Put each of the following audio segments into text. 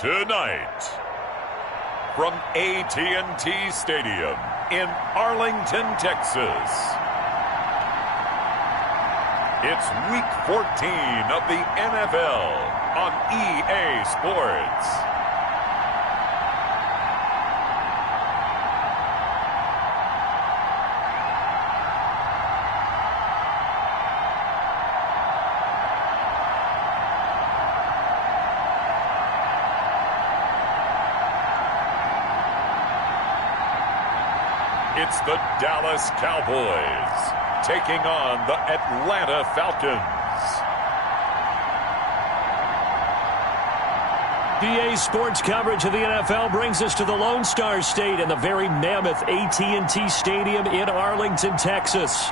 Tonight, from AT&T Stadium in Arlington, Texas, it's Week 14 of the NFL on EA Sports. It's the Dallas Cowboys taking on the Atlanta Falcons. EA Sports coverage of the NFL brings us to the Lone Star State and the very mammoth AT&T Stadium in Arlington, Texas.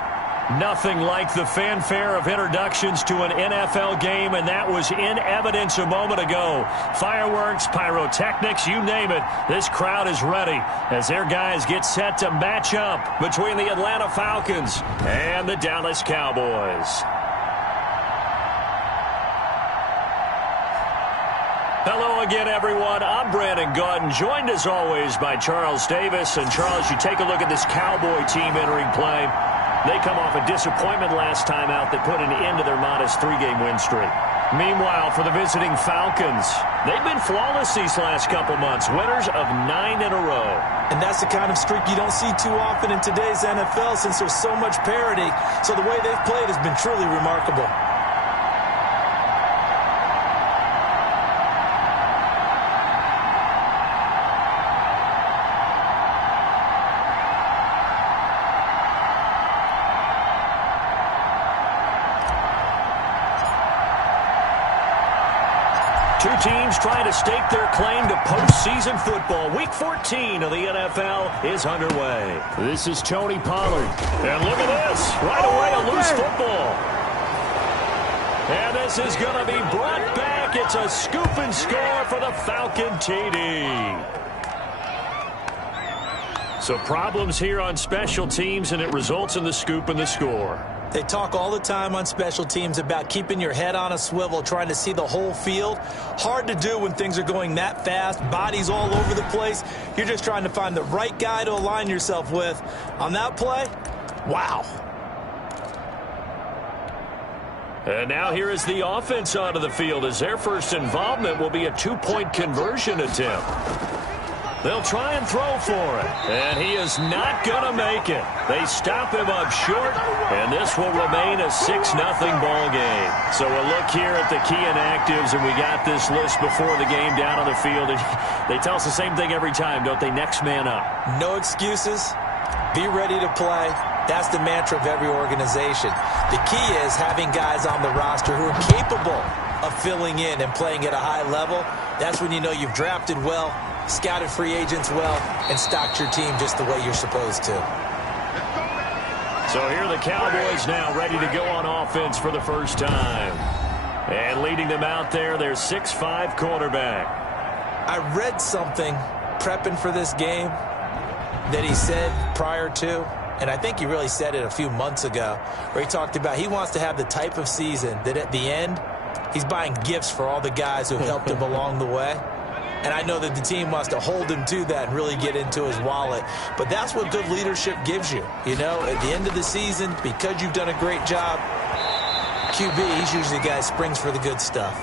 Nothing like the fanfare of introductions to an NFL game, and that was in evidence a moment ago. Fireworks, pyrotechnics, you name it. This crowd is ready as their guys get set to match up between the Atlanta Falcons and the Dallas Cowboys. Hello again, everyone. I'm Brandon Gautin, joined as always by Charles Davis. And Charles, you take a look at this Cowboy team entering play. They come off a disappointment last time out that put an end to their modest 3-game win streak. Meanwhile, for the visiting Falcons, they've been flawless these last couple months, winners of 9 in a row. And that's the kind of streak you don't see too often in today's NFL since there's so much parity. So the way they've played has been truly remarkable. Two teams trying to stake their claim to postseason football. Week 14 of the NFL is underway. This is Tony Pollard. And look at this. Right away, a loose football. And this is going to be brought back. It's a scoop and score for the Falcon TD. So problems here on special teams, and it results in the scoop and the score. They talk all the time on special teams about keeping your head on a swivel, trying to see the whole field. Hard to do when things are going that fast, bodies all over the place. You're just trying to find the right guy to align yourself with. On that play, wow. And now here is the offense onto the field as their first involvement will be a 2-point conversion attempt. They'll try and throw for it, and he is not going to make it. They stop him up short, and this will remain a 6-0 ball game. So we'll look here at the key inactives, and we got this list before the game down on the field. And they tell us the same thing every time, don't they? Next man up. No excuses. Be ready to play. That's the mantra of every organization. The key is having guys on the roster who are capable of filling in and playing at a high level. That's when you know you've drafted well, scouted free agents well, and stocked your team just the way you're supposed to. So here are the Cowboys now ready to go on offense for the first time. And leading them out there, their 6'5" quarterback. I read something prepping for this game that he said prior to, and I think he really said it a few months ago, where he talked about he wants to have the type of season that at the end, he's buying gifts for all the guys who helped him along the way. And I know that the team wants to hold him to that and really get into his wallet. But that's what good leadership gives you. You know, at the end of the season, because you've done a great job, QB, he's usually the guy who springs for the good stuff.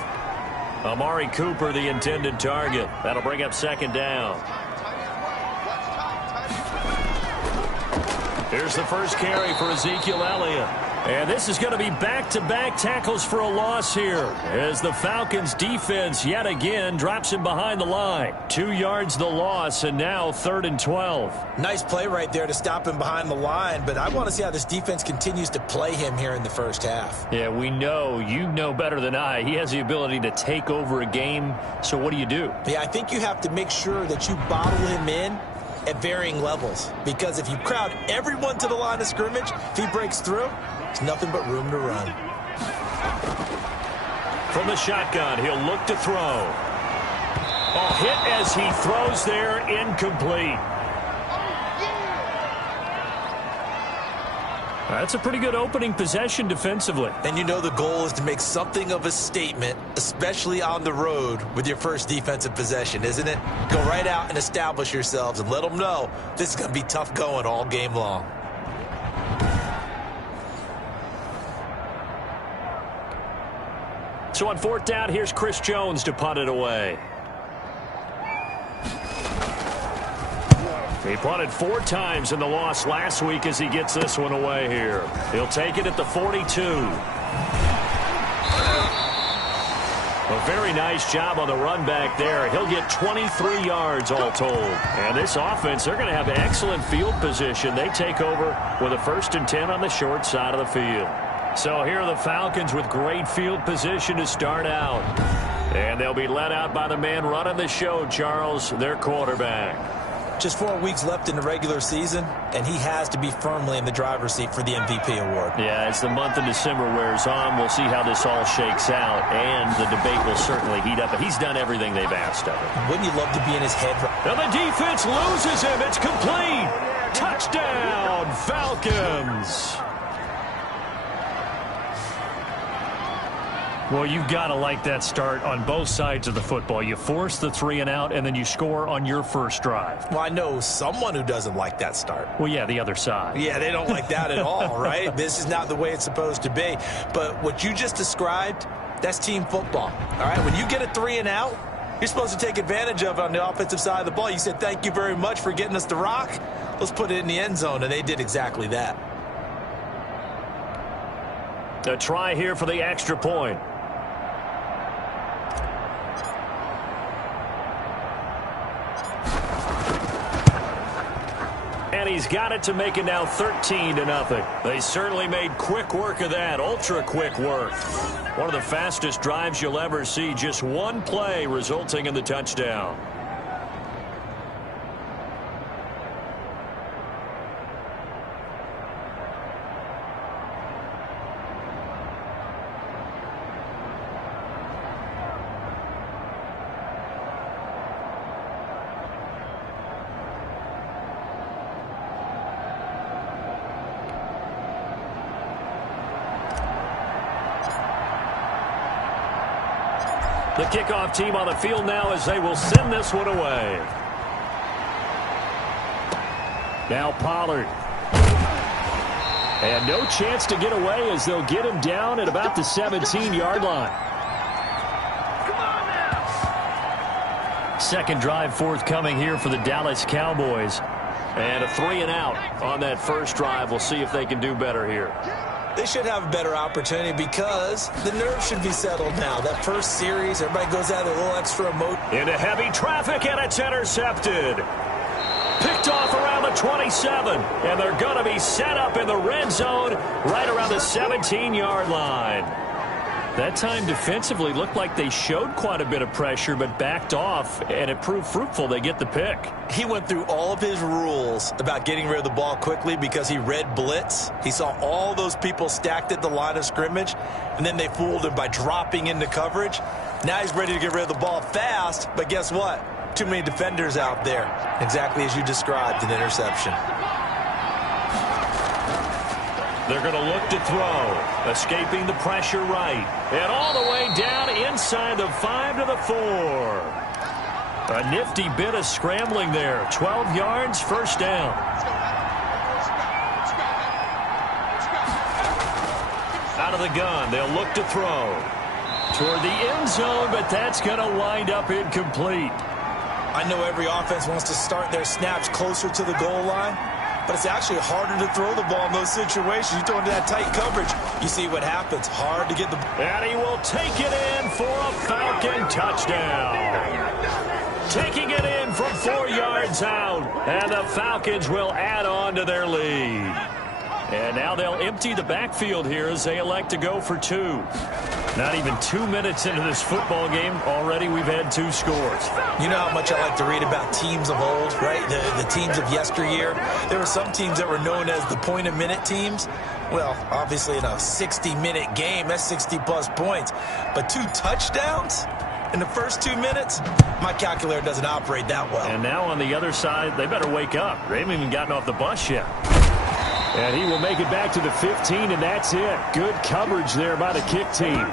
Amari Cooper, the intended target. That'll bring up second down. Here's the first carry for Ezekiel Elliott. And this is going to be back-to-back tackles for a loss here as the Falcons defense yet again drops him behind the line. 2 yards the loss, and now 3rd and 12. Nice play right there to stop him behind the line, but I want to see how this defense continues to play him here in the first half. Yeah, we know, you know better than I, he has the ability to take over a game, so what do you do? Yeah, I think you have to make sure that you bottle him in at varying levels, because if you crowd everyone to the line of scrimmage, if he breaks through, there's nothing but room to run. From the shotgun, he'll look to throw. A hit as he throws there, incomplete. That's a pretty good opening possession defensively. And you know the goal is to make something of a statement, especially on the road with your first defensive possession, isn't it? Go right out and establish yourselves and let them know this is going to be tough going all game long. So on fourth down, here's Chris Jones to punt it away. He punted 4 times in the loss last week as he gets this one away here. He'll take it at the 42. A very nice job on the run back there. He'll get 23 yards all told. And this offense, they're going to have excellent field position. They take over with a 1st and 10 on the short side of the field. So here are the Falcons with great field position to start out. And they'll be led out by the man running the show, Charles, their quarterback. Just 4 weeks left in the regular season, and he has to be firmly in the driver's seat for the MVP award. Yeah, as the month of December wears on, we'll see how this all shakes out, and the debate will certainly heat up. But he's done everything they've asked of him. Wouldn't you love to be in his head? And the defense loses him. It's complete. Touchdown, Falcons. Well, you've got to like that start on both sides of the football. You force the 3 and out, and then you score on your first drive. Well, I know someone who doesn't like that start. Well, yeah, the other side. Yeah, they don't like that at all, right? This is not the way it's supposed to be. But what you just described, that's team football, all right? When you get a 3 and out, you're supposed to take advantage of it on the offensive side of the ball. You said, thank you very much for getting us the rock. Let's put it in the end zone, and they did exactly that. A try here for the extra point. And he's got it to make it now 13-0. They certainly made quick work of that, ultra-quick work. One of the fastest drives you'll ever see, just one play resulting in the touchdown. The kickoff team on the field now as they will send this one away. Now Pollard. And no chance to get away as they'll get him down at about the 17-yard line. Second drive forthcoming here for the Dallas Cowboys. And a 3 and out on that first drive. We'll see if they can do better here. They should have a better opportunity because the nerves should be settled now. That first series, everybody goes out a little extra emotion. Into heavy traffic, and it's intercepted. Picked off around the 27, and they're going to be set up in the red zone right around the 17-yard line. That time defensively looked like they showed quite a bit of pressure but backed off, and it proved fruitful. They get the pick. He went through all of his rules about getting rid of the ball quickly because he read blitz. He saw all those people stacked at the line of scrimmage, and then they fooled him by dropping into coverage. Now he's ready to get rid of the ball fast, but guess what? Too many defenders out there. Exactly as you described, an interception. They're going to look to throw, escaping the pressure right, and all the way down inside the 5 to the 4. A nifty bit of scrambling there. 12 yards, first down. Out of the gun, they'll look to throw. Toward the end zone, but that's going to wind up incomplete. I know every offense wants to start their snaps closer to the goal line, but it's actually harder to throw the ball in those situations. You throw into that tight coverage, you see what happens. Hard to get the... And he will take it in for a Falcon touchdown. Taking it in from 4 yards out, and the Falcons will add on to their lead. And now they'll empty the backfield here as they elect to go for 2. Not even 2 minutes into this football game, already we've had 2 scores. You know how much I like to read about teams of old, right? The teams of yesteryear. There were some teams that were known as the point-a-minute teams. Well, obviously in a 60-minute game, that's 60-plus points. But 2 touchdowns in the first 2 minutes? My calculator doesn't operate that well. And now on the other side, they better wake up. They haven't even gotten off the bus yet. And he will make it back to the 15, and that's it. Good coverage there by the kick team.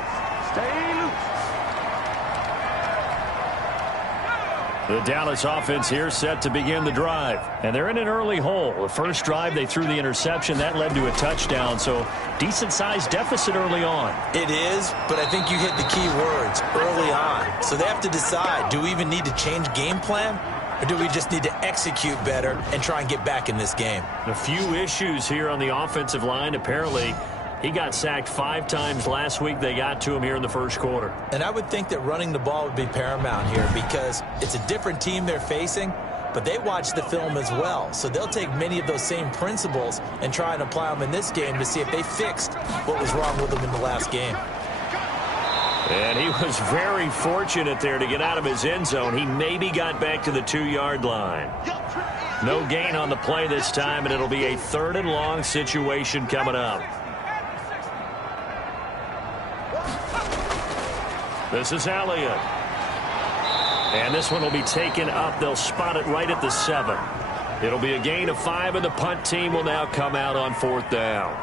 The Dallas offense here set to begin the drive. And they're in an early hole. The first drive, they threw the interception. That led to a touchdown. So decent-sized deficit early on. It is, but I think you hit the key words, early on. So they have to decide, do we even need to change game plan? Or do we just need to execute better and try and get back in this game? A few issues here on the offensive line. Apparently, he got sacked 5 times last week. They got to him here in the first quarter. And I would think that running the ball would be paramount here because it's a different team they're facing, but they watch the film as well. So they'll take many of those same principles and try and apply them in this game to see if they fixed what was wrong with them in the last game. And he was very fortunate there to get out of his end zone. He maybe got back to the 2-yard line. No gain on the play this time, and it'll be a 3rd and long situation coming up. This is Elliott. And this one will be taken up. They'll spot it right at the 7. It'll be a gain of 5, and the punt team will now come out on 4th down.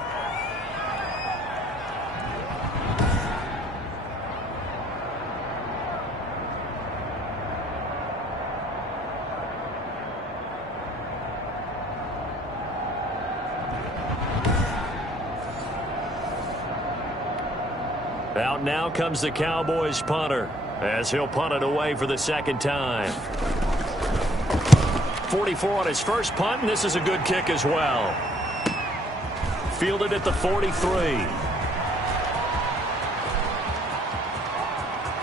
Out now comes the Cowboys punter as he'll punt it away for the 2nd time. 44 on his first punt, and this is a good kick as well. Fielded at the 43.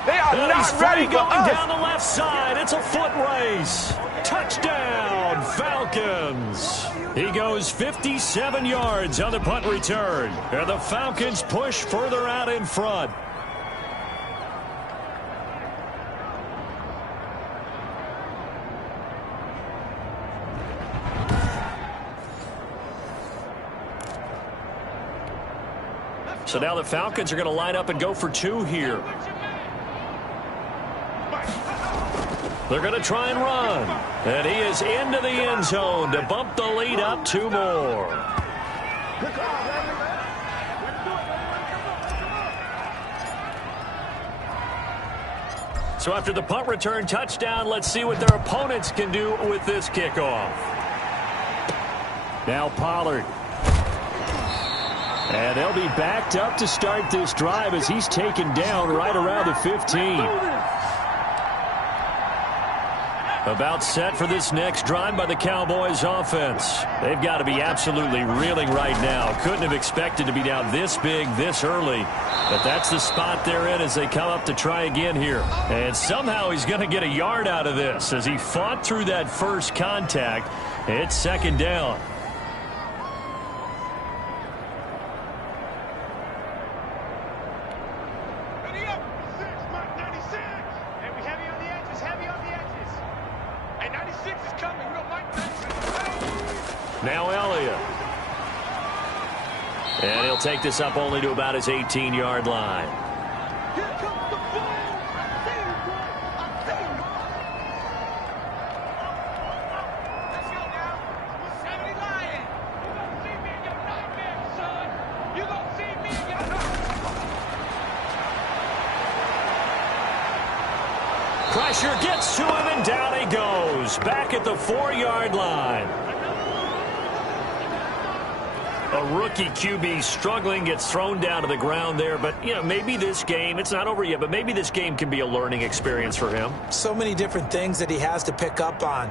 They are and not ready for going us. Down the left side. It's a foot race. Touchdown, Falcons. He goes 57 yards on the punt return. And the Falcons push further out in front. So now the Falcons are going to line up and go for 2 here. They're going to try and run. And he is into the end zone to bump the lead up 2 more. So after the punt return touchdown, let's see what their opponents can do with this kickoff. Now Pollard. And they'll be backed up to start this drive as he's taken down right around the 15. About set for this next drive by the Cowboys offense. They've got to be absolutely reeling right now. Couldn't have expected to be down this big this early. But that's the spot they're in as they come up to try again here. And somehow he's going to get a yard out of this as he fought through that first contact. It's 2nd down. Now Elliott. And he'll take this up only to about his 18-yard line. Pressure gets to him, and down he goes. Back at the 4-yard line. A rookie QB struggling, gets thrown down to the ground there. But, you know, maybe this game, it's not over yet, but maybe this game can be a learning experience for him. So many different things that he has to pick up on.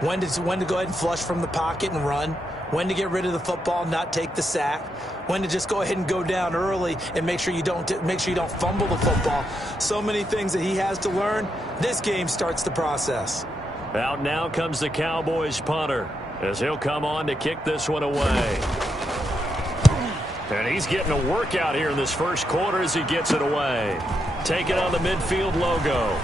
When to go ahead and flush from the pocket and run. When to get rid of the football, not take the sack. When to just go ahead and go down early and make sure you don't fumble the football. So many things that he has to learn. This game starts the process. Out now comes the Cowboys punter as he'll come on to kick this one away. And he's getting a workout here in this first quarter as he gets it away. Taking on the midfield logo.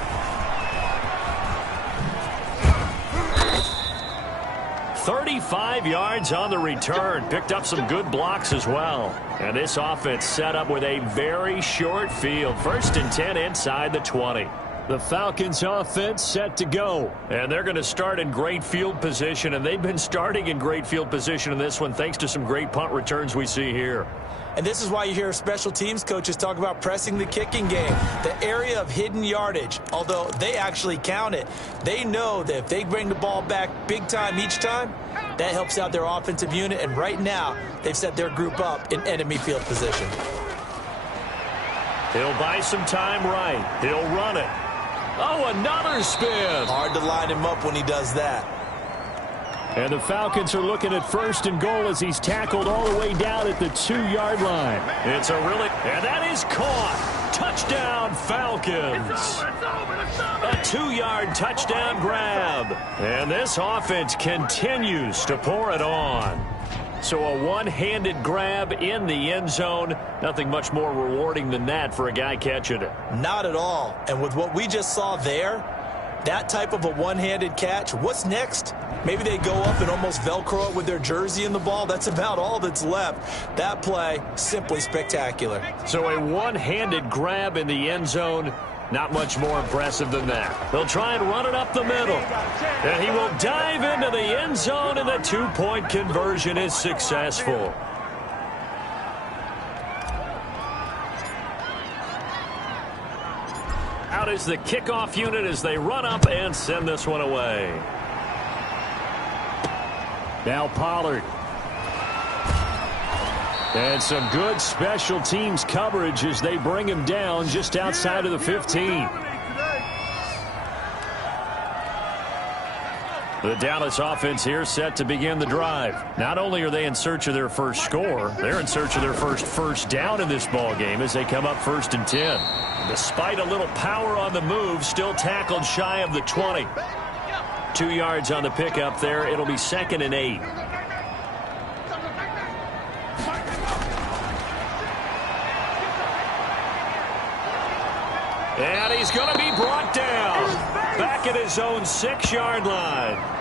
"35 yards on the return. Picked up some good blocks as well. And this offense set up with a very short field. 1st and 10 inside the 20. The Falcons offense set to go. And they're going to start in great field position, and they've been starting in great field position in this one thanks to some great punt returns we see here. And this is why you hear special teams coaches talk about pressing the kicking game, the area of hidden yardage. Although they actually count it, they know that if they bring the ball back big time each time, that helps out their offensive unit. And right now, they've set their group up in enemy field position. He'll buy some time right. He'll run it. Oh, another spin. Hard to line him up when he does that. And the Falcons are looking at 1st and goal as he's tackled all the way down at the 2-yard line. It's a really, and that is caught. Touchdown, Falcons. A 2-yard touchdown grab. And this offense continues to pour it on. So a one-handed grab in the end zone. Nothing much more rewarding than that for a guy catching it. Not at all. And with what we just saw there, that type of a one-handed catch, what's next? Maybe they go up and almost Velcro it with their jersey in the ball. That's about all that's left. That play, simply spectacular. So a one-handed grab in the end zone. Not much more impressive than that. They'll try and run it up the middle. And he will dive into the end zone, and the 2-point conversion is successful. Out is the kickoff unit as they run up and send this one away. Now Pollard. And some good special teams coverage as they bring him down just outside of the 15. The Dallas offense here set to begin the drive. Not only are they in search of their first score, they're in search of their first down in this ball game as they come up 1st and 10. Despite a little power on the move, still tackled shy of the 20. 2 yards on the pickup there. It'll be 2nd and 8. And he's going to be brought down back at his own 6-yard line.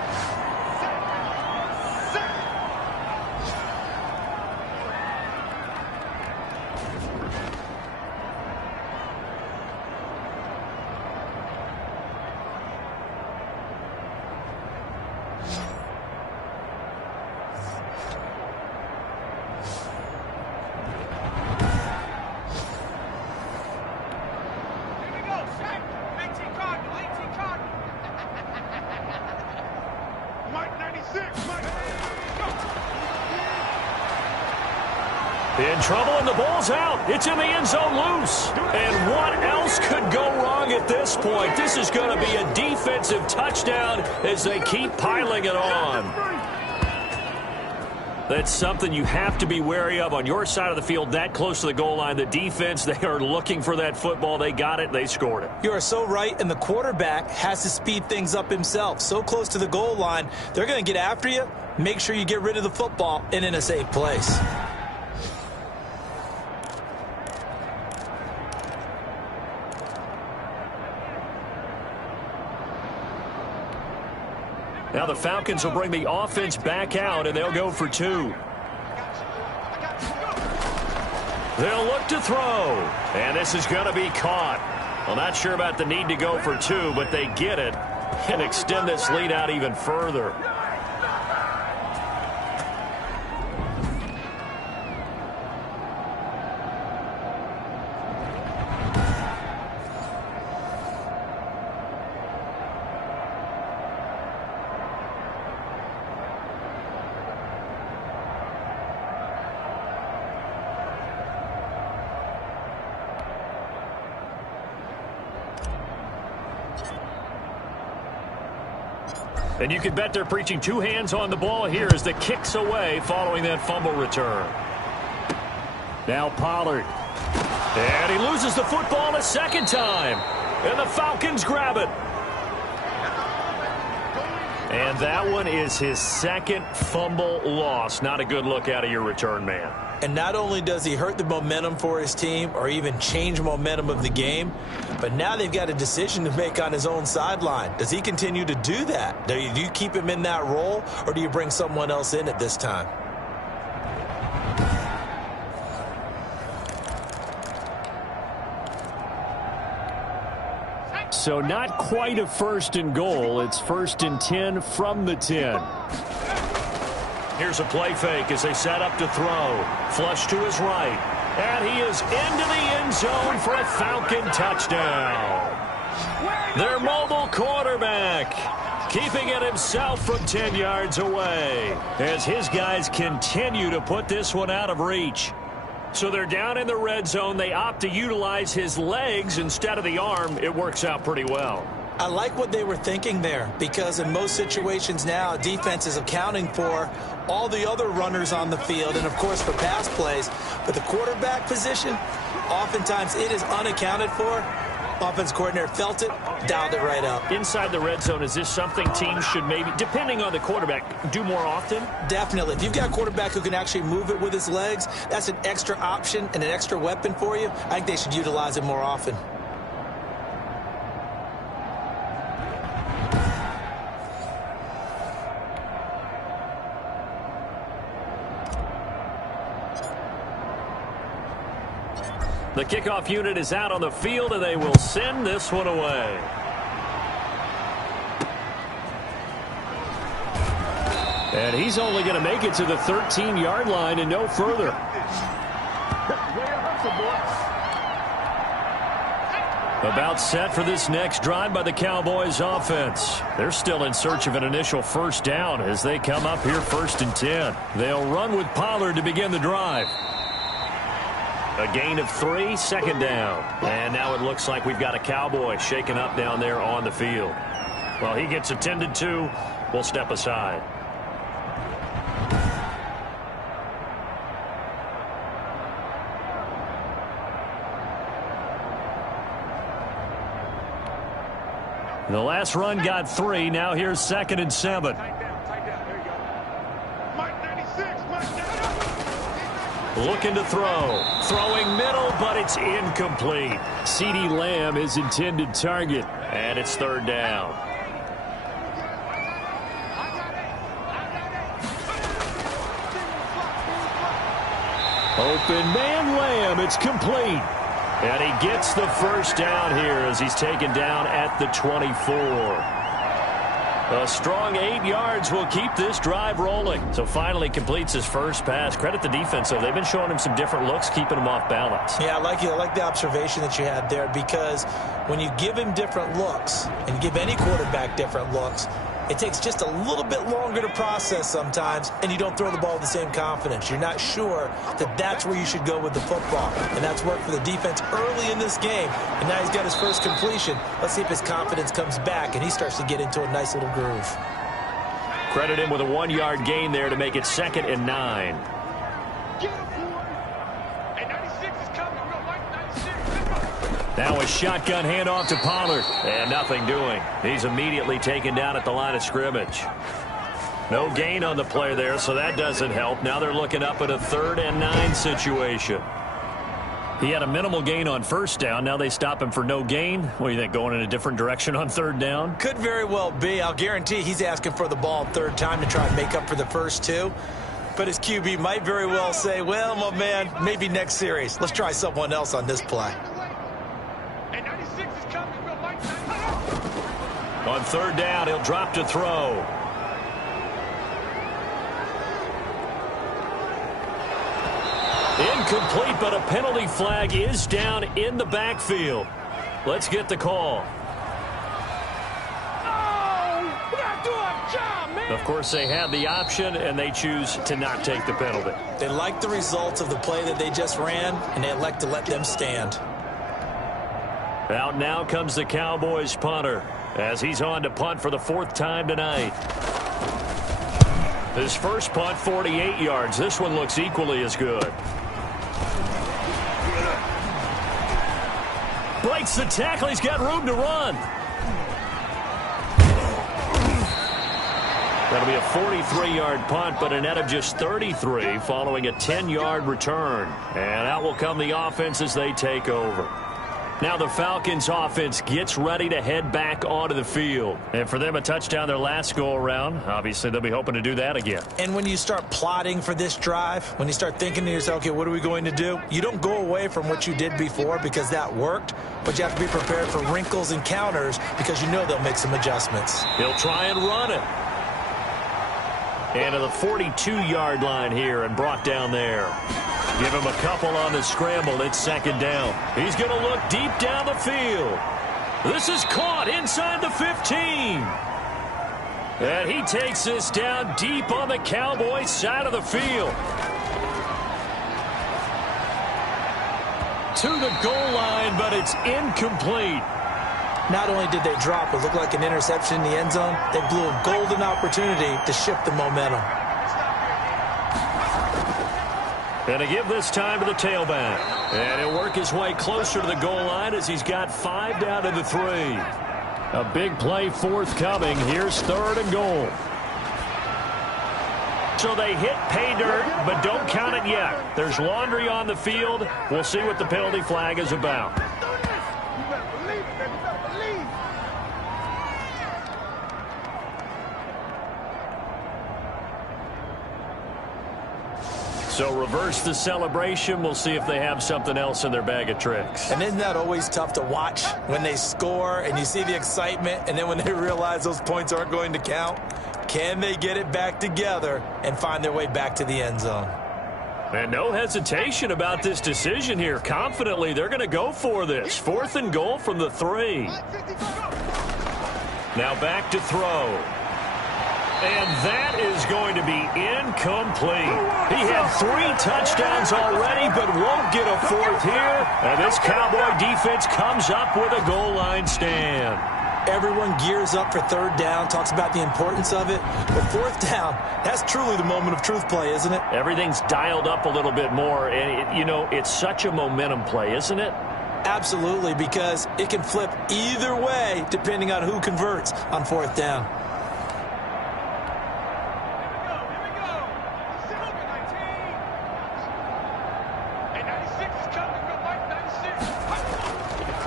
In trouble, and the ball's out. It's in the end zone loose. And what else could go wrong at this point? This is going to be a defensive touchdown as they keep piling it on. That's something you have to be wary of on your side of the field, that close to the goal line. The defense, they are looking for that football. They got it. They scored it. You are so right, and the quarterback has to speed things up himself. So close to the goal line, they're going to get after you. Make sure you get rid of the football and in a safe place. Now the Falcons will bring the offense back out, and they'll go for 2. They'll look to throw, and this is going to be caught. Well, not sure about the need to go for 2, but they get it and extend this lead out even further. And you can bet they're preaching 2 hands on the ball here as the kick's away following that fumble return. Now Pollard. And he loses the football a second time. And the Falcons grab it. And that one is his 2nd fumble loss. Not a good look out of your return man. And not only does he hurt the momentum for his team or even change momentum of the game, but now they've got a decision to make on his own sideline. Does he continue to do that? Do you keep him in that role, or do you bring someone else in at this time? So not quite a 1st and goal. It's 1st and 10 from the 10. Here's a play fake as they set up to throw. Flush to his right. And he is into the end zone for a Falcon touchdown. Their mobile quarterback keeping it himself from 10 yards away as his guys continue to put this one out of reach. So they're down in the red zone. They opt to utilize his legs instead of the arm. It works out pretty well. I like what they were thinking there, because in most situations now, defense is accounting for all the other runners on the field and, of course, for pass plays. But the quarterback position, oftentimes it is unaccounted for. Offense coordinator felt it, dialed it right up. Inside the red zone, is this something teams should maybe, depending on the quarterback, do more often? Definitely. If you've got a quarterback who can actually move it with his legs, that's an extra option and an extra weapon for you. I think they should utilize it more often. The kickoff unit is out on the field, and they will send this one away. And he's only going to make it to the 13-yard line and no further. About set for this next drive by the Cowboys offense. They're still in search of an initial 1st down as they come up here 1st and 10. They'll run with Pollard to begin the drive. A gain of 3, 2nd down. And now it looks like we've got a Cowboy shaken up down there on the field. Well, he gets attended to. We'll step aside. The last run got 3. Now here's 2nd and 7. Looking to throw. Throwing middle, but it's incomplete. CeeDee Lamb, his intended target. And it's 3rd down. Open man Lamb. It's complete. And he gets the 1st down here as he's taken down at the 24. A strong 8 yards will keep this drive rolling. So finally completes his first pass. Credit the defense, though. They've been showing him some different looks, keeping him off balance. Yeah, I like the observation that you had there, because when you give him different looks and give any quarterback different looks, it takes just a little bit longer to process sometimes, and you don't throw the ball with the same confidence. You're not sure that that's where you should go with the football, and that's worked for the defense early in this game, and now he's got his first completion. Let's see if his confidence comes back, and he starts to get into a nice little groove. Credit him with a 1-yard gain there to make it 2nd and 9. Now a shotgun handoff to Pollard. And nothing doing. He's immediately taken down at the line of scrimmage. No gain on the play there, so that doesn't help. Now they're looking up at a 3rd and 9 situation. He had a minimal gain on 1st down. Now they stop him for no gain. What do you think, going in a different direction on 3rd down? Could very well be. I'll guarantee he's asking for the ball 3rd time to try and make up for the first 2. But his QB might very well say, well, my man, maybe next series. Let's try someone else on this play. On 3rd down, he'll drop to throw. Incomplete, but a penalty flag is down in the backfield. Let's get the call. Of course, they have the option, and they choose to not take the penalty. They like the results of the play that they just ran, and they elect to let them stand. Out now comes the Cowboys punter as he's on to punt for the 4th time tonight. His first punt, 48 yards. This one looks equally as good. Breaks the tackle. He's got room to run. That'll be a 43-yard punt, but a net of just 33 following a 10-yard return. And out will come the offense as they take over. Now the Falcons offense gets ready to head back onto the field. And for them, a touchdown their last go-around. Obviously, they'll be hoping to do that again. And when you start plotting for this drive, when you start thinking to yourself, okay, what are we going to do? You don't go away from what you did before because that worked, but you have to be prepared for wrinkles and counters because you know they'll make some adjustments. He'll try and run it. And to the 42-yard line here and brought down there. Give him a couple on the scramble. It's second down. He's going to look deep down the field. This is caught inside the 15. And he takes this down deep on the Cowboys side of the field. To the goal line, but it's incomplete. Not only did they drop what looked like an interception in the end zone, they blew a golden opportunity to shift the momentum. And to give this time to the tailback. And he'll work his way closer to the goal line as he's got 5 down to the 3. A big play forthcoming. Here's 3rd and goal. So they hit pay dirt, but don't count it yet. There's laundry on the field. We'll see what the penalty flag is about. So reverse the celebration. We'll see if they have something else in their bag of tricks. And isn't that always tough to watch when they score and you see the excitement and then when they realize those points aren't going to count? Can they get it back together and find their way back to the end zone? And no hesitation about this decision here. Confidently, they're going to go for this. 4th and goal from the 3. Now back to throw. And that is going to be incomplete. He had 3 touchdowns already, but won't get a 4th here. And this Cowboy defense comes up with a goal line stand. Everyone gears up for 3rd down, talks about the importance of it. But 4th down, that's truly the moment of truth play, isn't it? Everything's dialed up a little bit more. And, it's such a momentum play, isn't it? Absolutely, because it can flip either way depending on who converts on 4th down.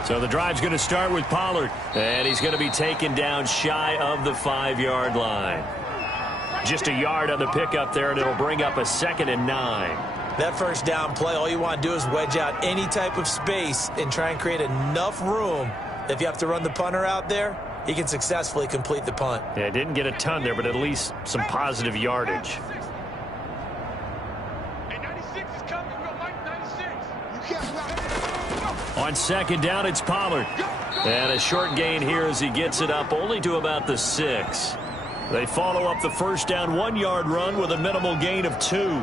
So the drive's going to start with Pollard, and he's going to be taken down shy of the 5-yard line. Just a yard on the pickup there, and it'll bring up a 2nd and 9. That 1st down play, all you want to do is wedge out any type of space and try and create enough room. If you have to run the punter out there, he can successfully complete the punt. Yeah, didn't get a ton there, but at least some positive yardage. On 2nd down, it's Pollard. And a short gain here as he gets it up only to about the 6. They follow up the 1st down 1-yard run with a minimal gain of 2.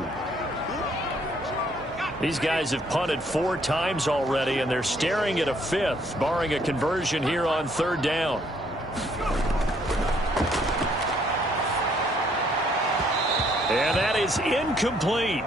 These guys have punted 4 times already, and they're staring at a 5th, barring a conversion here on 3rd down. And that is incomplete.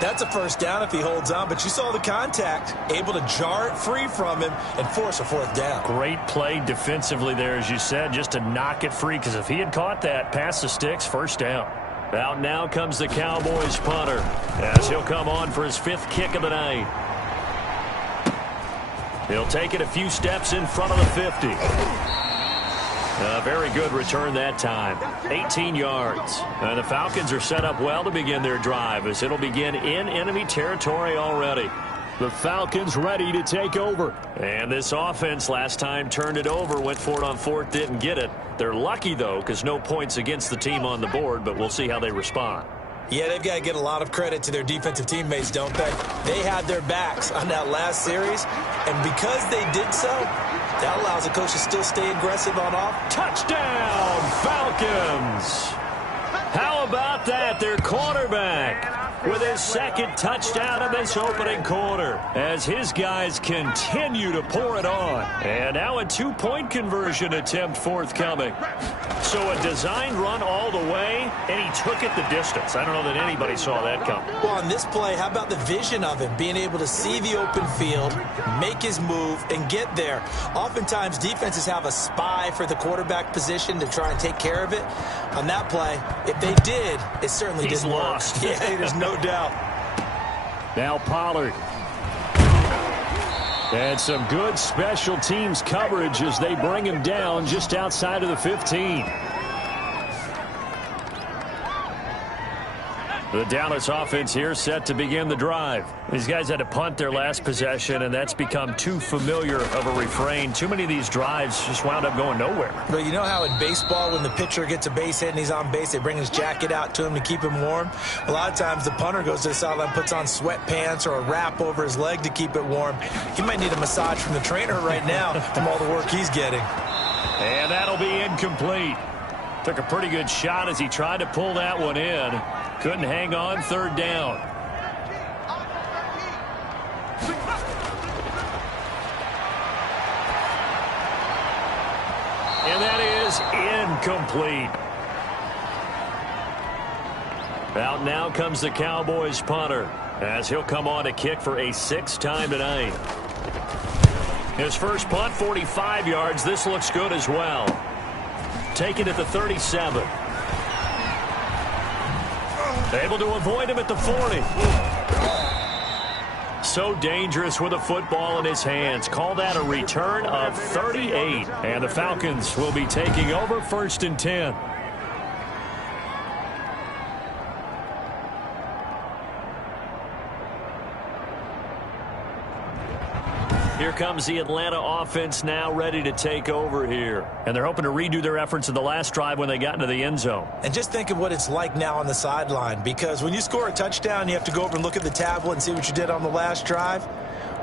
That's a 1st down if he holds on, but you saw the contact, able to jar it free from him and force a 4th down. Great play defensively there, as you said, just to knock it free, because if he had caught that, past the sticks, 1st down. Out now comes the Cowboys punter, as he'll come on for his 5th kick of the night. He'll take it a few steps in front of the 50. A very good return that time. 18 yards. And the Falcons are set up well to begin their drive, as it'll begin in enemy territory already. The Falcons ready to take over. And this offense last time turned it over, went for it on 4th, didn't get it. They're lucky, though, because no points against the team on the board, but we'll see how they respond. Yeah, they've got to get a lot of credit to their defensive teammates, don't they? They had their backs on that last series, and because they did so, that allows the coach to still stay aggressive on off. Touchdown, Falcons! How about that? Their quarterback with his 2nd touchdown of this opening quarter as his guys continue to pour it on. And now a 2-point conversion attempt forthcoming. So a designed run all the way, and he took it the distance. I don't know that anybody saw that coming. Well, on this play, how about the vision of him, being able to see the open field, make his move, and get there. Oftentimes, defenses have a spy for the quarterback position to try and take care of it. On that play, if they did, it certainly didn't work. Lost. Yeah, there's no doubt. Now Pollard. And some good special teams coverage as they bring him down just outside of the 15. The Dallas offense here set to begin the drive. These guys had to punt their last possession, and that's become too familiar of a refrain. Too many of these drives just wound up going nowhere. But you know how in baseball, when the pitcher gets a base hit and he's on base, they bring his jacket out to him to keep him warm? A lot of times the punter goes to the sideline, puts on sweatpants or a wrap over his leg to keep it warm. He might need a massage from the trainer right now from all the work he's getting. And that'll be incomplete. Took a pretty good shot as he tried to pull that one in. Couldn't hang on, third down. And that is incomplete. Out now comes the Cowboys punter, as he'll come on to kick for a sixth time tonight. His first punt, 45 yards. This looks good as well. Taken at the 37. Able to avoid him at the 40. So dangerous with a football in his hands. Call that a return of 38. And the Falcons will be taking over 1st and 10. Here comes the Atlanta offense now ready to take over here. And they're hoping to redo their efforts in the last drive when they got into the end zone. And just think of what it's like now on the sideline, because when you score a touchdown, you have to go over and look at the tablet and see what you did on the last drive.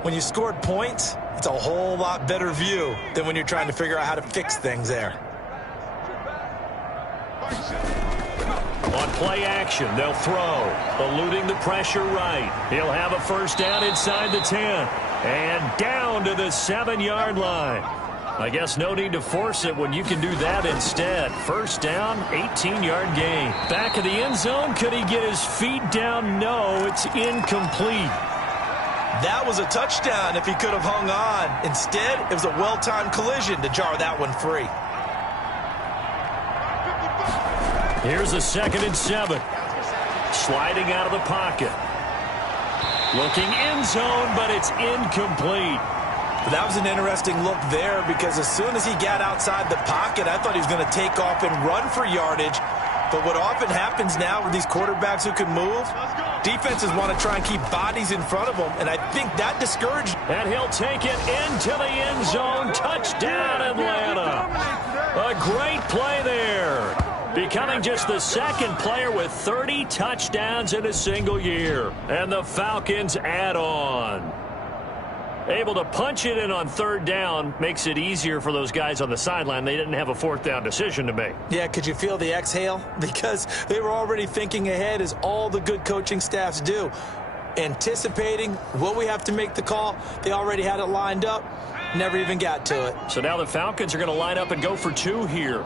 When you scored points, it's a whole lot better view than when you're trying to figure out how to fix things there. On play action, they'll throw. Eluding the pressure right. He'll have a first down inside the 10. And down to the 7-yard line. I guess no need to force it when you can do that instead. First down, 18-yard gain. Back of the end zone. Could he get his feet down? No, it's incomplete. That was a touchdown if he could have hung on. Instead, it was a well-timed collision to jar that one free. Here's a 2nd and 7. Sliding out of the pocket. Looking end zone, but it's incomplete. That was an interesting look there, because as soon as he got outside the pocket, I thought he was going to take off and run for yardage. But what often happens now with these quarterbacks who can move, defenses want to try and keep bodies in front of them, and I think that discouraged. And he'll take it into the end zone. Touchdown, Atlanta. A great play there. Becoming just the 2nd player with 30 touchdowns in a single year. And the Falcons add on. Able to punch it in on 3rd down makes it easier for those guys on the sideline. They didn't have a 4th down decision to make. Yeah, could you feel the exhale? Because they were already thinking ahead, as all the good coaching staffs do. Anticipating, will we have to make the call? They already had it lined up. Never even got to it. So now the Falcons are going to line up and go for 2 here.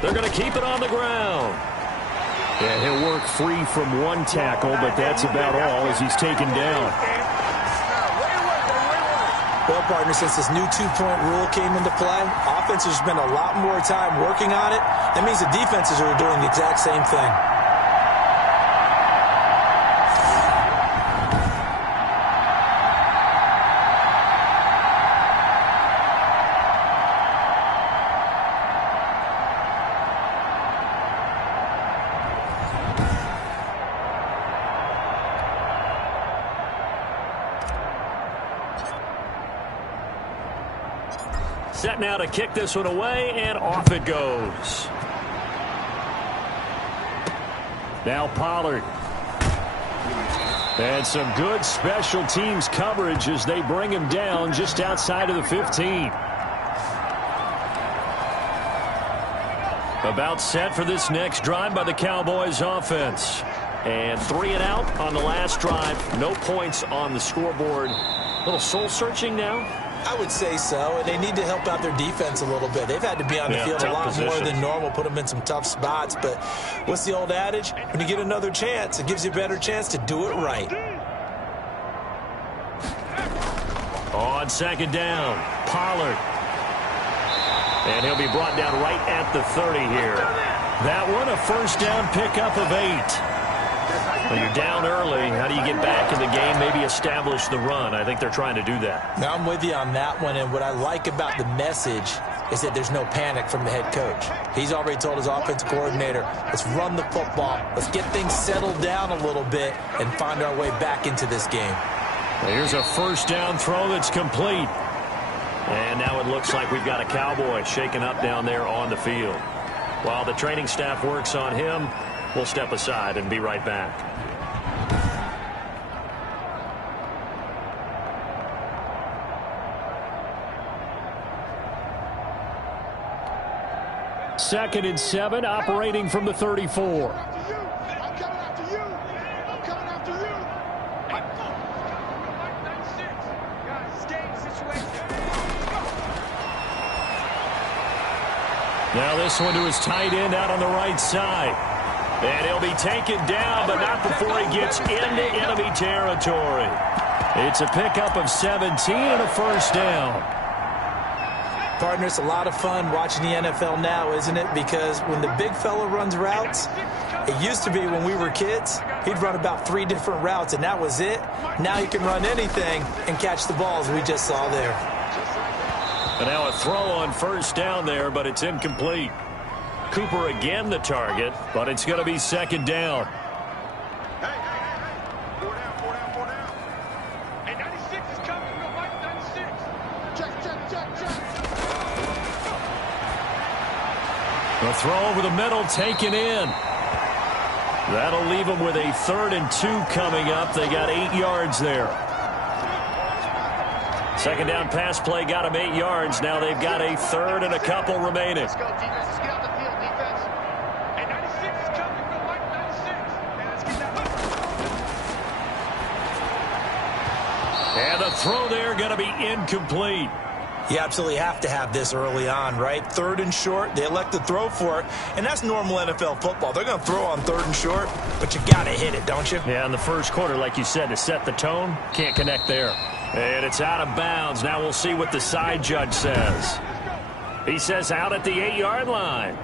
They're going to keep it on the ground. Yeah, he'll work free from one tackle, but that's about all as he's taken down. Well, partner, since this new two-point rule came into play, offenses spend a lot more time working on it. That means the defenses are doing the exact same thing. Set now to kick this one away, and off it goes. Now Pollard. And some good special teams coverage as they bring him down just outside of the 15. About set for this next drive by the Cowboys offense. And 3 and out on the last drive. No points on the scoreboard. A little soul-searching now. I would say so, and they need to help out their defense a little bit. They've had to be on the field a lot more than normal, put them in some tough spots. But what's the old adage? When you get another chance, it gives you a better chance to do it right. On 2nd down, Pollard. And he'll be brought down right at the 30 here. That one, a first down pickup of 8. When you're down early, how do you get back in the game, maybe establish the run? I think they're trying to do that. Now, I'm with you on that one, and what I like about the message is that there's no panic from the head coach. He's already told his offensive coordinator, let's run the football, let's get things settled down a little bit and find our way back into this game. Here's a first down throw that's complete. And now it looks like we've got a Cowboy shaken up down there on the field. While the training staff works on him, we'll step aside and be right back. Second and 7, operating from the 34. Now this one to his tight end out on the right side. And he'll be taken down, but not before he gets into enemy territory. It's a pickup of 17 and a first down. Partner, it's a lot of fun watching the NFL now, isn't it? Because when the big fella runs routes, it used to be when we were kids, he'd run about 3 different routes, and that was it. Now he can run anything and catch the balls we just saw there. And now a throw on first down there, but it's incomplete. Cooper again the target, but it's going to be second down. Hey, 96 is coming. Real Mike, 96. Check. The throw over the middle taken in. That'll leave them with a 3rd and 2 coming up. They got 8 yards there. Second down pass play got them 8 yards. Now they've got a 3rd and a couple remaining. Let's go, defense. Let's get out the field, defense. Hey, 96 is coming. Real Mike, 96. Hey, let's get that. And the throw there going to be incomplete. You absolutely have to have this early on, right? 3rd and short, they elect to throw for it, and that's normal NFL football. They're going to throw on 3rd and short, but you got to hit it, don't you? Yeah, in the first quarter, like you said, to set the tone, can't connect there. And it's out of bounds. Now we'll see what the side judge says. He says out at the 8-yard line.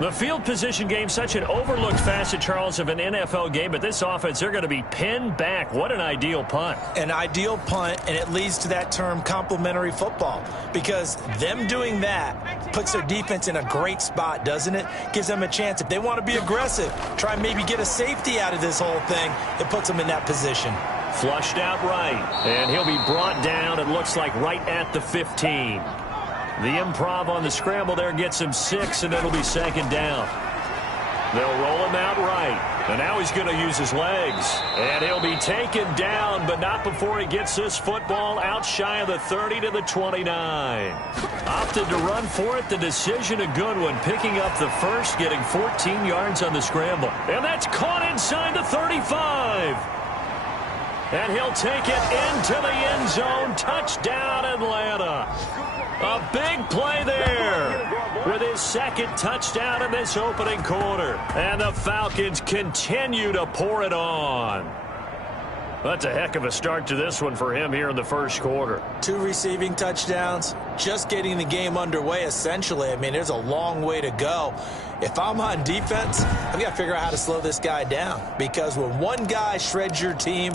The field position game, such an overlooked facet, Charles, of an NFL game, but this offense, they're going to be pinned back. What an ideal punt. An ideal punt, and it leads to that term complementary football, because them doing that puts their defense in a great spot, doesn't it? Gives them a chance. If they want to be aggressive, try and maybe get a safety out of this whole thing, it puts them in that position. Flushed out right, and he'll be brought down, it looks like, right at the 15. The improv on the scramble there gets him 6, and it'll be second down. They'll roll him out right, and now he's going to use his legs. And he'll be taken down, but not before he gets this football out shy of the 30 to the 29. Opted to run for it. The decision a good one, picking up the first, getting 14 yards on the scramble. And that's caught inside the 35. And he'll take it into the end zone. Touchdown, Atlanta. A big play there with his second touchdown in this opening quarter. And the Falcons continue to pour it on. That's a heck of a start to this one for him here in the first quarter. 2 receiving touchdowns, just getting the game underway, essentially. I mean, there's a long way to go. If I'm on defense, I've got to figure out how to slow this guy down. Because when one guy shreds your team,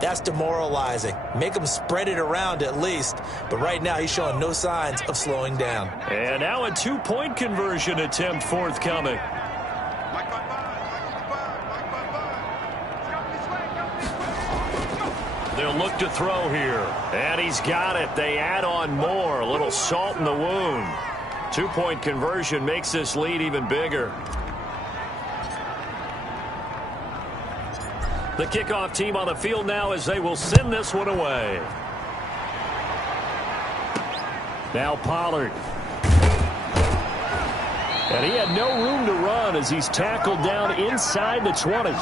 that's demoralizing. Make him spread it around at least. But right now, he's showing no signs of slowing down. And now a 2-point conversion attempt forthcoming. They'll look to throw here. And he's got it. They add on more. A little salt in the wound. 2-point conversion makes this lead even bigger. The kickoff team on the field now as they will send this one away. Now Pollard. And he had no room to run as he's tackled down inside the 20.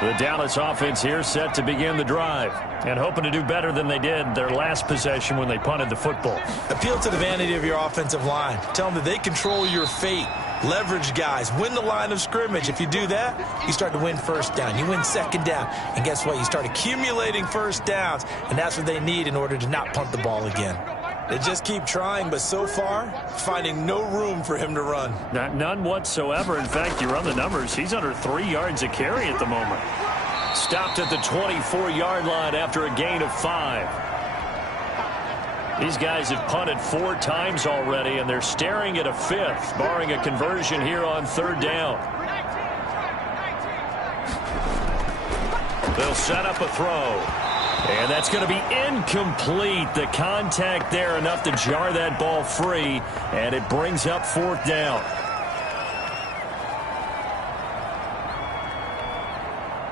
The Dallas offense here set to begin the drive and hoping to do better than they did their last possession when they punted the football. Appeal to the vanity of your offensive line. Tell them that they control your fate. Leverage guys. Win the line of scrimmage. If you do that, you start to win first down. You win second down. And guess what? You start accumulating first downs. And that's what they need in order to not punt the ball again. They just keep trying, but so far, finding no room for him to run. None whatsoever. In fact, you run the numbers, he's under 3 yards a carry at the moment. Stopped at the 24-yard line after a gain of 5. These guys have punted 4 times already, and they're staring at a 5th, barring a conversion here on 3rd down. They'll set up a throw. And that's going to be incomplete. The contact there enough to jar that ball free, and it brings up 4th down.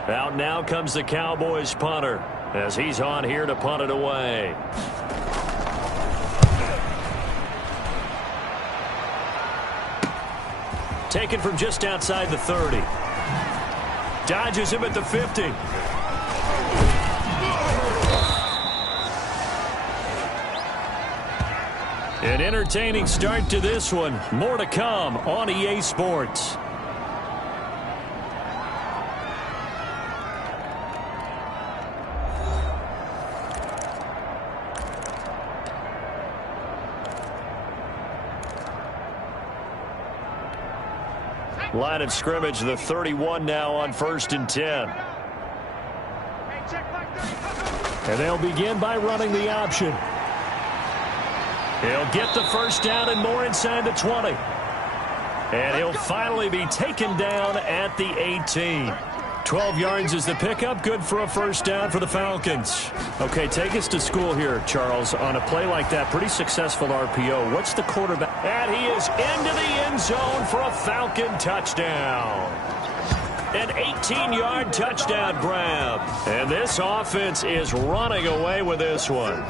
Out now comes the Cowboys punter as he's on here to punt it away. Taken from just outside the 30. Dodges him at the 50. An entertaining start to this one. More to come on EA Sports. Line of scrimmage, the 31 now on 1st and 10. And they'll begin by running the option. He'll get the 1st down and more inside the 20. And he'll finally be taken down at the 18. 12 yards is the pickup. Good for a 1st down for the Falcons. Okay, take us to school here, Charles. On a play like that, pretty successful RPO. What's the quarterback? And he is into the end zone for a Falcon touchdown. An 18-yard touchdown grab. And this offense is running away with this one.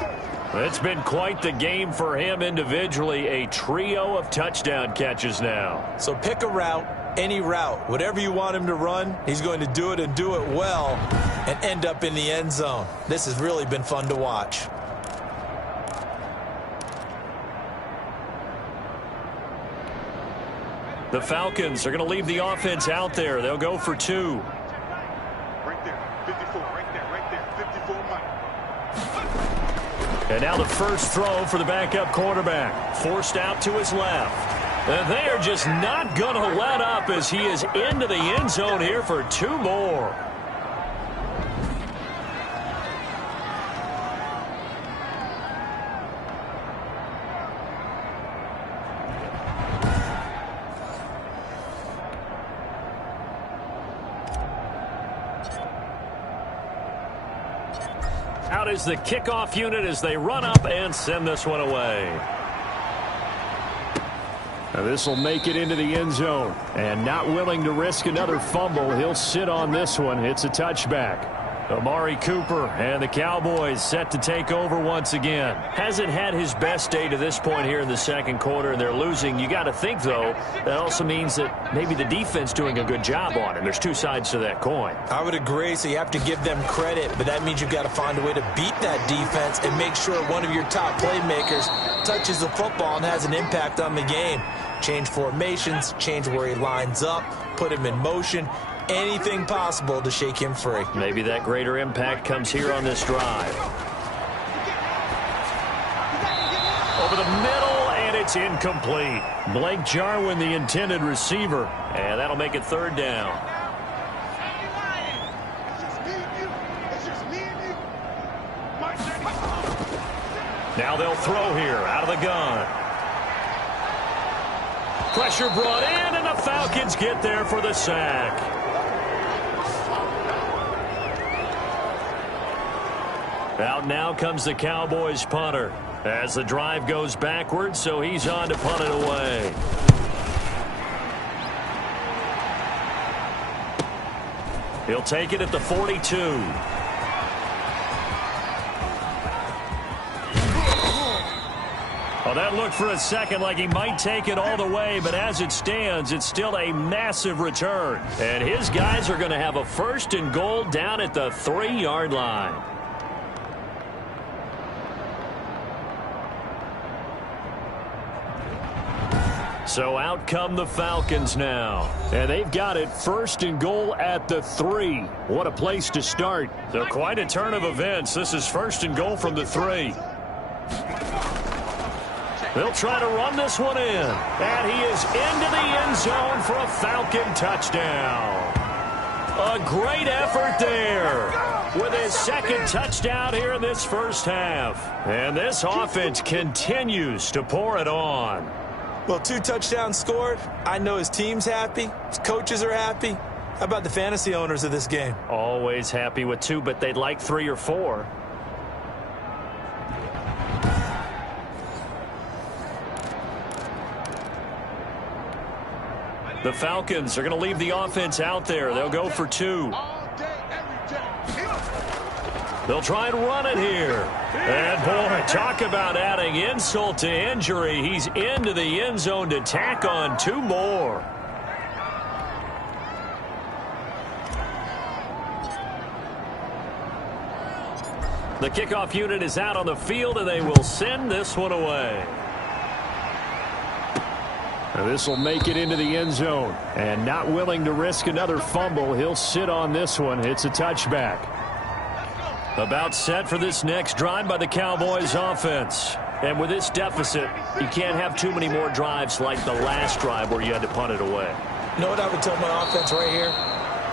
It's been quite the game for him individually. A trio of touchdown catches now. So pick a route, any route. Whatever you want him to run, he's going to do it and do it well and end up in the end zone. This has really been fun to watch. The Falcons are going to leave the offense out there. They'll go for 2. Right there, 54, right there, 54 Mike. And now the first throw for the backup quarterback. Forced out to his left. And they are just not going to let up as he is into the end zone here for 2 more. Out is the kickoff unit as they run up and send this one away. Now this will make it into the end zone. And not willing to risk another fumble, he'll sit on this one. It's a touchback. Amari Cooper and the Cowboys set to take over once again. Hasn't had his best day to this point here in the 2nd quarter, and they're losing. You got to think, though, that also means that maybe the defense doing a good job on him. There's 2 sides to that coin. I would agree, so you have to give them credit, but that means you've got to find a way to beat that defense and make sure one of your top playmakers touches the football and has an impact on the game. Change formations, change where he lines up, put him in motion. Anything possible to shake him free. Maybe that greater impact comes here on this drive. Over the middle, and it's incomplete. Blake Jarwin, the intended receiver, and that'll make it 3rd down. Now they'll throw here out of the gun. Pressure brought in, and the Falcons get there for the sack. Out now comes the Cowboys punter as the drive goes backwards, so he's on to punt it away. He'll take it at the 42. Oh, that looked for a second like he might take it all the way, but as it stands, it's still a massive return. And his guys are going to have a 1st and goal down at the 3-yard line. So out come the Falcons now. And they've got it 1st and goal at the 3. What a place to start. So quite a turn of events. This is 1st and goal from the 3. They'll try to run this one in. And he is into the end zone for a Falcon touchdown. A great effort there with his second touchdown here in this first half. And this offense continues to pour it on. Well, 2 touchdowns scored. I know his team's happy. His coaches are happy. How about the fantasy owners of this game? Always happy with 2, but they'd like 3 or 4. The Falcons are going to leave the offense out there. They'll go for 2. They'll try and run it here. And, boy, talk about adding insult to injury. He's into the end zone to tack on 2 more. The kickoff unit is out on the field, and they will send this one away. This will make it into the end zone. And not willing to risk another fumble, he'll sit on this one. It's a touchback. About set for this next drive by the Cowboys offense. And with this deficit, you can't have too many more drives like the last drive where you had to punt it away. You know what I would tell my offense right here?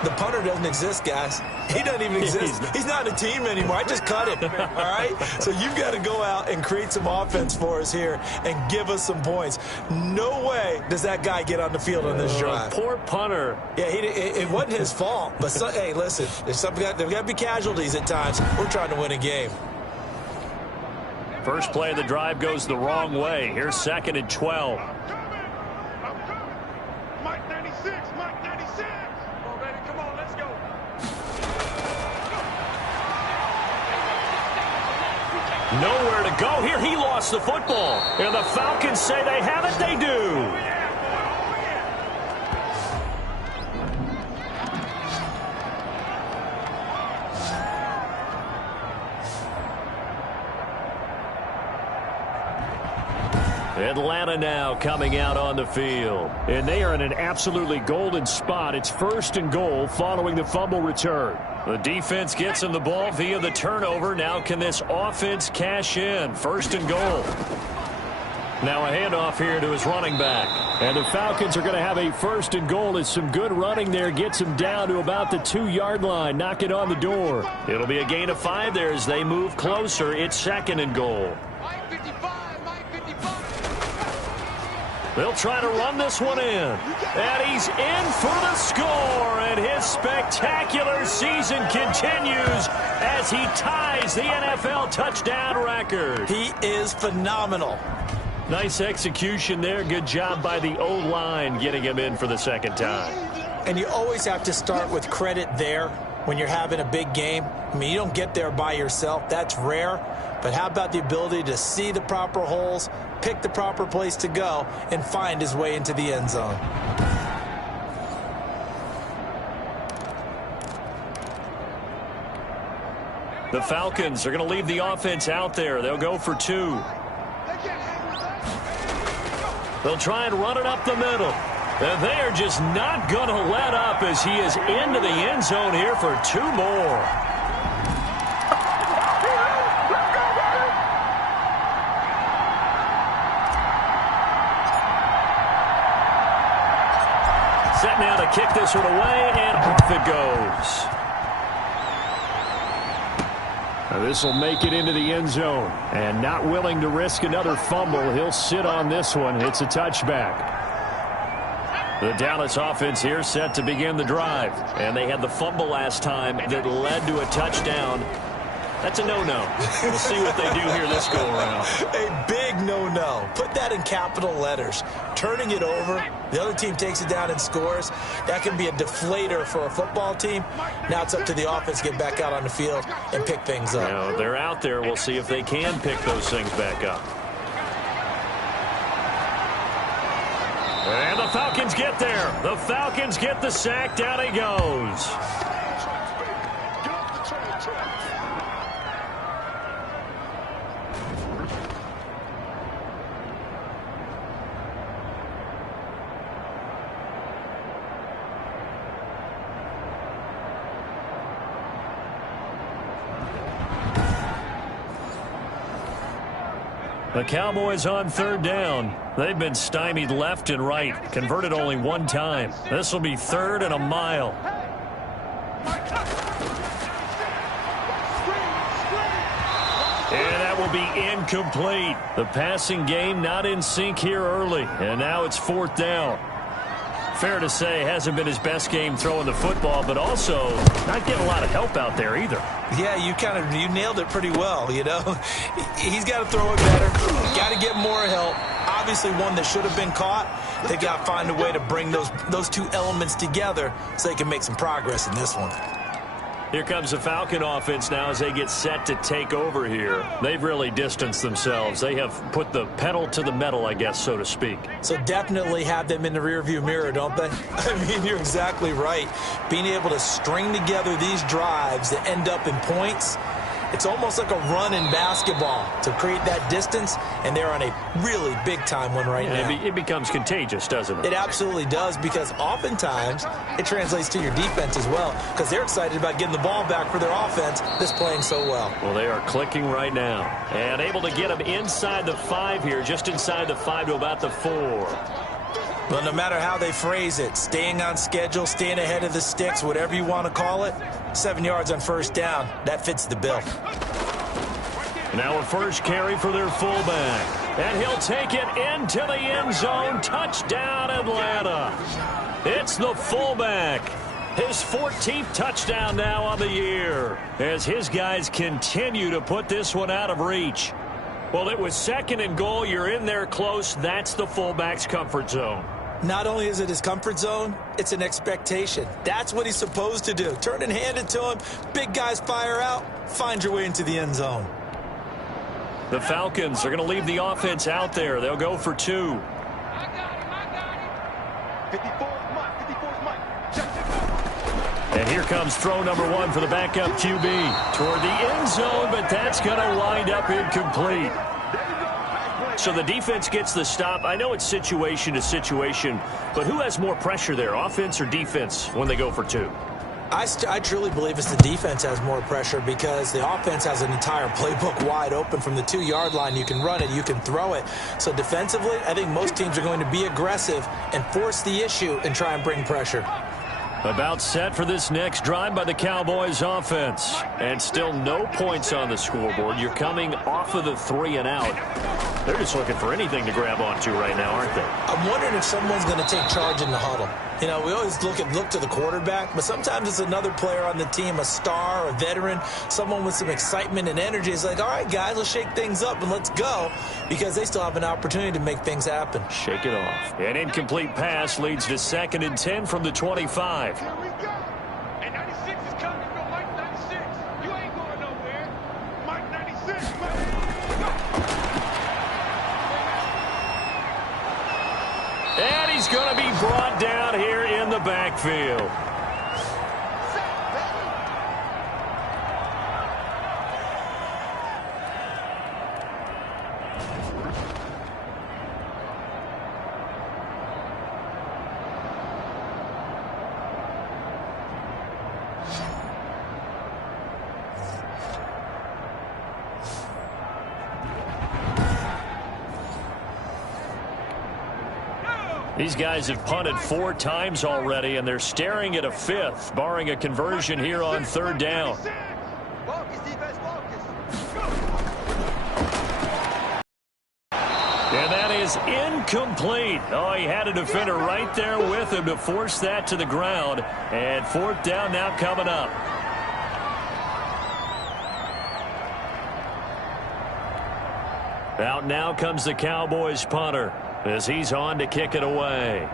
The punter doesn't exist, guys. He doesn't even exist. He's not a team anymore. I just cut him, all right? So you've got to go out and create some offense for us here and give us some points. No way does that guy get on the field on this drive. Poor punter. Yeah, it wasn't his fault. But, hey, listen, there's got to be casualties at times. We're trying to win a game. First play of the drive goes the wrong way. Here's 2nd and 12. Mike 96, Mike 96. Come on, baby, come on, let's go. Nowhere to go here. He lost the football. And the Falcons say they have it. They do. Atlanta now coming out on the field. And they are in an absolutely golden spot. It's 1st and goal following the fumble return. The defense gets him the ball via the turnover. Now can this offense cash in? 1st and goal. Now a handoff here to his running back. And the Falcons are going to have a 1st and goal as some good running there gets him down to about the 2-yard line. Knock it on the door. It'll be a gain of 5 there as they move closer. It's 2nd and goal. Mike 55, Mike 55. They'll try to run this one in. And he's in for the score. And his spectacular season continues as he ties the NFL touchdown record. He is phenomenal. Nice execution there. Good job by the O-line getting him in for the 2nd time. And you always have to start with credit there when you're having a big game. I mean, you don't get there by yourself. That's rare. But how about the ability to see the proper holes, pick the proper place to go, and find his way into the end zone? The Falcons are going to leave the offense out there. They'll go for 2. They'll try and run it up the middle. And they are just not going to let up as he is into the end zone here for 2 more. Set now to kick this one away, and off it goes. This will make it into the end zone. And not willing to risk another fumble, he'll sit on this one. It's a touchback. The Dallas offense here set to begin the drive. And they had the fumble last time that led to a touchdown. That's a no-no. We'll see what they do here this go-around. A big no-no. Put that in capital letters. Turning it over, the other team takes it down and scores. That can be a deflator for a football team. Now it's up to the offense to get back out on the field and pick things up. Now, they're out there. We'll see if they can pick those things back up. And the Falcons get there. The Falcons get the sack. Down he goes. The Cowboys on third down. They've been stymied left and right, converted only one time. This will be third and a mile. And that will be incomplete. The passing game not in sync here early, and now it's fourth down. Fair to say, hasn't been his best game throwing the football, but also not getting a lot of help out there either. Yeah, you nailed it pretty well, you know. He's got to throw it better. Got to get more help. Obviously one that should have been caught. They've got to find a way to bring those two elements together so they can make some progress in this one. Here comes the Falcon offense now as they get set to take over here. They've really distanced themselves. They have put the pedal to the metal, I guess, so to speak. So definitely have them in the rearview mirror, don't they? I mean, you're exactly right. Being able to string together these drives that end up in points, it's almost like a run in basketball to create that distance, and they're on a really big-time one right now. It becomes contagious, doesn't it? It absolutely does, because oftentimes it translates to your defense as well, because they're excited about getting the ball back for their offense that's playing so well. Well, they are clicking right now, and able to get them inside the 5 here, just inside the 5 to about the 4. Well, no matter how they phrase it, staying on schedule, staying ahead of the sticks, whatever you want to call it, 7 yards on first down, that fits the bill. Now a first carry for their fullback, and he'll take it into the end zone. Touchdown, Atlanta. It's the fullback. His 14th touchdown now on the year as his guys continue to put this one out of reach. Well, it was second and goal. You're in there close. That's the fullback's comfort zone. Not only is it his comfort zone, it's an expectation. That's what he's supposed to do. Turn and hand it to him. Big guys fire out. Find your way into the end zone. The Falcons are going to leave the offense out there. They'll go for 2. I got him. 54's Mike. And here comes throw number 1 for the backup QB. Toward the end zone, but that's going to wind up incomplete. So the defense gets the stop. I know it's situation to situation, but who has more pressure there, offense or defense, when they go for 2? I truly believe it's the defense has more pressure, because the offense has an entire playbook wide open from the 2-yard line. You can run it, you can throw it. So defensively, I think most teams are going to be aggressive and force the issue and try and bring pressure. About set for this next drive by the Cowboys offense. And still no points on the scoreboard. You're coming off of the 3 and out. They're just looking for anything to grab onto right now, aren't they? I'm wondering if someone's going to take charge in the huddle. You know, we always look to the quarterback, but sometimes it's another player on the team, a star, a veteran, someone with some excitement and energy. It's like, all right, guys, let's shake things up and let's go, because they still have an opportunity to make things happen. Shake it off. An incomplete pass leads to 2nd and 10 from the 25. Here we go. And 96 is coming from Mike 96. You ain't going nowhere. Mike 96. And he's going to be brought down here in the backfield. These guys have punted 4 times already, and they're staring at a 5th, barring a conversion here on 3rd down. And that is incomplete. Oh, he had a defender right there with him to force that to the ground. And 4th down now coming up. Out now comes the Cowboys punter as he's on to kick it away.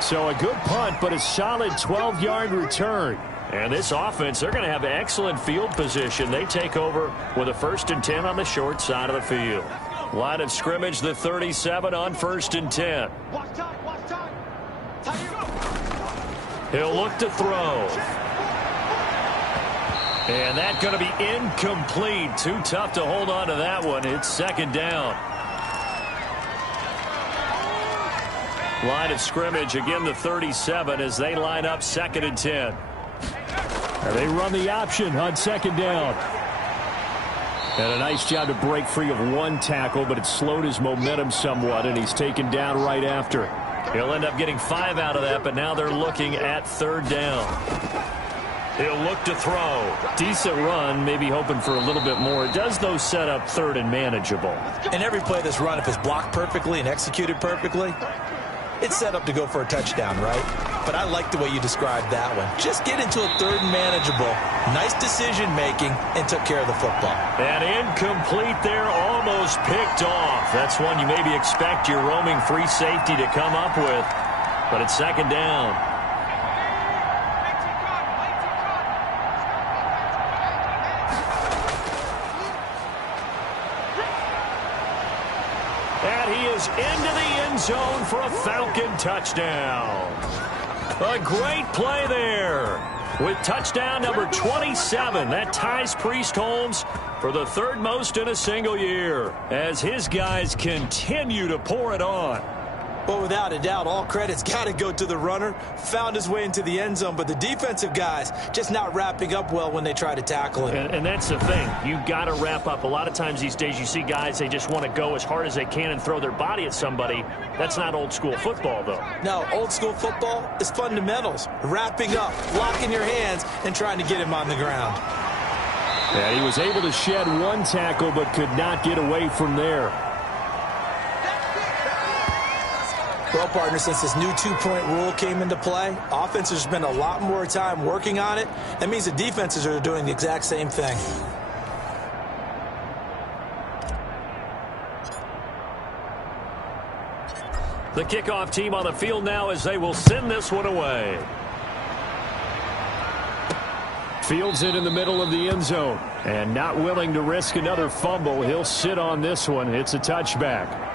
So a good punt, but a solid 12-yard return. And this offense, they're going to have excellent field position. They take over with a 1st and 10 on the short side of the field. Line of scrimmage, the 37 on 1st and 10. Watch time. He'll look to throw. And that's going to be incomplete. Too tough to hold on to that one. It's 2nd down. Line of scrimmage, again the 37 as they line up 2nd and 10. And they run the option on 2nd down. And a nice job to break free of one tackle, but it slowed his momentum somewhat, and he's taken down right after. He'll end up getting 5 out of that, but now they're looking at 3rd down. He'll look to throw. Decent run, maybe hoping for a little bit more. It does, though, set up 3rd and manageable. And every play this run, if it's blocked perfectly and executed perfectly, it's set up to go for a touchdown, right? But I like the way you described that one. Just get into a 3rd and manageable, nice decision-making, and took care of the football. And incomplete there, almost picked off. That's one you maybe expect your roaming free safety to come up with. But it's 2nd down. And he is into the end zone for a Falcon touchdown. A great play there with touchdown number 27. That ties Priest Holmes for the 3rd most in a single year as his guys continue to pour it on. Well, without a doubt, all credit's got to go to the runner. Found his way into the end zone, but the defensive guys just not wrapping up well when they try to tackle him. And that's the thing. You've got to wrap up. A lot of times these days you see guys, they just want to go as hard as they can and throw their body at somebody. That's not old school football, though. No, old school football is fundamentals. Wrapping up, locking your hands, and trying to get him on the ground. And he was able to shed one tackle but could not get away from there. Well, partner, since this new 2-point rule came into play, offenses spend a lot more time working on it. That means the defenses are doing the exact same thing. The kickoff team on the field now as they will send this one away. Fields it in the middle of the end zone. And not willing to risk another fumble, he'll sit on this one. It's a touchback.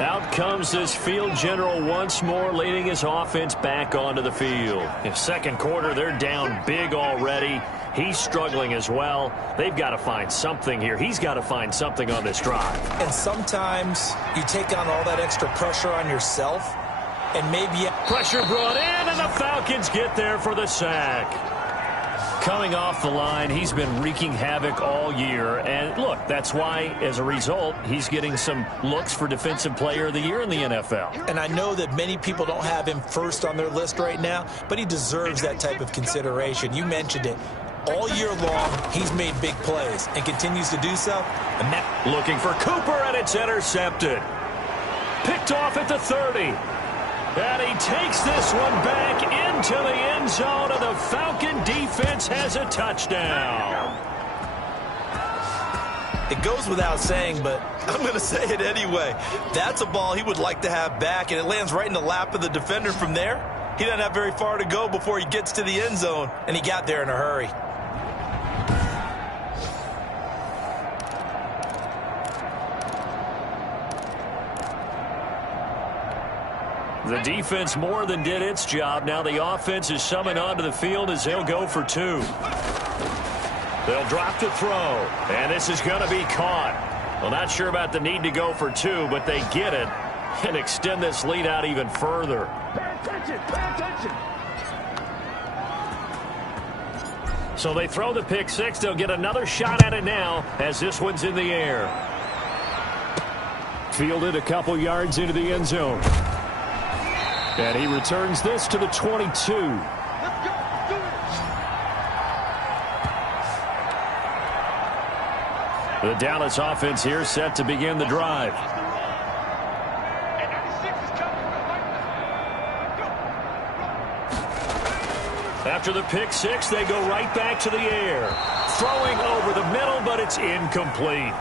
Out comes this field general once more, leading his offense back onto the field. In 2nd quarter, they're down big already. He's struggling as well. They've got to find something here. He's got to find something on this drive. And sometimes you take on all that extra pressure on yourself, and maybe... Pressure brought in, and the Falcons get there for the sack. Coming off the line, he's been wreaking havoc all year. And look, that's why, as a result, he's getting some looks for Defensive Player of the Year in the NFL. And I know that many people don't have him first on their list right now, but he deserves that type of consideration. You mentioned it. All year long, he's made big plays and continues to do so. And that looking for Cooper, and it's intercepted. Picked off at the 30. And he takes this one back into the end zone, and the Falcon defense has a touchdown. It goes without saying, but I'm going to say it anyway. That's a ball he would like to have back, and it lands right in the lap of the defender from there. He doesn't have very far to go before he gets to the end zone, and he got there in a hurry. The defense more than did its job. Now the offense is summoned onto the field as they'll go for 2. They'll drop to throw, and this is going to be caught. Well, not sure about the need to go for 2, but they get it and extend this lead out even further. Pay attention, pay attention. So they throw the pick 6. They'll get another shot at it now as this one's in the air. Fielded a couple yards into the end zone. And he returns this to the 22. Let's go. Do it. The Dallas offense here set to begin the drive. And 96 is coming. After the pick 6, they go right back to the air. Throwing over the middle, but it's incomplete.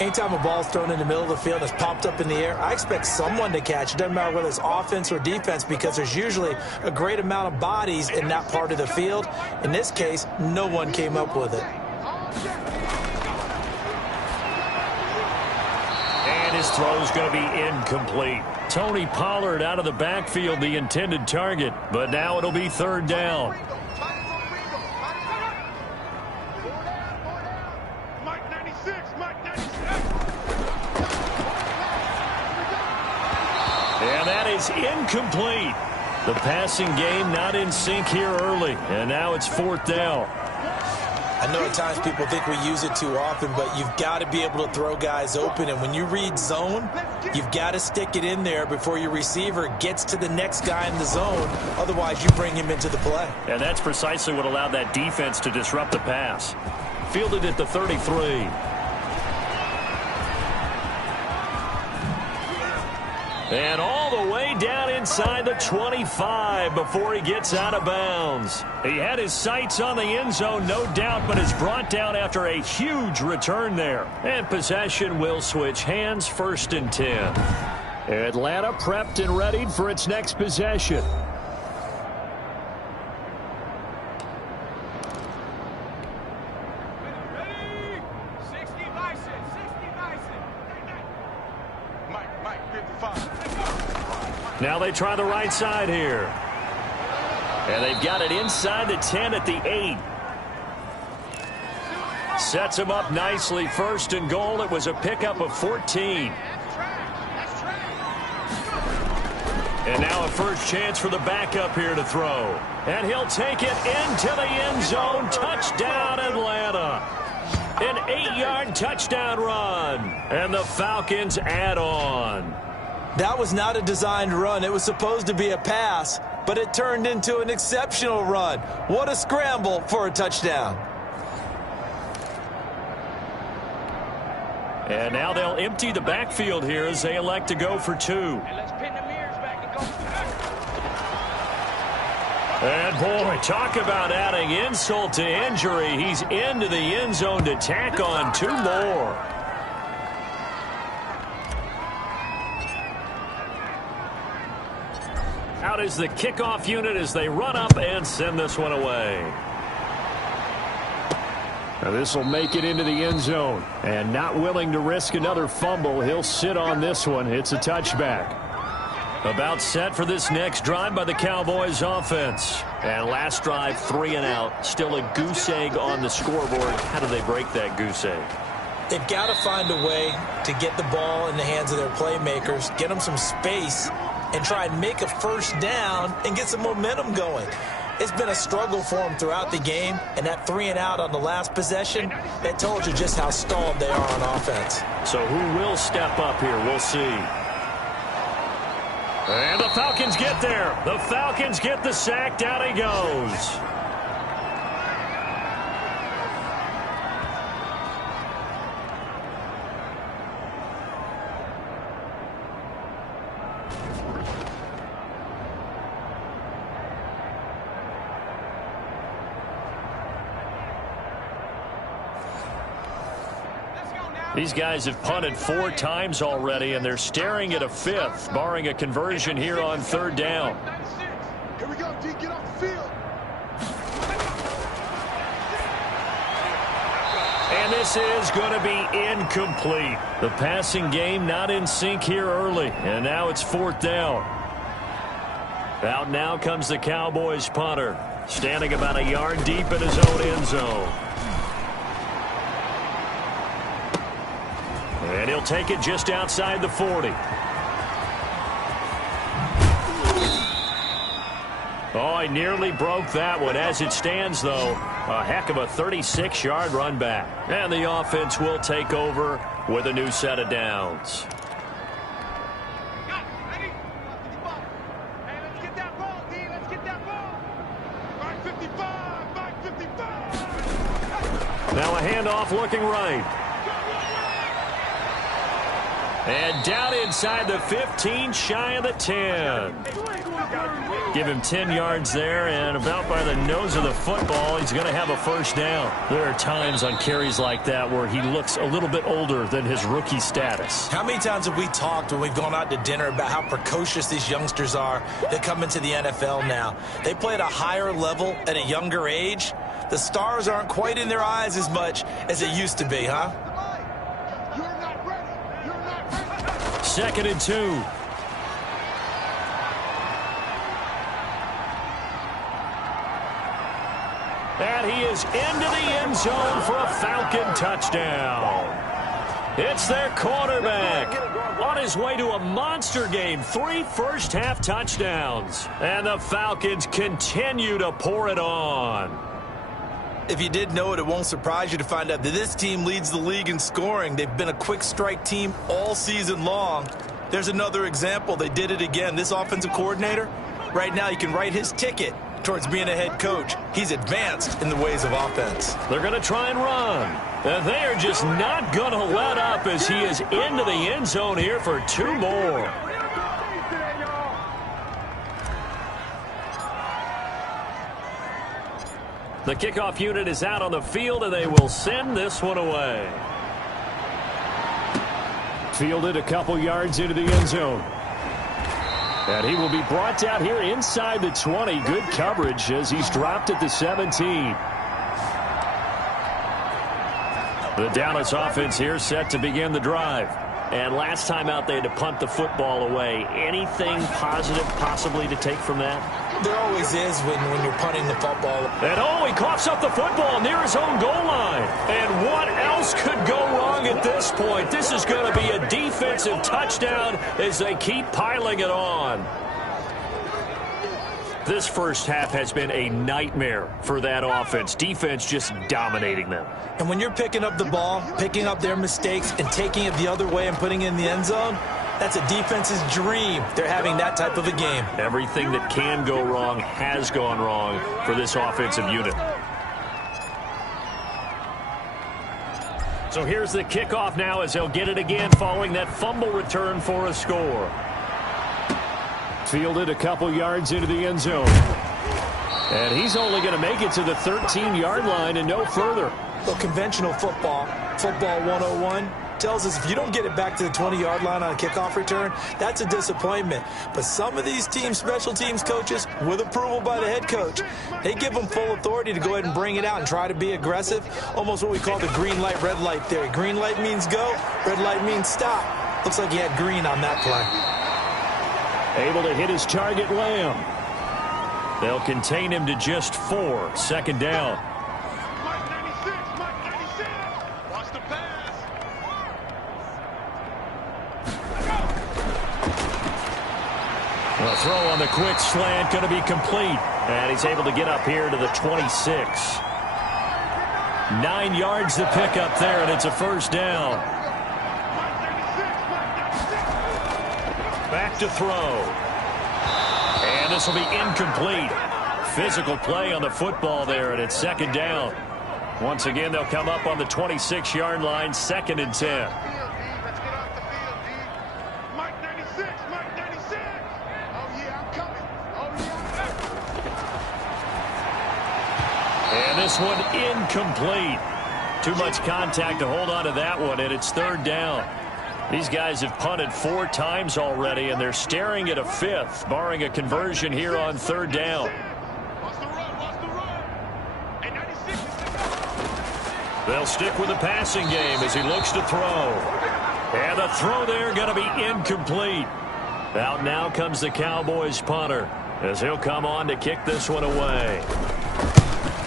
Anytime a ball's thrown in the middle of the field and it's popped up in the air, I expect someone to catch it. Doesn't matter whether it's offense or defense, because there's usually a great amount of bodies in that part of the field. In this case, no one came up with it. And his throw's going to be incomplete. Tony Pollard out of the backfield, the intended target, but now it'll be 3rd down. Mike 96, Mike 96. is incomplete. The passing game not in sync here early, and now it's 4th down. I know at times people think we use it too often, but you've got to be able to throw guys open. And when you read zone, you've got to stick it in there before your receiver gets to the next guy in the zone. Otherwise, you bring him into the play. And that's precisely what allowed that defense to disrupt the pass. Fielded at the 33. And all the way down inside the 25 before he gets out of bounds. He had his sights on the end zone, no doubt, but is brought down after a huge return there. And possession will switch hands, 1st and 10. Atlanta prepped and readied for its next possession. Now they try the right side here. And they've got it inside the 10 at the 8. Sets him up nicely. 1st and goal. It was a pickup of 14. And now a first chance for the backup here to throw. And he'll take it into the end zone. Touchdown, Atlanta. An 8-yard touchdown run. And the Falcons add on. That was not a designed run. It was supposed to be a pass, but it turned into an exceptional run. What a scramble for a touchdown. And now they'll empty the backfield here as they elect to go for 2. And boy, talk about adding insult to injury. He's into the end zone to tack on 2 more. Out is the kickoff unit as they run up and send this one away. Now this will make it into the end zone. And not willing to risk another fumble, he'll sit on this one. It's a touchback. About set for this next drive by the Cowboys offense. And last drive, 3 and out. Still a goose egg on the scoreboard. How do they break that goose egg? They've got to find a way to get the ball in the hands of their playmakers, get them some space, and try and make a first down and get some momentum going. It's been a struggle for them throughout the game, and that 3 and out on the last possession, that told you just how stalled they are on offense. So who will step up here? We'll see. And the Falcons get there. The Falcons get the sack. Down he goes. These guys have punted 4 times already, and they're staring at a 5th, barring a conversion here on 3rd down. Here we go, D. Get off the field. And this is going to be incomplete. The passing game not in sync here early, and now it's 4th down. Out now comes the Cowboys punter, standing about a yard deep in his own end zone. And he'll take it just outside the 40. Oh, he nearly broke that one. As it stands, though, a heck of a 36-yard run back. And the offense will take over with a new set of downs. Now a handoff looking right. And down inside the 15, shy of the 10. Give him 10 yards there, and about by the nose of the football, he's going to have a first down. There are times on carries like that where he looks a little bit older than his rookie status. How many times have we talked when we've gone out to dinner about how precocious these youngsters are that come into the NFL now? They play at a higher level at a younger age. The stars aren't quite in their eyes as much as it used to be, huh? 2nd and 2. And he is into the end zone for a Falcon touchdown. It's their quarterback, on his way to a monster game. 3 first-half touchdowns. And the Falcons continue to pour it on. If you did know it, it won't surprise you to find out that this team leads the league in scoring. They've been a quick strike team all season long. There's another example. They did it again. This offensive coordinator, right now, you can write his ticket towards being a head coach. He's advanced in the ways of offense. They're going to try and run. And they are just not going to let up as he is into the end zone here for 2 more. The kickoff unit is out on the field, and they will send this one away. Fielded a couple yards into the end zone. And he will be brought down here inside the 20. Good coverage as he's dropped at the 17. The Dallas offense here set to begin the drive. And last time out, they had to punt the football away. Anything positive possibly to take from that? There always is when you're punting the football. And he coughs up the football near his own goal line. And what else could go wrong at this point? This is going to be a defensive touchdown as they keep piling it on. This first half has been a nightmare for that offense. Defense just dominating them. And when you're picking up the ball, picking up their mistakes, and taking it the other way and putting it in the end zone, that's a defense's dream. They're having that type of a game. Everything that can go wrong has gone wrong for this offensive unit. So here's the kickoff now as they'll get it again following that fumble return for a score. Fielded a couple yards into the end zone. And he's only going to make it to the 13-yard line and no further. Well, conventional football 101, tells us if you don't get it back to the 20-yard line on a kickoff return, that's a disappointment. But some of these teams, special teams coaches, with approval by the head coach, they give them full authority to go ahead and bring it out and try to be aggressive, almost what we call the green light, red light theory. Green light means go, red light means stop. Looks like he had green on that play. Able to hit his target, Lamb. They'll contain him to just 4. Second down. Mike 96, Mike 96. Watch the pass. The throw on the quick slant going to be complete. And he's able to get up here to the 26. 9 yards to pick up there, and it's a first down. Back to throw. And this will be incomplete. Physical play on the football there, and it's second down. Once again, they'll come up on the 26-yard line, 2nd and 10. Let's get off the field, D. Mike 96, Mike 96. Oh, yeah, I'm coming. Oh, yeah. And this one incomplete. Too much contact to hold on to that one, and it's 3rd down. These guys have punted 4 times already, and they're staring at a 5th, barring a conversion here on 3rd down. Watch the run, watch the run. Hey, 96 is the They'll stick with the passing game as he looks to throw. And the throw there going to be incomplete. Out now comes the Cowboys punter as he'll come on to kick this one away.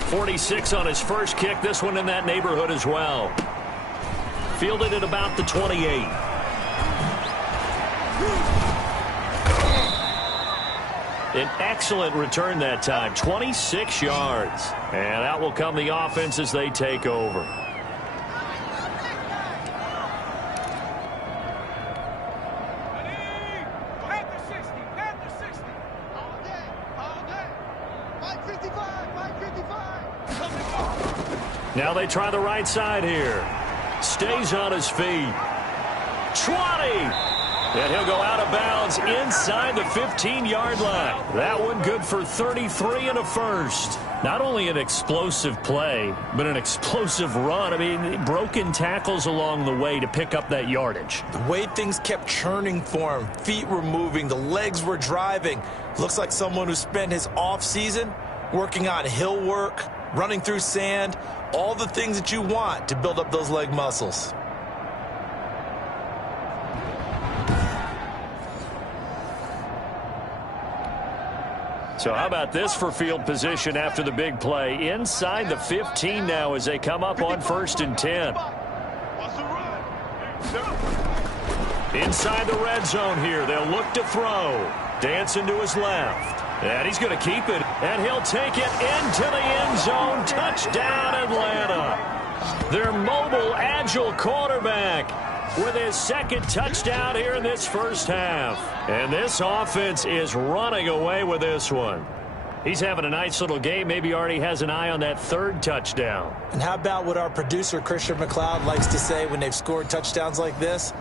46 on his first kick, this one in that neighborhood as well. Fielded at about the 28. An excellent return that time, 26 yards. And out will come the offense as they take over. Panther 60, Panther 60. All day, all day. Mike 55, Mike 55. Now they try the right side here. Stays on his feet. 20. And he'll go out of bounds inside the 15-yard line. That one good for 33 and a first. Not only an explosive play, but an explosive run. I mean, broken tackles along the way to pick up that yardage. The way things kept churning for him, feet were moving, the legs were driving. Looks like someone who spent his off-season working on hill work, running through sand, all the things that you want to build up those leg muscles. So how about this for field position after the big play? Inside the 15 now as they come up on 1st and 10. Watch the run. Inside the red zone here, they'll look to throw. Dancing to his left. And he's going to keep it. And he'll take it into the end zone. Touchdown, Atlanta. Their mobile, agile quarterback with his second touchdown here in this first half. And this offense is running away with this one. He's having a nice little game. Maybe already has an eye on that third touchdown. And how about what our producer, Christian McLeod, likes to say when they've scored touchdowns like this?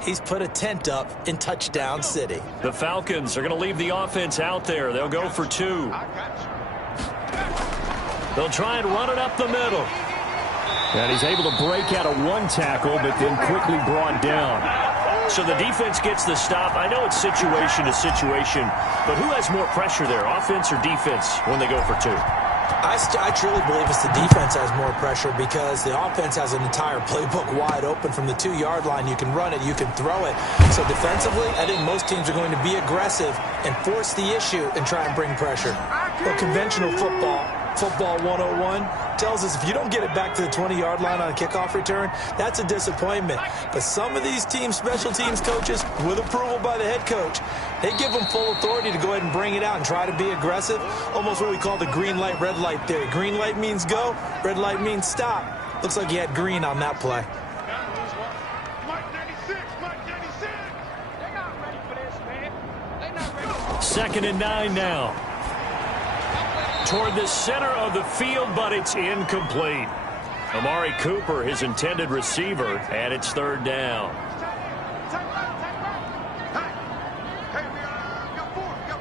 He's put a tent up in Touchdown City. The Falcons are going to leave the offense out there. They'll go for two. They'll try and run it up the middle. And he's able to break out of one tackle, but then quickly brought down. So the defense gets the stop. I know it's situation to situation, but who has more pressure there, offense or defense, when they go for two? I truly believe it's the defense has more pressure because the offense has an entire playbook wide open from the 2-yard line. You can run it, you can throw it. So defensively, I think most teams are going to be aggressive and force the issue and try and bring pressure. But conventional football 101 tells us if you don't get it back to the 20-yard line on a kickoff return, that's a disappointment. But some of these team special teams coaches, with approval by the head coach, they give them full authority to go ahead and bring it out and try to be aggressive, almost what we call the green light, red light theory. Green light means go, red light means stop. Looks like he had green on that play. Mike 96, Mike 96. They're not ready for this, man. They're not ready. 2nd and 9 now. Toward the center of the field, but it's incomplete. Amari Cooper, his intended receiver, and it's 3rd down. Hey, we got four down.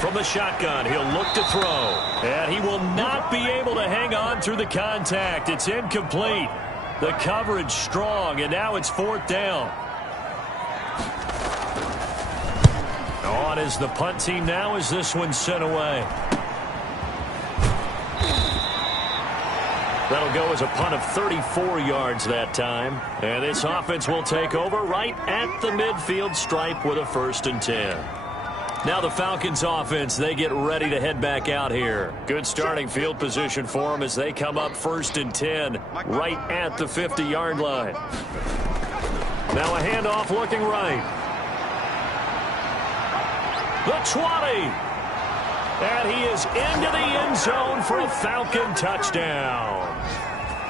From the shotgun, he'll look to throw. And he will not be able to hang on through the contact. It's incomplete. The coverage strong, and now it's 4th down. On is the punt team now as this one's sent away. That'll go as a punt of 34 yards that time. And this offense will take over right at the midfield stripe with a 1st and 10. Now the Falcons offense, they get ready to head back out here. Good starting field position for them as they come up 1st and 10 right at the 50-yard line. Now a handoff looking right. The 20. And he is into the end zone for a Falcon touchdown.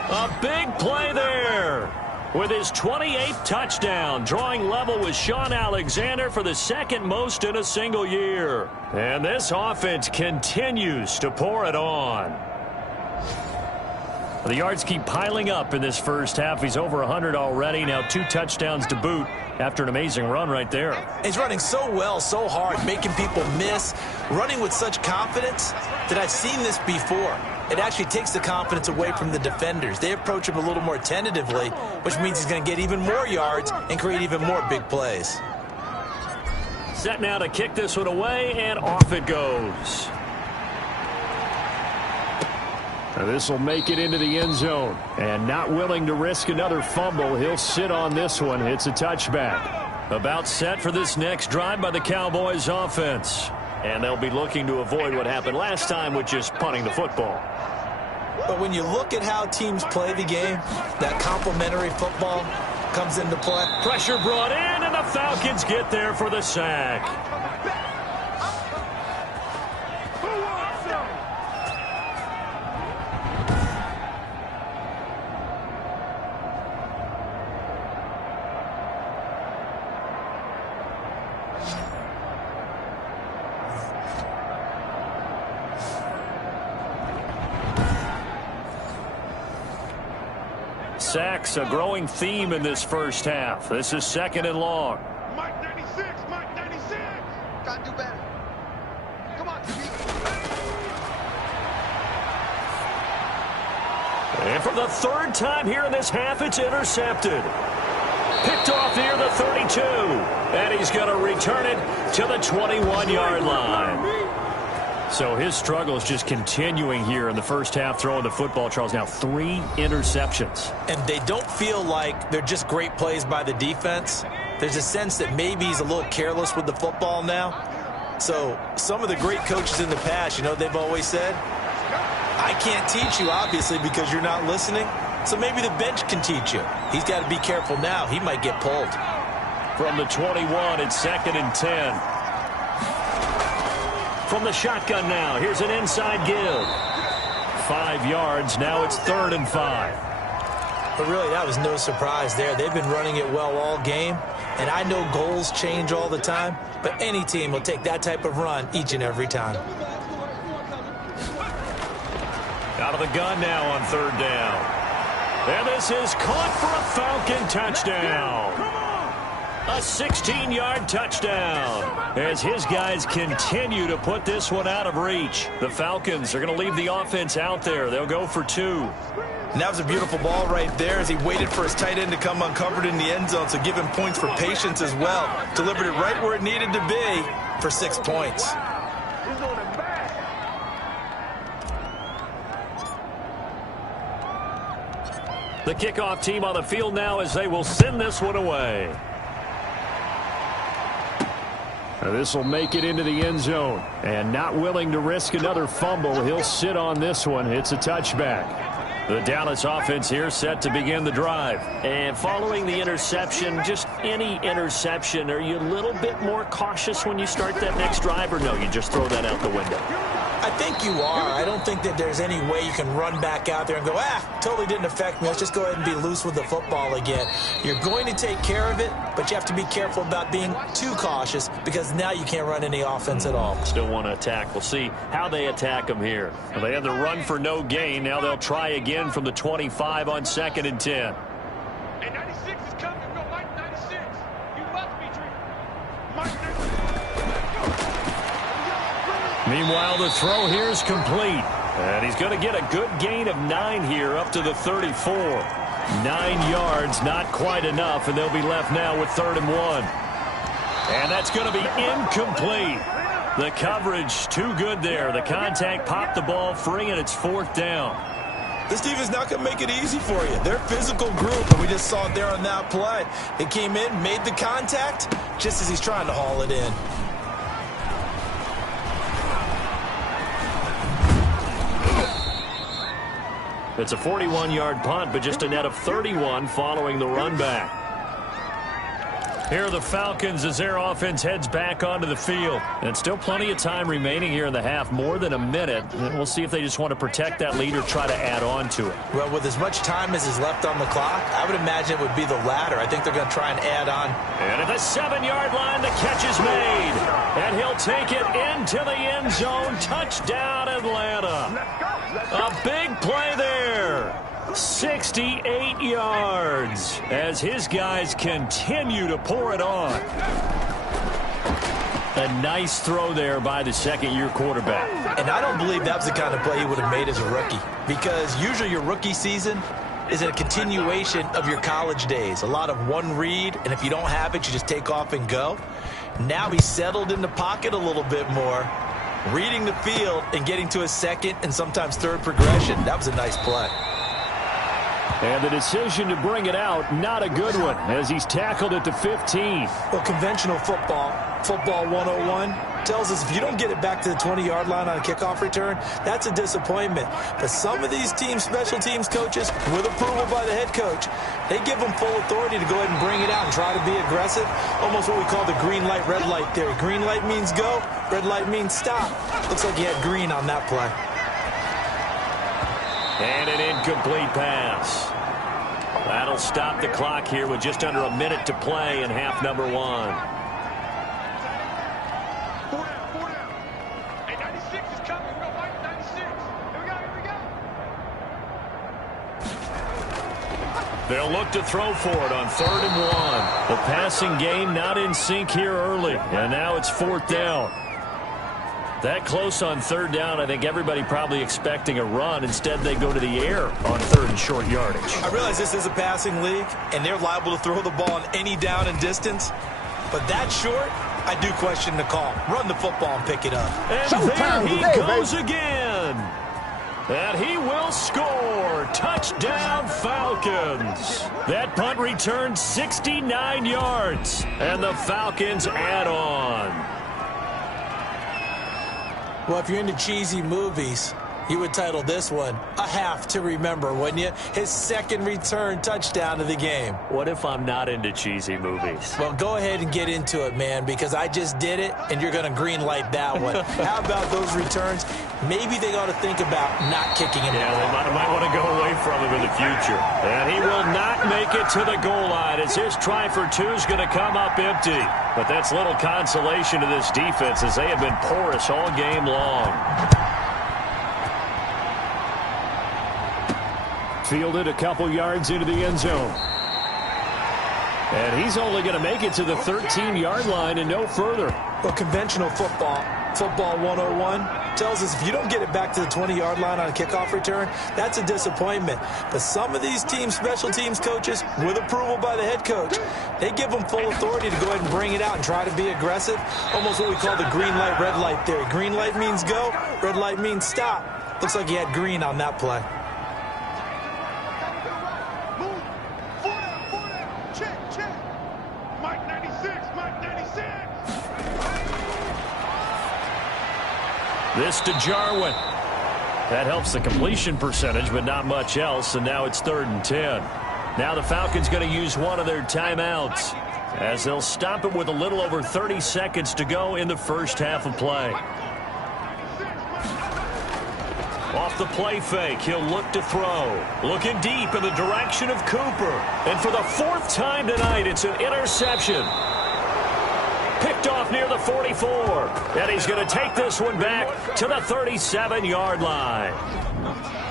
A big play there with his 28th touchdown, drawing level with Sean Alexander for the 2nd most in a single year. And this offense continues to pour it on. The yards keep piling up in this first half. He's over 100 already. Now 2 touchdowns to boot after an amazing run right there. He's running so well, so hard, making people miss, running with such confidence that I've seen this before. It actually takes the confidence away from the defenders. They approach him a little more tentatively, which means he's going to get even more yards and create even more big plays. Set now to kick this one away, and off it goes. This will make it into the end zone. And not willing to risk another fumble, he'll sit on this one. It's a touchback. About set for this next drive by the Cowboys offense. And they'll be looking to avoid what happened last time, which is punting the football. But when you look at how teams play the game, that complementary football comes into play. Pressure brought in, and the Falcons get there for the sack. Sacks, a growing theme in this first half. This is 2nd and long. Mike 96, Mike 96. Gotta do better. Come on, and for the 3rd time here in this half, it's intercepted. Picked off near the 32. And he's going to return it to the 21-yard line. So his struggle is just continuing here in the first half, throwing the football, Charles. Now 3 interceptions. And they don't feel like they're just great plays by the defense. There's a sense that maybe he's a little careless with the football now. So some of the great coaches in the past, you know, they've always said, I can't teach you, obviously, because you're not listening. So maybe the bench can teach you. He's got to be careful now. He might get pulled. From the 21, it's 2nd and 10. From the shotgun now, here's an inside give. 5 yards, now it's 3rd and 5. But really, that was no surprise there. They've been running it well all game, and I know goals change all the time, but any team will take that type of run each and every time. Out of the gun now on 3rd down. And this is caught for a Falcon touchdown. A 16-yard touchdown as his guys continue to put this one out of reach. The Falcons are going to leave the offense out there. They'll go for 2. And that was a beautiful ball right there as he waited for his tight end to come uncovered in the end zone, so give him points for patience as well. Delivered it right where it needed to be for 6 points. The kickoff team on the field now as they will send this one away. This will make it into the end zone. And not willing to risk another fumble, he'll sit on this one. It's a touchback. The Dallas offense here set to begin the drive. And following the interception, just any interception, are you a little bit more cautious when you start that next drive, or no, you just throw that out the window? I think you are. I don't think that there's any way you can run back out there and go, totally didn't affect me. Let's just go ahead and be loose with the football again. You're going to take care of it, but you have to be careful about being too cautious because now you can't run any offense at all. Still want to attack. We'll see how they attack them here. Well, they had the run for no gain. Now they'll try again from the 25 on 2nd and 10. And 96 is coming. No, Mike 96. You must be dreaming. Mike 96. Meanwhile, the throw here is complete. And he's going to get a good gain of 9 here up to the 34. 9 yards, not quite enough, and they'll be left now with 3rd and 1. And that's going to be incomplete. The coverage too good there. The contact popped the ball free, and it's 4th down. This defense not going to make it easy for you. They're a physical group, and we just saw it there on that play. They came in, made the contact, just as he's trying to haul it in. It's a 41-yard punt, but just a net of 31 following the run back. Here are the Falcons as their offense heads back onto the field. And still plenty of time remaining here in the half, more than a minute. And we'll see if they just want to protect that lead or try to add on to it. Well, with as much time as is left on the clock, I would imagine it would be the latter. I think they're going to try and add on. And at the 7-yard line, the catch is made. And he'll take it into the end zone. Touchdown, Atlanta. A big play there. 68 yards as his guys continue to pour it on. A nice throw there by the second-year quarterback. And I don't believe that was the kind of play he would have made as a rookie, because usually your rookie season is a continuation of your college days. A lot of one read, and if you don't have it, you just take off and go. Now he's settled in the pocket a little bit more, reading the field and getting to a second and sometimes third progression. That was a nice play. And the decision to bring it out, not a good one, as he's tackled at the 15. Well, conventional football 101, tells us if you don't get it back to the 20-yard line on a kickoff return, that's a disappointment. But some of these special teams coaches, with approval by the head coach, they give them full authority to go ahead and bring it out and try to be aggressive. Almost what we call the green light, red light theory. Green light means go, red light means stop. Looks like he had green on that play. And an incomplete pass. That'll stop the clock here with just under a minute to play in half number 1. 4 down. And 96 is coming. No, Mike 96. Here we go. They'll look to throw for it on 3rd and 1. The passing game not in sync here early. And now it's 4th down. That close on 3rd down, I think everybody probably expecting a run. Instead, they go to the air on 3rd and short yardage. I realize this is a passing league, and they're liable to throw the ball on any down and distance. But that short, I do question the call. Run the football and pick it up. And there he goes again. And he will score. Touchdown, Falcons. That punt returned 69 yards. And the Falcons add on. Well, if you're into cheesy movies, You would title this one, A Half to Remember, wouldn't you? His second return touchdown of the game. What if I'm not into cheesy movies? Well, go ahead and get into it, man, because I just did it, and you're going to green light that one. How about those returns? Maybe they ought to think about not kicking him. Yeah, they might want to go away from him in the future. And he will not make it to the goal line as his try for two is going to come up empty. But that's little consolation to this defense as they have been porous all game long. Fielded a couple yards into the end zone. And he's only going to make it to the 13-yard line and no further. Well, conventional football 101, tells us if you don't get it back to the 20-yard line on a kickoff return, that's a disappointment. But some of these team special teams coaches, with approval by the head coach, they give them full authority to go ahead and bring it out and try to be aggressive. Almost what we call the green light, red light theory. Green light means go, red light means stop. Looks like he had green on that play. This to Jarwin. That helps the completion percentage, but not much else, and now it's 3rd and 10. Now the Falcons going to use one of their timeouts as they'll stop it with a little over 30 seconds to go in the first half of play. Off the play fake, he'll look to throw. Looking deep in the direction of Cooper. And for the 4th time tonight, it's an interception. Picked off near the 44. And he's going to take this one back to the 37-yard line.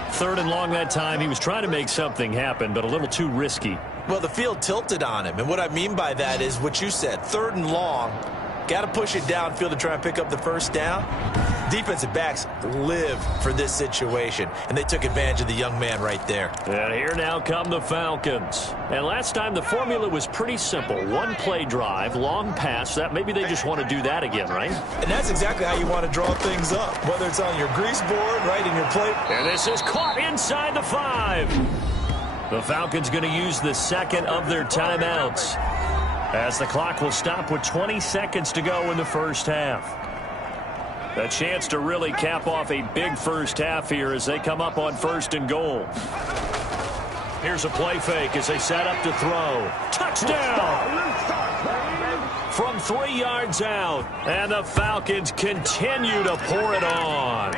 3rd and long that time. He was trying to make something happen, but a little too risky. Well, the field tilted on him. And what I mean by that is what you said. 3rd and long. Got to push it downfield to try and pick up the first down. Defensive backs live for this situation, and they took advantage of the young man right there. And here now come the Falcons. And last time the formula was pretty simple. 1-play drive, long pass. That maybe they just want to do that again, right? And that's exactly how you want to draw things up, whether it's on your grease board, right, in your play. And this is caught inside the 5. The Falcons going to use the second of their timeouts as the clock will stop with 20 seconds to go in the first half. A chance to really cap off a big first half here as they come up on 1st and goal. Here's a play fake as they set up to throw. Touchdown! From 3 yards out. And the Falcons continue to pour it on.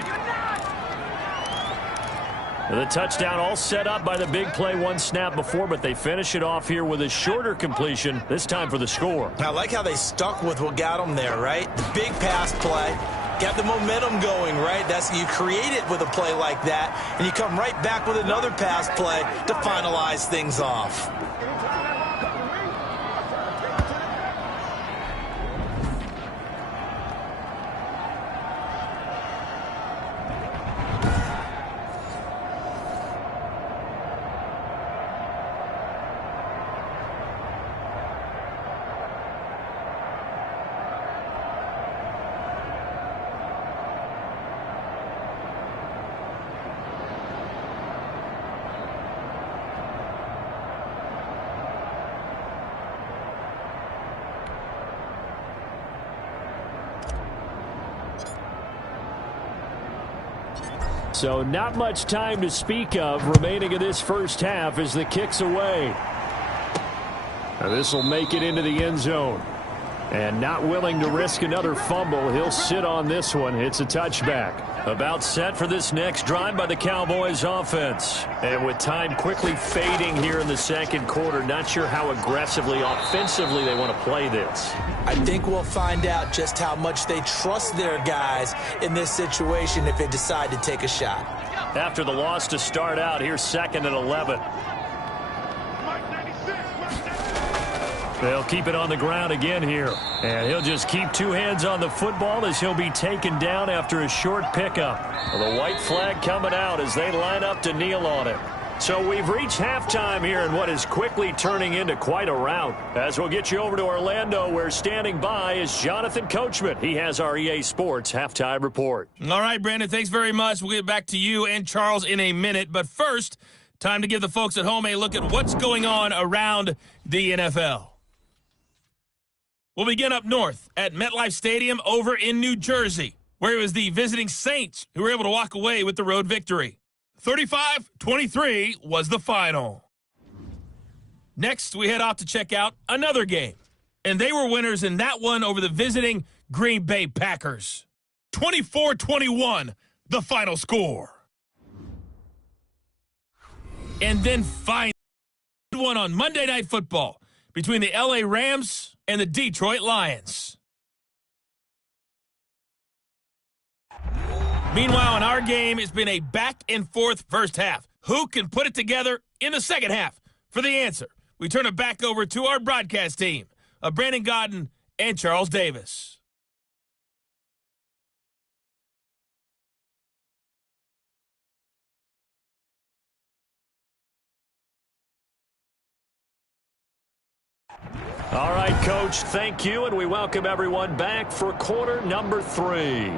The touchdown all set up by the big play 1 snap before, but they finish it off here with a shorter completion, this time for the score. I like how they stuck with what got them there, right? The big pass play. Got the momentum going, right? That's you create it with a play like that, and you come right back with another pass play to finalize things off. So not much time to speak of remaining in this first half as the kick's away. This will make it into the end zone. And not willing to risk another fumble, he'll sit on this one. It's a touchback. About set for this next drive by the Cowboys offense. And with time quickly fading here in the second quarter, not sure how aggressively, offensively they want to play this. I think we'll find out just how much they trust their guys in this situation if they decide to take a shot. After the loss to start out, here's 2nd and 11. They'll keep it on the ground again here. And he'll just keep 2 hands on the football as he'll be taken down after a short pickup. Well, the white flag coming out as they line up to kneel on it. So we've reached halftime here in what is quickly turning into quite a rout. As we'll get you over to Orlando, where standing by is Jonathan Coachman. He has our EA Sports halftime report. All right, Brandon, thanks very much. We'll get back to you and Charles in a minute. But first, time to give the folks at home a look at what's going on around the NFL. We'll begin up north at MetLife Stadium over in New Jersey, where it was the visiting Saints who were able to walk away with the road victory. 35-23 was the final. Next, we head off to check out another game. And they were winners in that one over the visiting Green Bay Packers. 24-21, the final score. And then finally, one on Monday Night Football between the LA Rams and the Detroit Lions. Meanwhile, in our game, it's been a back-and-forth first half. Who can put it together in the second half? For the answer, we turn it back over to our broadcast team of Brandon Godden and Charles Davis. All right, Coach, thank you, and we welcome everyone back for quarter number 3.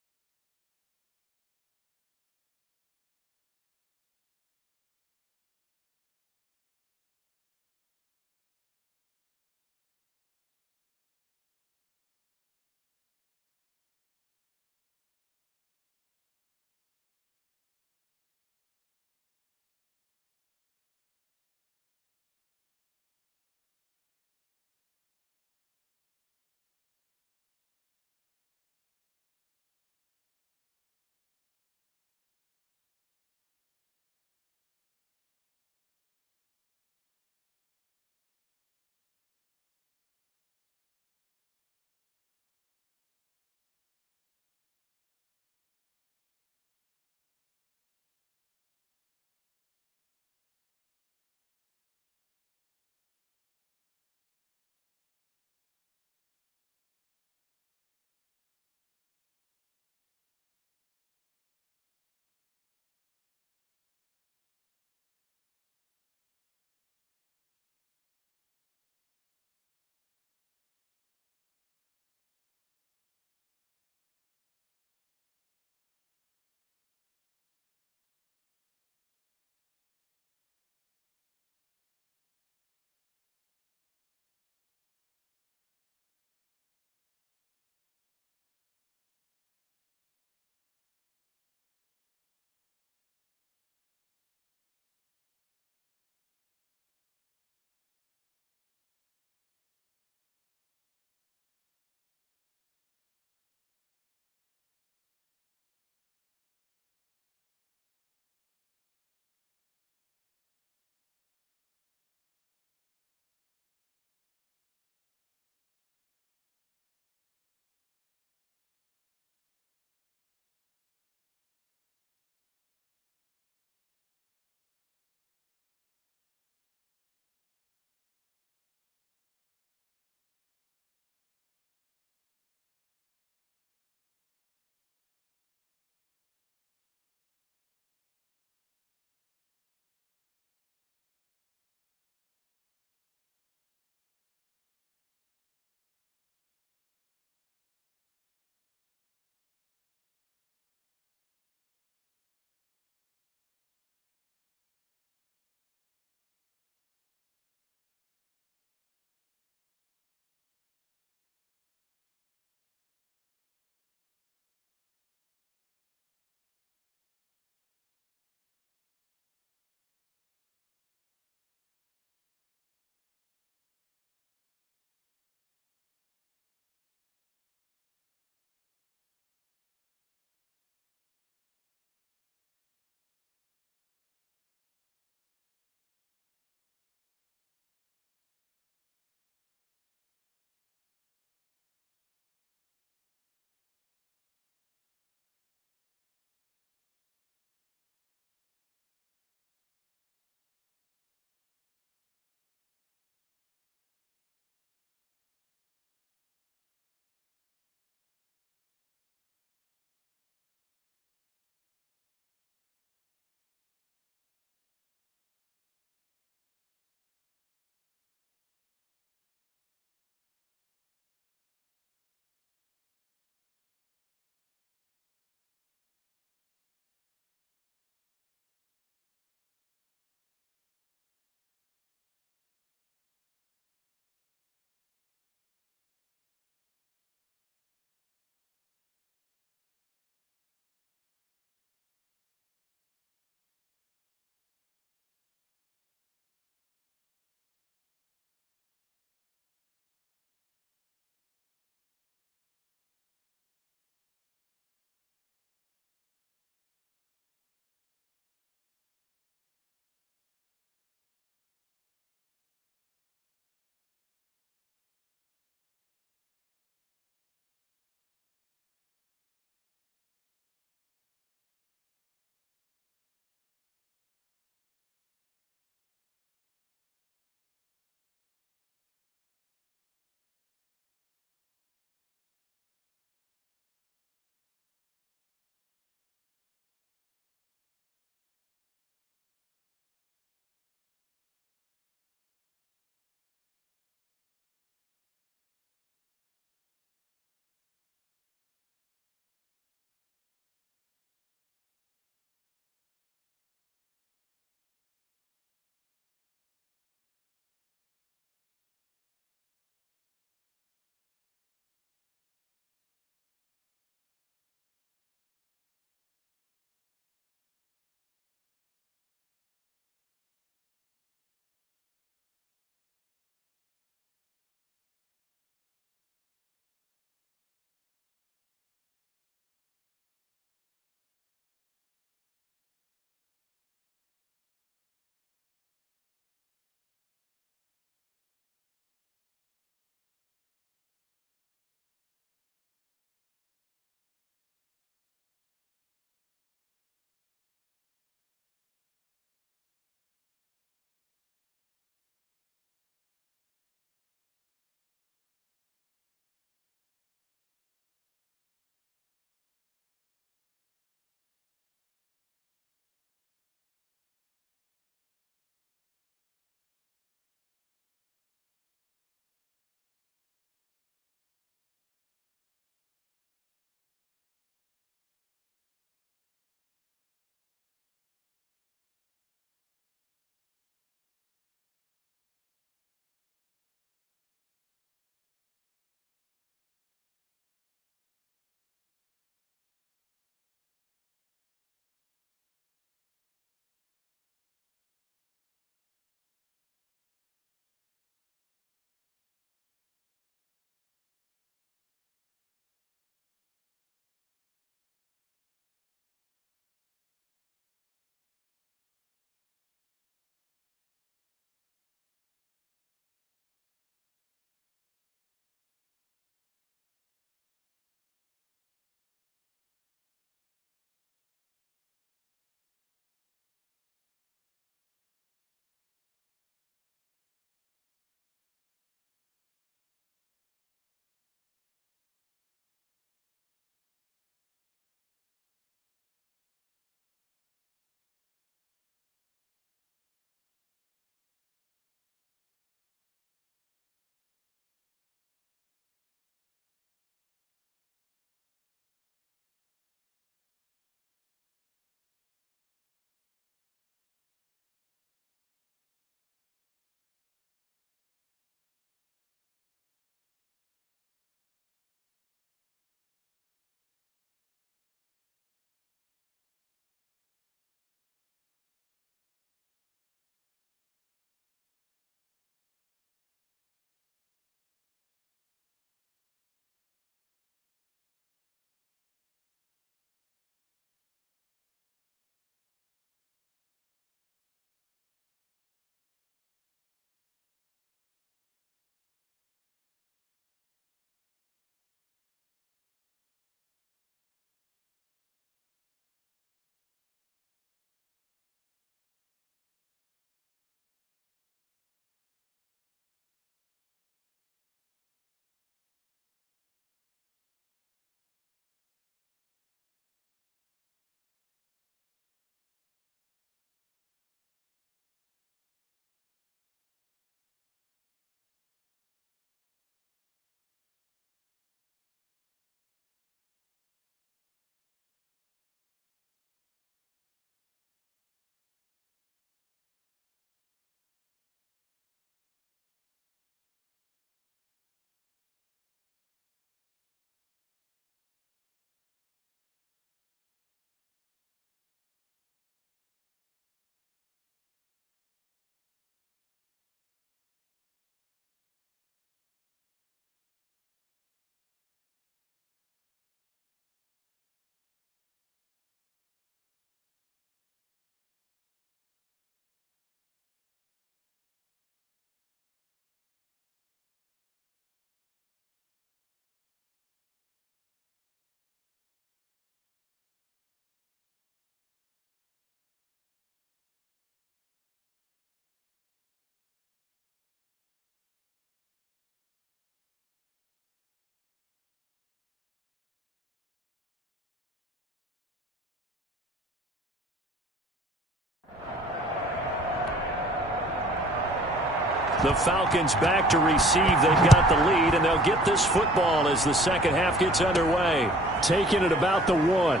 The Falcons back to receive. They've got the lead, and they'll get this football as the second half gets underway. Taking it about the 1.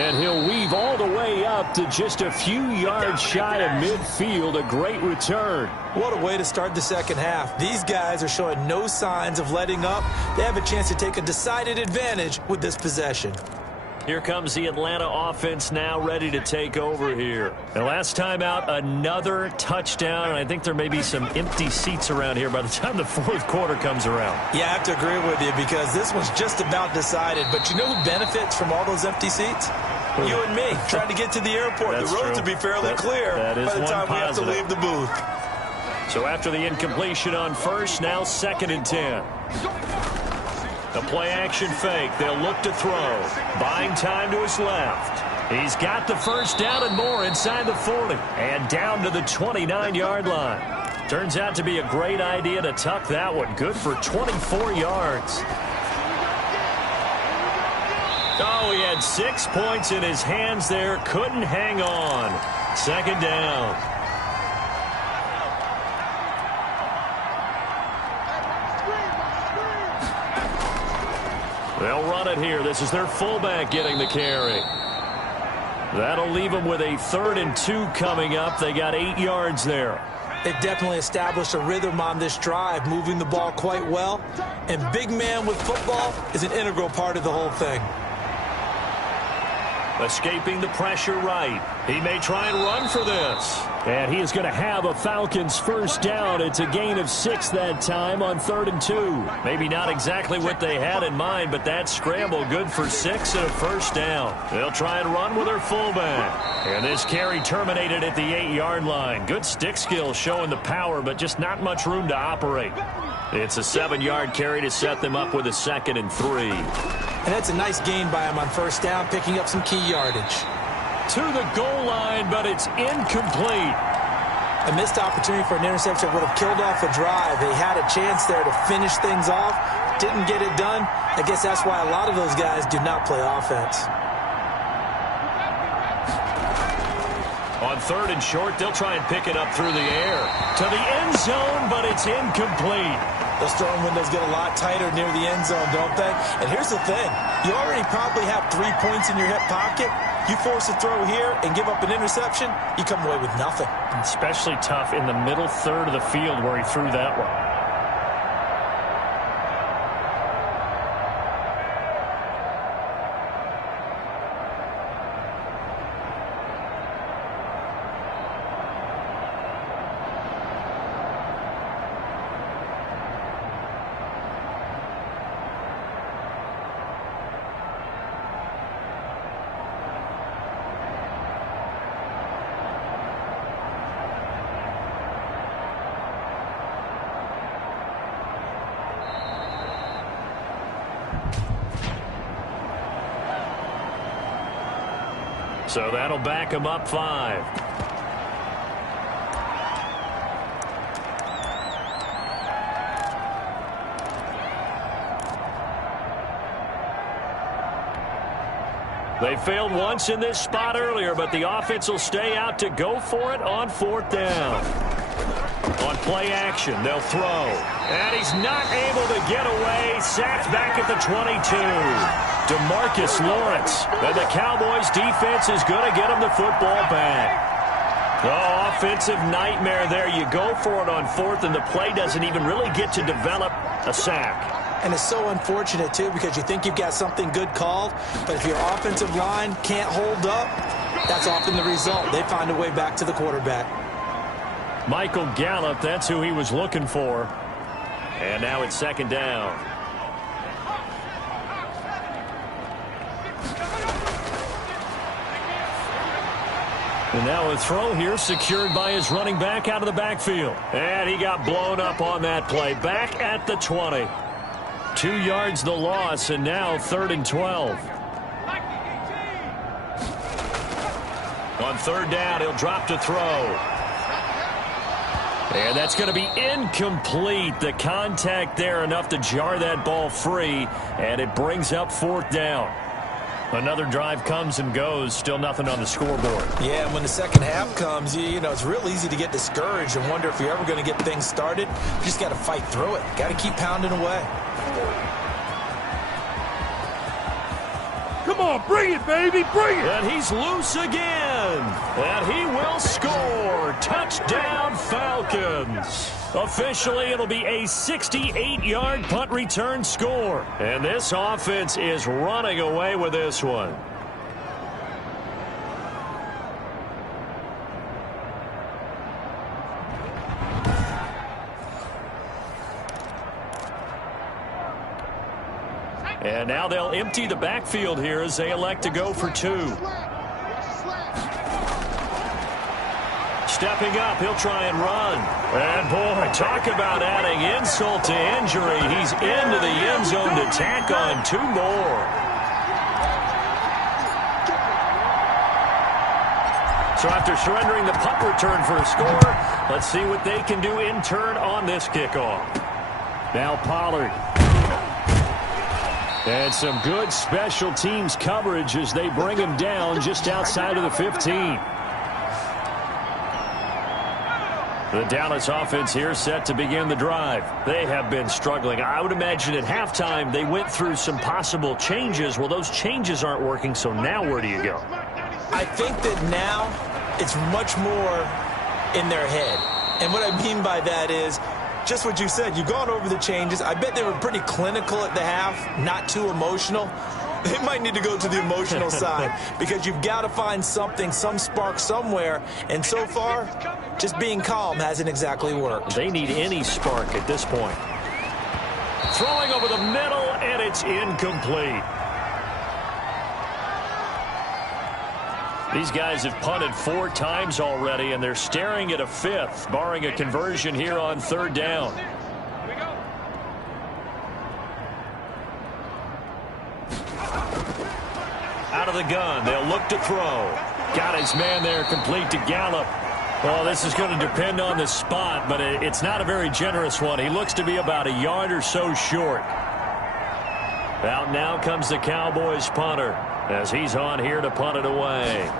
And he'll weave all the way up to just a few yards shy of midfield. A great return. What a way to start the second half. These guys are showing no signs of letting up. They have a chance to take a decided advantage with this possession. Here comes the Atlanta offense now ready to take over here. The last time out, another touchdown, and I think there may be some empty seats around here by the time the fourth quarter comes around. Yeah, I have to agree with you because this one's just about decided. But you know who benefits from all those empty seats? You and me, trying to get to the airport. That's the roads true. will be fairly clear that is by the time one we have to positive. leave the booth. So after the incompletion on first, now 2nd and 10. The play-action fake. They'll look to throw. Buying time to his left. He's got the first down and more inside the 40. And down to the 29-yard line. Turns out to be a great idea to tuck that one. Good for 24 yards. Oh, he had 6 points in his hands there. Couldn't hang on. 2nd down. They'll run it here. This is their fullback getting the carry. That'll leave them with a 3rd and 2 coming up. They got 8 yards there. They've definitely established a rhythm on this drive, moving the ball quite well. And big man with football is an integral part of the whole thing. Escaping the pressure right. He may try and run for this. And he is going to have a Falcons first down. It's a gain of 6 that time on 3rd and 2. Maybe not exactly what they had in mind, but that scramble good for 6 and a first down. They'll try and run with their fullback. And this carry terminated at the 8-yard line. Good stick skill showing the power, but just not much room to operate. It's a 7-yard carry to set them up with a 2nd and 3. And that's a nice gain by him on first down, picking up some key yardage. To the goal line, but it's incomplete. A missed opportunity for an interception would have killed off a drive. They had a chance there to finish things off. Didn't get it done. I guess that's why a lot of those guys do not play offense. On 3rd and short, they'll try and pick it up through the air. To the end zone, but it's incomplete. Those throwing windows get a lot tighter near the end zone, don't they? And here's the thing. You already probably have 3 points in your hip pocket. You force a throw here and give up an interception, you come away with nothing. Especially tough in the middle third of the field where he threw that one. So that'll back him up 5. They failed once in this spot earlier, but the offense will stay out to go for it on 4th down. On play action, they'll throw. And he's not able to get away. Sacked back at the 22. DeMarcus Lawrence. And the Cowboys defense is going to get him the football back. Oh, offensive nightmare there. You go for it on 4th, and the play doesn't even really get to develop a sack. And it's so unfortunate, too, because you think you've got something good called, but if your offensive line can't hold up, that's often the result. They find a way back to the quarterback. Michael Gallup, that's who he was looking for. And now it's 2nd down. And now a throw here secured by his running back out of the backfield. And he got blown up on that play. Back at the 20. 2 yards the loss, and now 3rd and 12. On 3rd down, he'll drop to throw. And that's going to be incomplete. The contact there enough to jar that ball free, and it brings up 4th down. Another drive comes and goes, still nothing on the scoreboard. Yeah, and when the second half comes, you know, it's real easy to get discouraged and wonder if you're ever going to get things started. You just got to fight through it. Got to keep pounding away. Come on, bring it, baby, bring it! And he's loose again. And he will score. Touchdown, Falcons. Officially, it'll be a 68-yard punt return score. And this offense is running away with this one. And now they'll empty the backfield here as they elect to go for two. Stepping up, he'll try and run. And boy, talk about adding insult to injury. He's into the end zone to tack on two more. So after surrendering the punt return for a score, let's see what they can do in turn on this kickoff. Now Pollard. And some good special teams coverage as they bring him down just outside of the 15. The Dallas offense here set to begin the drive. They have been struggling. I would imagine at halftime they went through some possible changes. Well, those changes aren't working, so now where do you go? I think that now it's much more in their head. And what I mean by that is just what you said. You've gone over the changes. I bet they were pretty clinical at the half, not too emotional. They might need to go to the emotional side because you've got to find something, some spark somewhere. And so far, just being calm hasn't exactly worked. They need any spark at this point. Throwing over the middle, and it's incomplete. These guys have punted 4 times already, and they're staring at a 5th, barring a conversion here on 3rd down. Out of the gun, they'll look to throw. Got his man there, complete to Gallup. Well, this is going to depend on the spot, but it's not a very generous one. He looks to be about a yard or so short. Out now comes the Cowboys punter as he's on here to punt it away.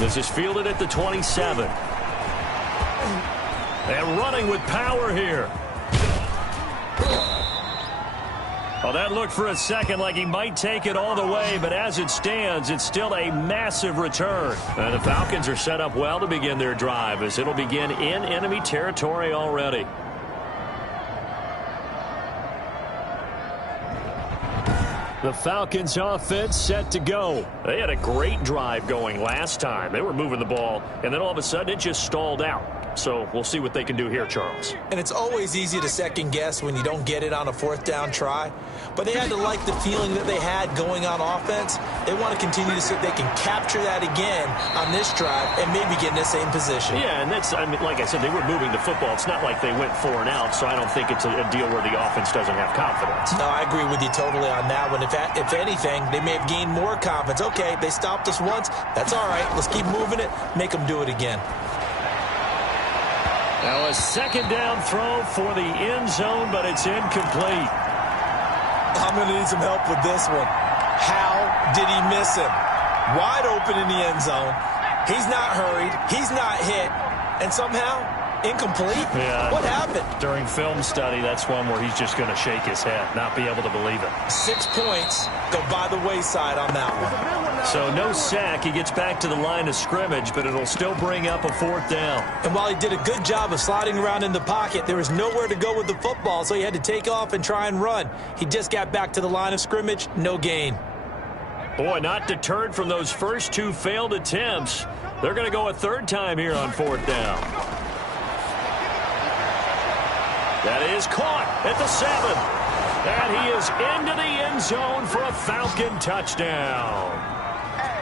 This is fielded at the 27. And running with power here. Well, that looked for a second like he might take it all the way, but as it stands, it's still a massive return. And the Falcons are set up well to begin their drive as it'll begin in enemy territory already. The Falcons offense set to go. They had a great drive going last time. They were moving the ball, and then all of a sudden it just stalled out. So we'll see what they can do here, Charles. And it's always easy to second guess when you don't get it on a 4th down try. But they had to like the feeling that they had going on offense. They want to continue to see if they can capture that again on this drive and maybe get in the same position. Yeah, and that's, I mean, like I said, they were moving the football. It's not like they went 4 and out, so I don't think it's a deal where the offense doesn't have confidence. No, I agree with you totally on that one. If anything, they may have gained more confidence. Okay, they stopped us once. That's all right. Let's keep moving it. Make them do it again. Now a 2nd down throw for the end zone, but it's incomplete. I'm going to need some help with this one. How did he miss him? Wide open in the end zone. He's not hurried. He's not hit. And somehow, incomplete? Yeah. What happened? During film study, that's one where he's just going to shake his head, not be able to believe it. 6 points go by the wayside on that one. So no sack. He gets back to the line of scrimmage, but it'll still bring up a 4th down. And while he did a good job of sliding around in the pocket, there was nowhere to go with the football, so he had to take off and try and run. He just got back to the line of scrimmage, no gain. Boy, not deterred from those first 2 failed attempts. They're going to go a 3rd time here on 4th down. That is caught at the 7. And he is into the end zone for a Falcon touchdown.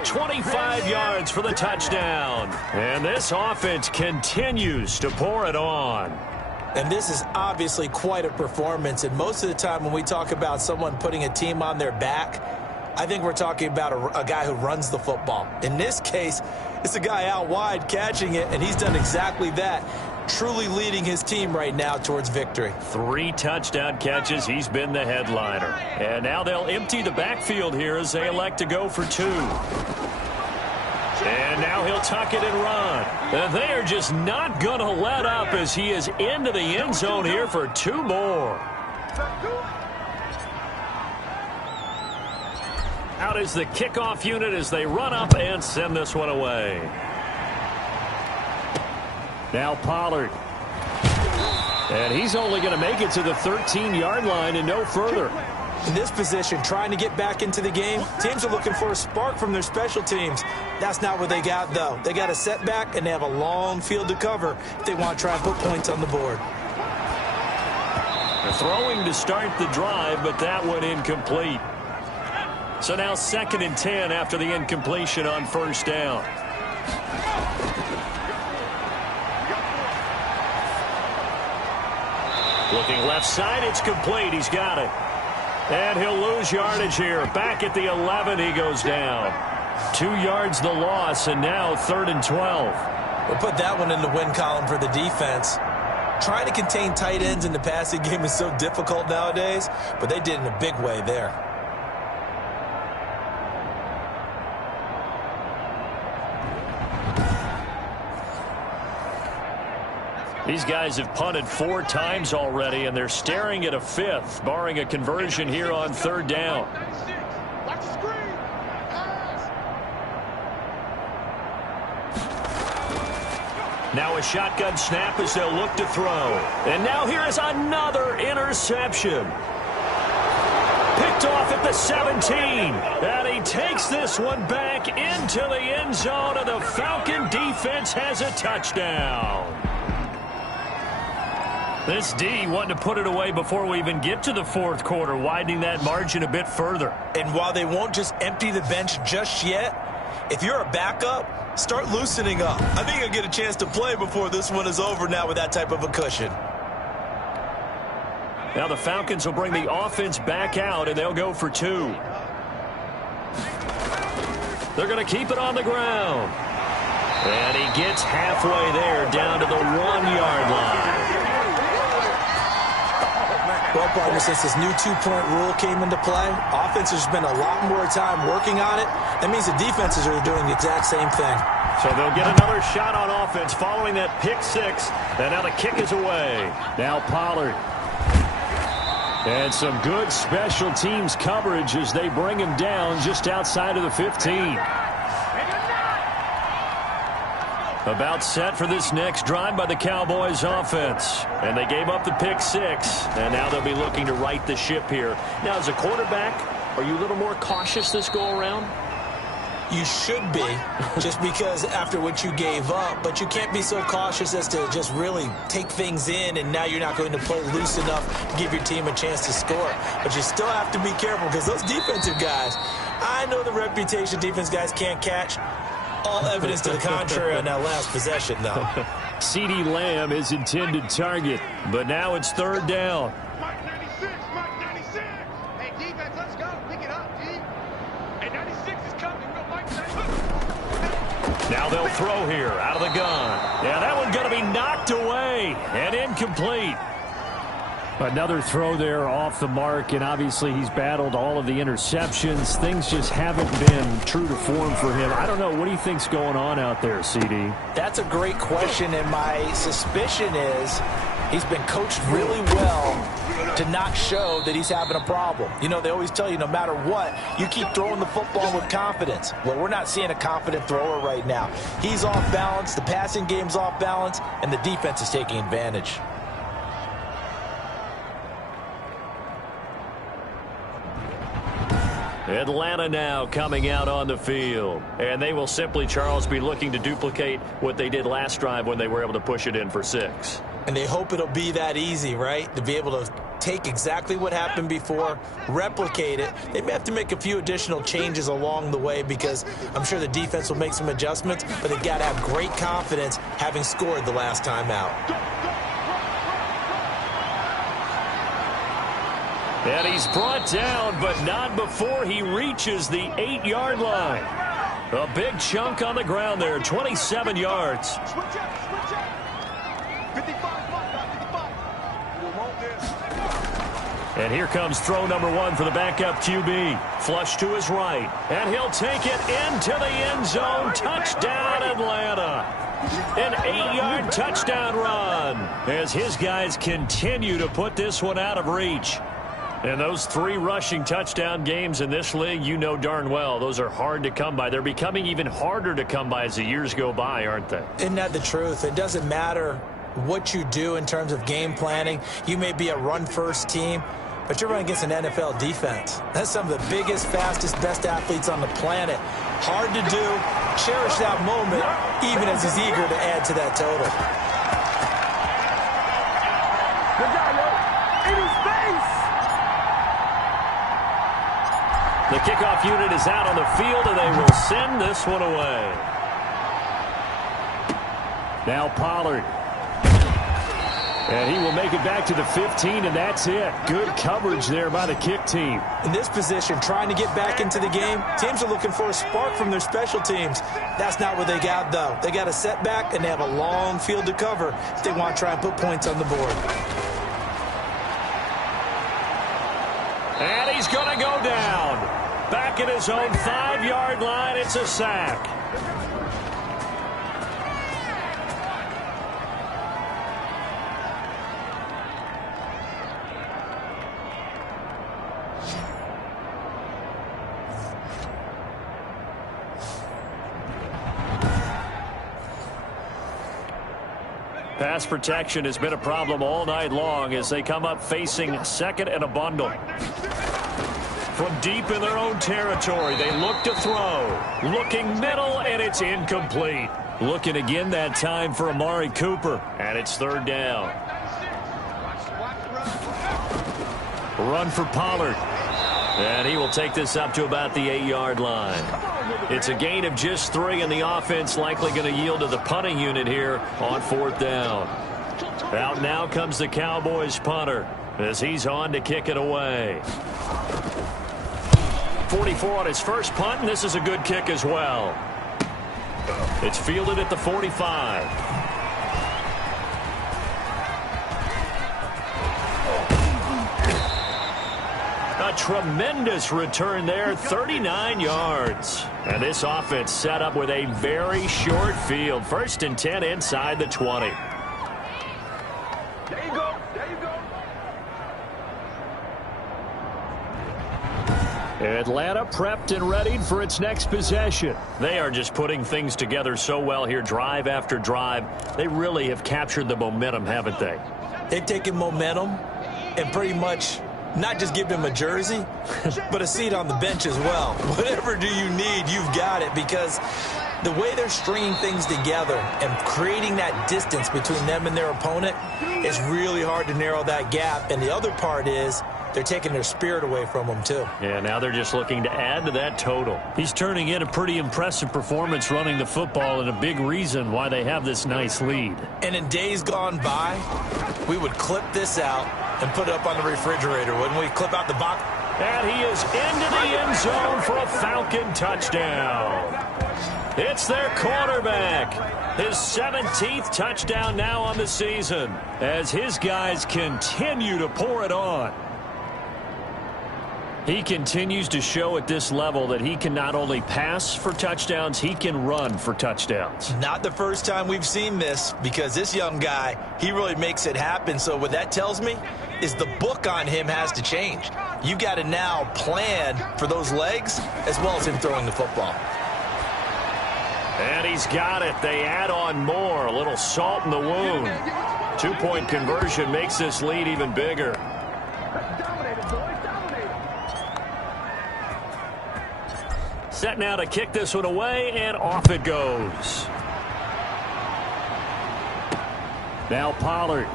25 yards for the touchdown. And this offense continues to pour it on. And this is obviously quite a performance. And most of the time when we talk about someone putting a team on their back, I think we're talking about a guy who runs the football. In this case, it's a guy out wide catching it, and he's done exactly that. truly leading his team right now towards victory. 3 touchdown catches. He's been the headliner. And now they'll empty the backfield here as they elect to go for 2. And now he'll tuck it and run. And they are just not going to let up as he is into the end zone here for 2 more. Out is the kickoff unit as they run up and send this one away. Now Pollard. And he's only going to make it to the 13-yard line and no further. In this position, trying to get back into the game, teams are looking for a spark from their special teams. That's not what they got, though. They got a setback, and they have a long field to cover if they want to try and put points on the board. They're throwing to start the drive, but that one incomplete. So now 2nd and 10 after the incompletion on 1st down. Looking left side, it's complete. He's got it. And he'll lose yardage here. Back at the 11, he goes down. 2 yards the loss, and now 3rd and 12. We'll put that one in the win column for the defense. Trying to contain tight ends in the passing game is so difficult nowadays, but they did in a big way there. These guys have punted 4 times already, and they're staring at a 5th, barring a conversion here on 3rd down. Watch the screen. Now a shotgun snap as they'll look to throw. And now here is another interception. Picked off at the 17. And he takes this one back into the end zone, and the Falcon defense has a touchdown. This D wanting to put it away before we even get to the 4th quarter, widening that margin a bit further. And while they won't just empty the bench just yet, if you're a backup, start loosening up. I think you'll get a chance to play before this one is over now with that type of a cushion. Now the Falcons will bring the offense back out, and they'll go for 2. They're going to keep it on the ground. And he gets halfway there, down to the 1-yard line. Well, partner, since this new 2-point rule came into play, offenses spend a lot more time working on it. That means the defenses are doing the exact same thing. So they'll get another shot on offense following that pick 6. And now the kick is away. Now Pollard. And some good special teams coverage as they bring him down just outside of the 15. About set for this next drive by the Cowboys offense. And they gave up the pick 6. And now they'll be looking to right the ship here. Now, as a quarterback, are you a little more cautious this go-around? You should be, just because after what you gave up. But you can't be so cautious as to just really take things in, and now you're not going to play loose enough to give your team a chance to score. But you still have to be careful, because those defensive guys, I know the reputation defense guys can't catch. All evidence to the contrary on that last possession, though. CeeDee Lamb is intended target, but now it's 3rd down. Mike 96, Mike 96. Hey, defense, let's go. Pick it up, D. Hey, 96 is coming. Go, Mike 96. Now they'll throw here, out of the gun. Yeah, that one's going to be knocked away and incomplete. Another throw there off the mark, and obviously he's battled all of the interceptions. Things just haven't been true to form for him. I don't know. What do you think's going on out there, CD? That's a great question, and my suspicion is he's been coached really well to not show that he's having a problem. You know, they always tell you no matter what, you keep throwing the football with confidence. Well, we're not seeing a confident thrower right now. He's off balance, the passing game's off balance, and the defense is taking advantage. Atlanta now coming out on the field. And they will simply, Charles, be looking to duplicate what they did last drive when they were able to push it in for 6. And they hope it'll be that easy, right? To be able to take exactly what happened before, replicate it. They may have to make a few additional changes along the way because I'm sure the defense will make some adjustments, but they've got to have great confidence having scored the last time out. And he's brought down, but not before he reaches the 8-yard line. A big chunk on the ground there, 27 yards. And here comes throw number one for the backup QB. Flush to his right. And he'll take it into the end zone. Touchdown, Atlanta. An 8-yard touchdown run as his guys continue to put this one out of reach. And those 3 rushing touchdown games in this league, you know darn well, those are hard to come by. They're becoming even harder to come by as the years go by, aren't they? Isn't that the truth? It doesn't matter what you do in terms of game planning. You may be a run-first team, but you're running against an NFL defense. That's some of the biggest, fastest, best athletes on the planet. Hard to do. Cherish that moment, even as he's eager to add to that total. Good job, yo. In space. The kickoff unit is out on the field, and they will send this one away. Now Pollard. And he will make it back to the 15, and that's it. Good coverage there by the kick team. In this position, trying to get back into the game, teams are looking for a spark from their special teams. That's not what they got, though. They got a setback, and they have a long field to cover if they want to try and put points on the board. And he's going to go down. Back at his own 5-yard line, it's a sack. Pass protection has been a problem all night long as they come up facing second and a bundle. From deep in their own territory, they look to throw. Looking middle, and it's incomplete. Looking again that time for Amari Cooper, and it's 3rd down. Run for Pollard. And he will take this up to about the 8-yard line. It's a gain of just 3, and the offense likely going to yield to the punting unit here on 4th down. Out now comes the Cowboys punter as he's on to kick it away. 44 on his first punt, and this is a good kick as well. It's fielded at the 45. A tremendous return there, 39 yards. And this offense set up with a very short field. 1st and 10 inside the 20. There you go. There you go. Atlanta prepped and readied for its next possession. They are just putting things together so well here, drive after drive. They really have captured the momentum, haven't they? They've taken momentum and pretty much not just give him a jersey, but a seat on the bench as well. Whatever do you need, you've got it, because the way they're stringing things together and creating that distance between them and their opponent is really hard to narrow that gap. And the other part is they're taking their spirit away from them, too. Yeah, now they're just looking to add to that total. He's turning in a pretty impressive performance running the football, and a big reason why they have this nice lead. And in days gone by, we would clip this out and put it up on the refrigerator, wouldn't we? Clip out the box. And he is into the end zone for a Falcon touchdown. It's their quarterback. His 17th touchdown now on the season as his guys continue to pour it on. He continues to show at this level that he can not only pass for touchdowns, he can run for touchdowns. Not the first time we've seen this, because this young guy, he really makes it happen. So what that tells me is the book on him has to change. You got to now plan for those legs as well as him throwing the football. And he's got it. They add on more. A little salt in the wound. 2-point conversion makes this lead even bigger. Set now to kick this one away, and off it goes. Now Pollard.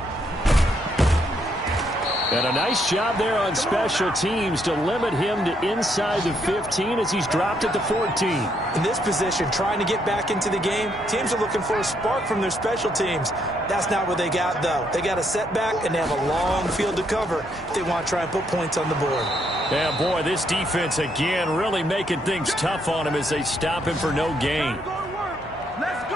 And a nice job there on special teams to limit him to inside the 15 as he's dropped at the 14. In this position, trying to get back into the game, teams are looking for a spark from their special teams. That's not what they got, though. They got a setback, and they have a long field to cover if they want to try and put points on the board. Yeah, boy, this defense again really making things tough on him as they stop him for no gain. Let's go.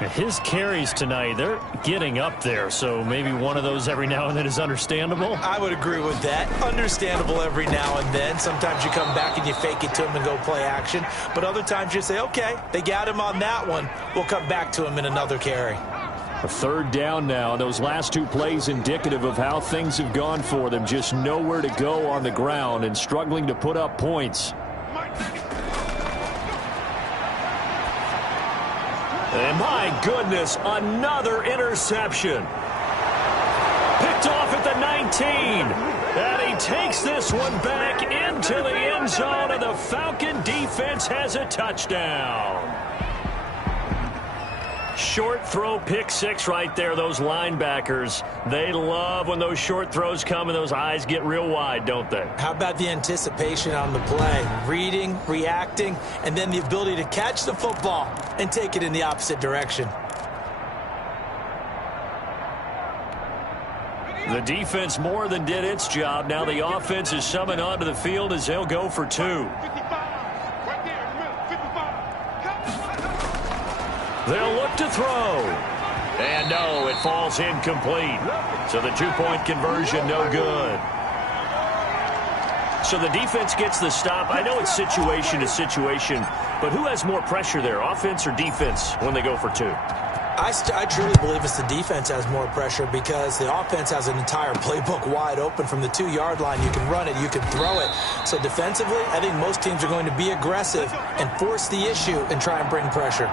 His carries tonight, they're getting up there, so maybe one of those every now and then is understandable. I would agree with that. Understandable every now and then. Sometimes you come back and you fake it to him and go play action. But other times you say, okay, they got him on that one. We'll come back to him in another carry. A third down now. Those last two plays indicative of how things have gone for them. Just nowhere to go on the ground and struggling to put up points. And my goodness, another interception. Picked off at the 19. And he takes this one back into the end zone, and the Falcon defense has a touchdown. Short throw, pick six right there. Those linebackers, they love when those short throws come and those eyes get real wide, don't they? How about the anticipation on the play? Reading, reacting, and then the ability to catch the football and take it in the opposite direction. The defense more than did its job. Now the offense is summoned onto the field as they'll go for two. They'll look to throw. And no, it falls incomplete. So the two-point conversion, no good. So the defense gets the stop. I know it's situation to situation, but who has more pressure there, offense or defense, when they go for two? I truly believe it's the defense has more pressure because the offense has an entire playbook wide open from the 2-yard line. You can run it, you can throw it. So defensively, I think most teams are going to be aggressive and force the issue and try and bring pressure.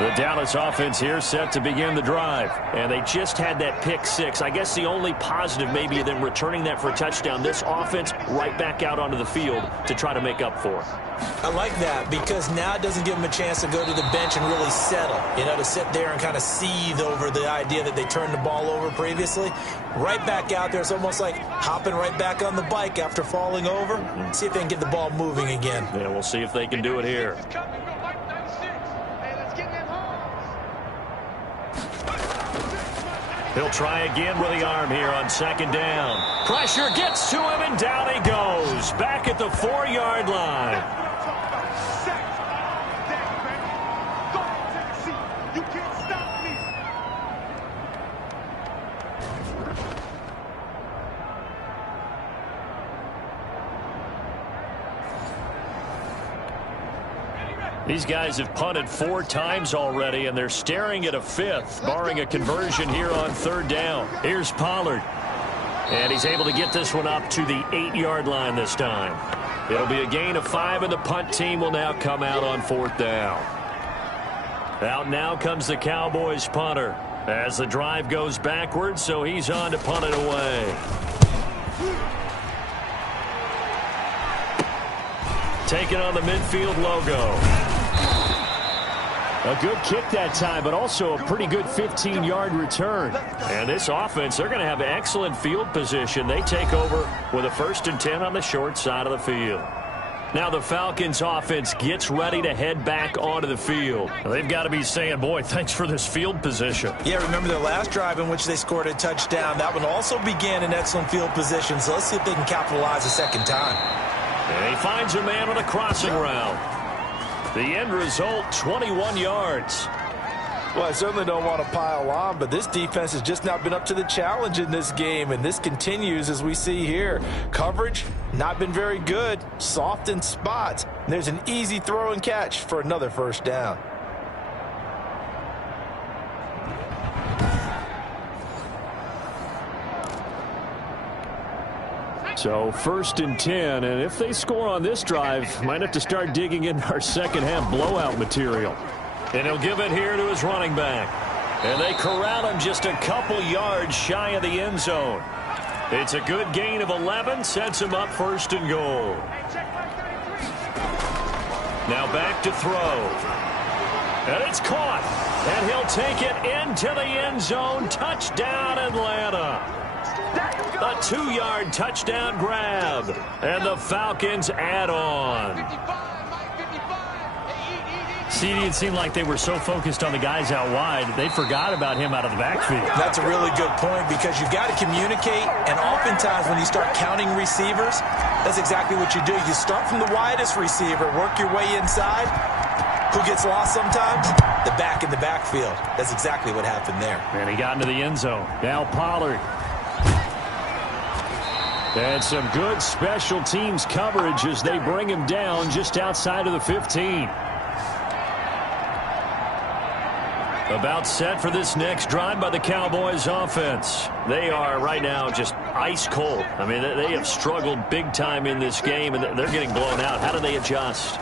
The Dallas offense here set to begin the drive. And they just had that pick six. I guess the only positive maybe of them returning that for a touchdown. This offense right back out onto the field to try to make up for it. I like that because now it doesn't give them a chance to go to the bench and really settle. You know, to sit there and kind of seethe over the idea that they turned the ball over previously. Right back out there. It's almost like hopping right back on the bike after falling over. See if they can get the ball moving again. Yeah, we'll see if they can do it here. He'll try again with the arm here on second down. Pressure gets to him, and down he goes. Back at the 4-yard line. These guys have punted 4 times already, and they're staring at a 5th, barring a conversion here on third down. Here's Pollard. And he's able to get this one up to the 8-yard line this time. It'll be a gain of 5, and the punt team will now come out on 4th down. Out now comes the Cowboys punter as the drive goes backwards, so he's on to punt it away. Taking on the midfield logo. A good kick that time, but also a pretty good 15-yard return. And this offense, they're going to have excellent field position. They take over with a 1st and 10 on the short side of the field. Now the Falcons offense gets ready to head back onto the field. They've got to be saying, boy, thanks for this field position. Yeah, remember their last drive in which they scored a touchdown. That one also began in excellent field position, so let's see if they can capitalize a second time. And he finds a man on a crossing route. The end result, 21 yards. Well, I certainly don't want to pile on, but this defense has just not been up to the challenge in this game, and this continues as we see here. Coverage, not been very good, soft in spots. There's an easy throw and catch for another first down. So 1st and 10, and if they score on this drive, might have to start digging in our second half blowout material. And he'll give it here to his running back. And they corral him just a couple yards shy of the end zone. It's a good gain of 11, sets him up 1st and goal. Now back to throw. And it's caught. And he'll take it into the end zone. Touchdown, Atlanta. A 2-yard touchdown grab. And the Falcons add on. CD, it seemed like they were so focused on the guys out wide, they forgot about him out of the backfield. That's a really good point because you've got to communicate, and oftentimes when you start counting receivers, that's exactly what you do. You start from the widest receiver, work your way inside, Who gets lost sometimes? The back in the backfield. That's exactly what happened there. And he got into the end zone. Now Pollard. And some good special teams coverage as they bring him down just outside of the 15. About set for this next drive by the Cowboys offense. They are right now just ice cold. I mean, they have struggled big time in this game, and they're getting blown out. How do they adjust?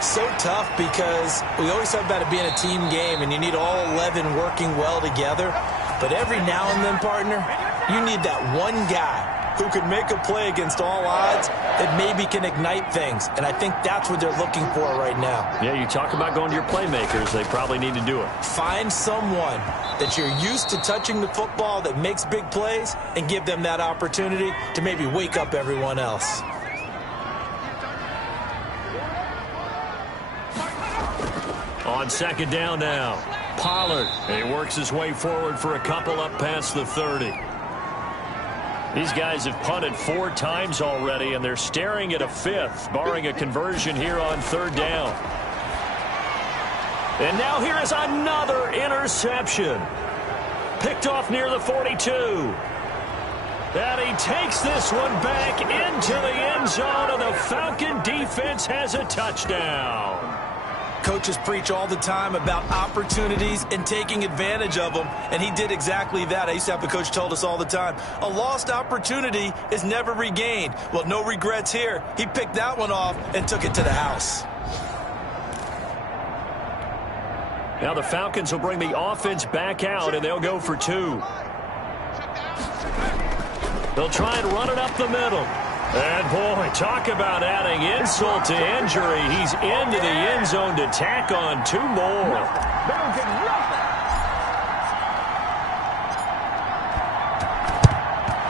So tough because we always talk about it being a team game, and you need all 11 working well together. But every now and then, partner, you need that one guy who could make a play against all odds that maybe can ignite things. And I think that's what they're looking for right now. Yeah, you talk about going to your playmakers. They probably need to do it. Find someone that you're used to touching the football that makes big plays and give them that opportunity to maybe wake up everyone else. On second down now, Pollard. And he works his way forward for a couple up past the 30. These guys have punted 4 times already, and they're staring at a 5th, barring a conversion here on third down. And now here is another interception. Picked off near the 42. And he takes this one back into the end zone, and the Falcon defense has a touchdown. Coaches preach all the time about opportunities and taking advantage of them, and he did exactly that. I used to have a coach told us all the time, a lost opportunity is never regained. Well, no regrets here. He picked that one off and took it to the house. Now the Falcons will bring the offense back out, and they'll go for 2. They'll try and run it up the middle. And, boy, talk about adding insult to injury. He's into the end zone to tack on 2 more.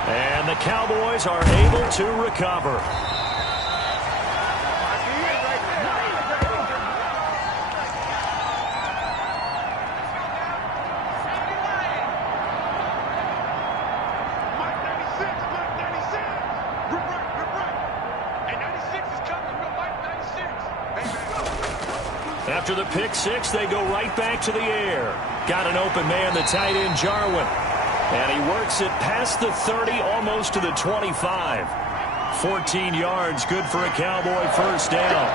And the Cowboys are able to recover. After the pick 6, they go right back to the air. Got an open man, the tight end, Jarwin. And he works it past the 30, almost to the 25. 14 yards, good for a Cowboy first down.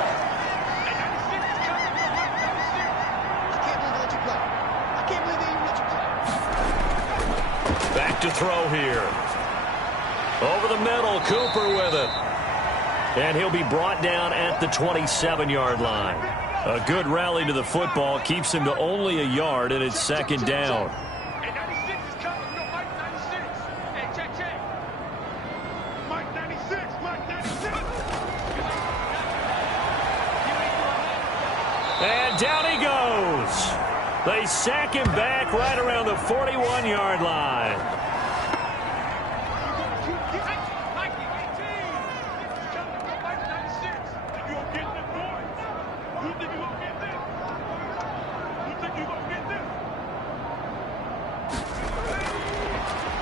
Back to throw here. Over the middle, Cooper with it. And he'll be brought down at the 27-yard line. A good rally to the football keeps him to only a yard, and it's second down. And 96 is coming. Go Mike 96. Hey, check. Mike 96. Mike 96. And down he goes. They sack him back right around the 41-yard line.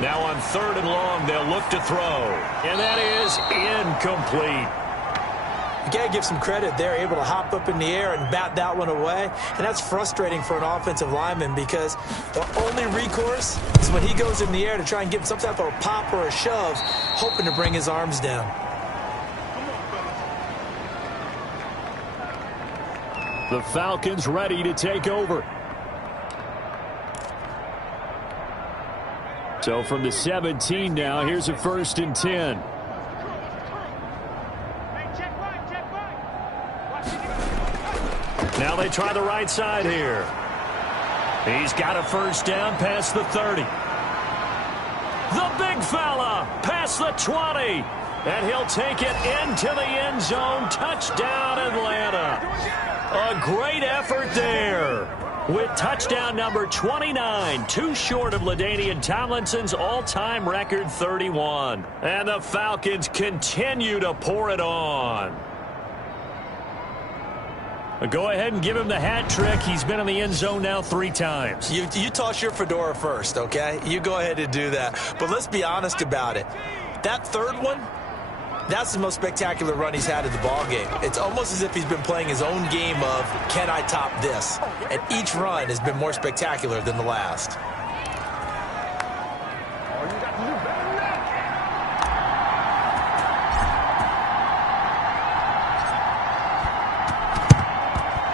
Now on 3rd and long, they'll look to throw. And that is incomplete. You got to give some credit. They're able to hop up in the air and bat that one away. And that's frustrating for an offensive lineman because the only recourse is when he goes in the air to try and give some type of a pop or a shove, hoping to bring his arms down. The Falcons ready to take over. So from the 17 now, here's a 1st and 10. Now they try the right side here. He's got a first down past the 30. The big fella past the 20. And he'll take it into the end zone. Touchdown, Atlanta. A great effort there. With touchdown number 29, too short of LaDainian Tomlinson's all-time record 31. And the Falcons continue to pour it on. Go ahead and give him the hat trick. He's been in the end zone now 3 times. You toss your fedora first, okay? You go ahead and do that. But let's be honest about it. That 3rd one, That's the most spectacular run he's had in the ball game. It's almost as if he's been playing his own game of, can I top this? And each run has been more spectacular than the last.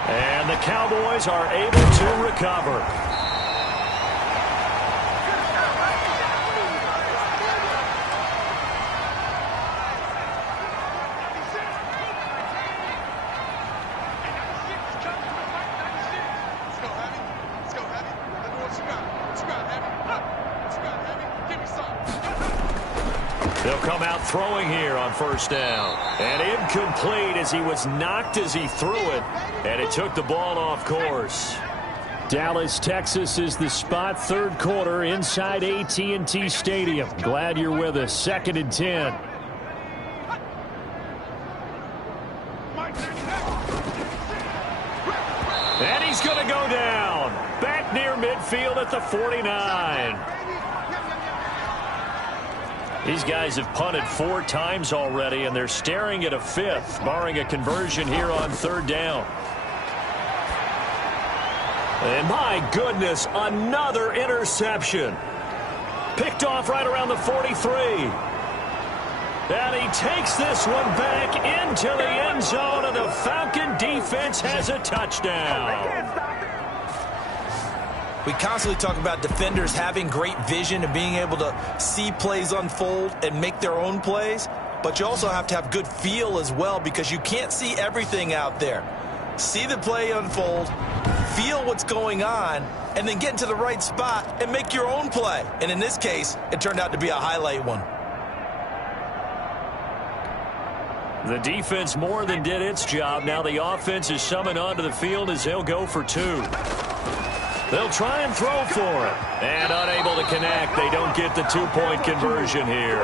And the Cowboys are able to recover. They'll come out throwing here on first down. And incomplete as he was knocked as he threw it. And it took the ball off course. Dallas, Texas is the spot. Third quarter inside AT&T Stadium. Glad you're with us. 2nd and 10. And he's going to go down. Back near midfield at the 49. These guys have punted 4 times already, and they're staring at a 5th, barring a conversion here on 3rd down. And my goodness, another interception. Picked off right around the 43. And he takes this one back into the end zone, and the Falcon defense has a touchdown. We constantly talk about defenders having great vision and being able to see plays unfold and make their own plays, but you also have to have good feel as well because you can't see everything out there. See the play unfold, feel what's going on, and then get into the right spot and make your own play. And in this case, it turned out to be a highlight one. The defense more than did its job. Now the offense is summoned onto the field as they'll go for 2. They'll try and throw for it. And unable to connect. They don't get the 2-point conversion here.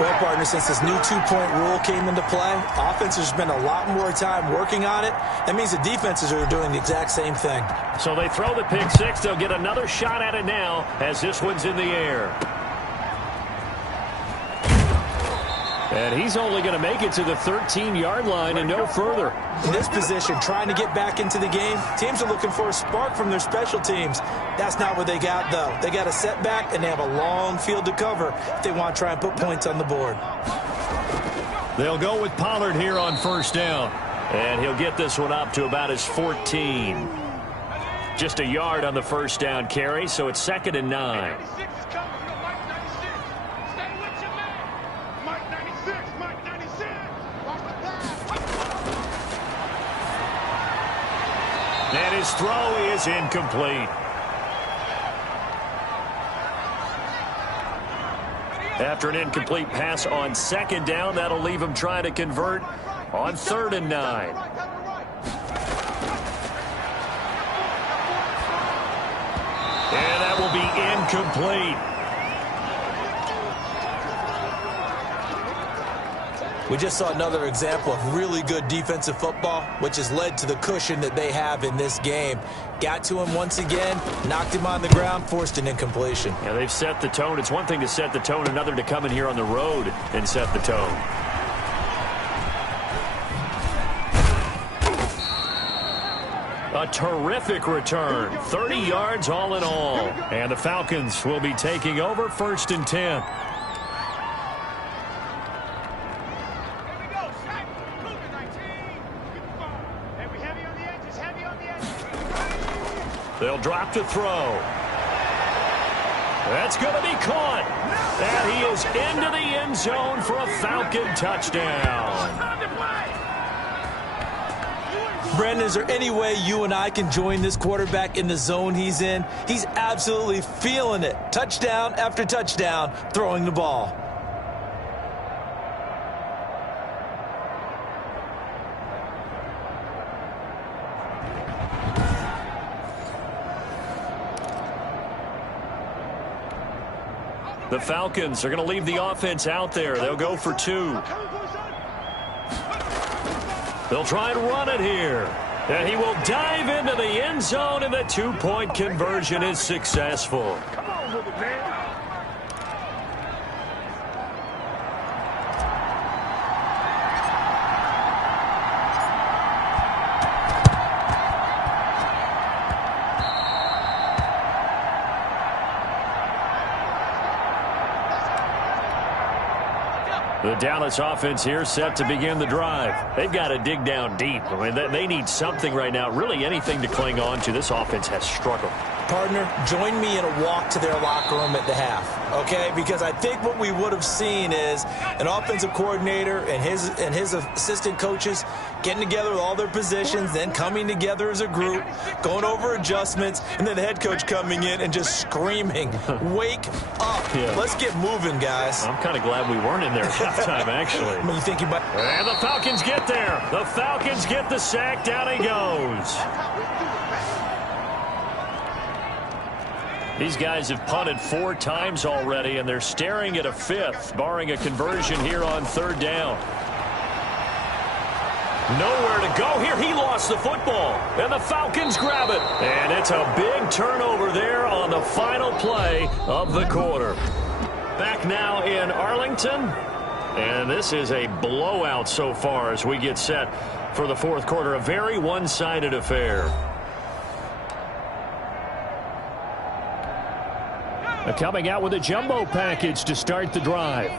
Well, partner, since this new 2-point rule came into play, offenses spend a lot more time working on it. That means the defenses are doing the exact same thing. So they throw the pick 6. They'll get another shot at it now as this one's in the air. And he's only going to make it to the 13-yard line and no further. In this position, trying to get back into the game, teams are looking for a spark from their special teams. That's not what they got, though. They got a setback, and they have a long field to cover if they want to try and put points on the board. They'll go with Pollard here on first down. And he'll get this one up to about his 14. Just a yard on the first down carry, so it's 2nd and 9. And his throw is incomplete. After an incomplete pass on 2nd down, that'll leave him trying to convert on 3rd and 9. And that will be incomplete. We just saw another example of really good defensive football, which has led to the cushion that they have in this game. Got to him once again, knocked him on the ground, forced an incompletion. Yeah, they've set the tone. It's one thing to set the tone, another to come in here on the road and set the tone. A terrific return. 30 yards all in all. And the Falcons will be taking over 1st and 10. They'll drop to throw. That's going to be caught. And he is into the end zone for a Falcon touchdown. Brandon, is there any way you and I can join this quarterback in the zone he's in? He's absolutely feeling it. Touchdown after touchdown, throwing the ball. The Falcons are going to leave the offense out there. They'll go for 2. They'll try and run it here. And he will dive into the end zone, and the 2-point conversion is successful. The Dallas offense here set to begin the drive. They've got to dig down deep. I mean, they need something right now, really anything to cling on to. This offense has struggled. Partner, join me in a walk to their locker room at the half, okay? Because I think what we would have seen is an offensive coordinator and his assistant coaches getting together with all their positions, then coming together as a group, going over adjustments, and then the head coach coming in and just screaming, wake up. Yeah. Let's get moving, guys. I'm kind of glad we weren't in there at halftime, actually. I mean, you think you might... And the Falcons get there. The Falcons get the sack. Down he goes. These guys have punted 4 times already, and they're staring at a 5th, barring a conversion here on 3rd down. Nowhere to go here. He lost the football, and the Falcons grab it. And it's a big turnover there on the final play of the quarter. Back now in Arlington, and this is a blowout so far as we get set for the 4th quarter. A very one-sided affair. Coming out with a jumbo package to start the drive.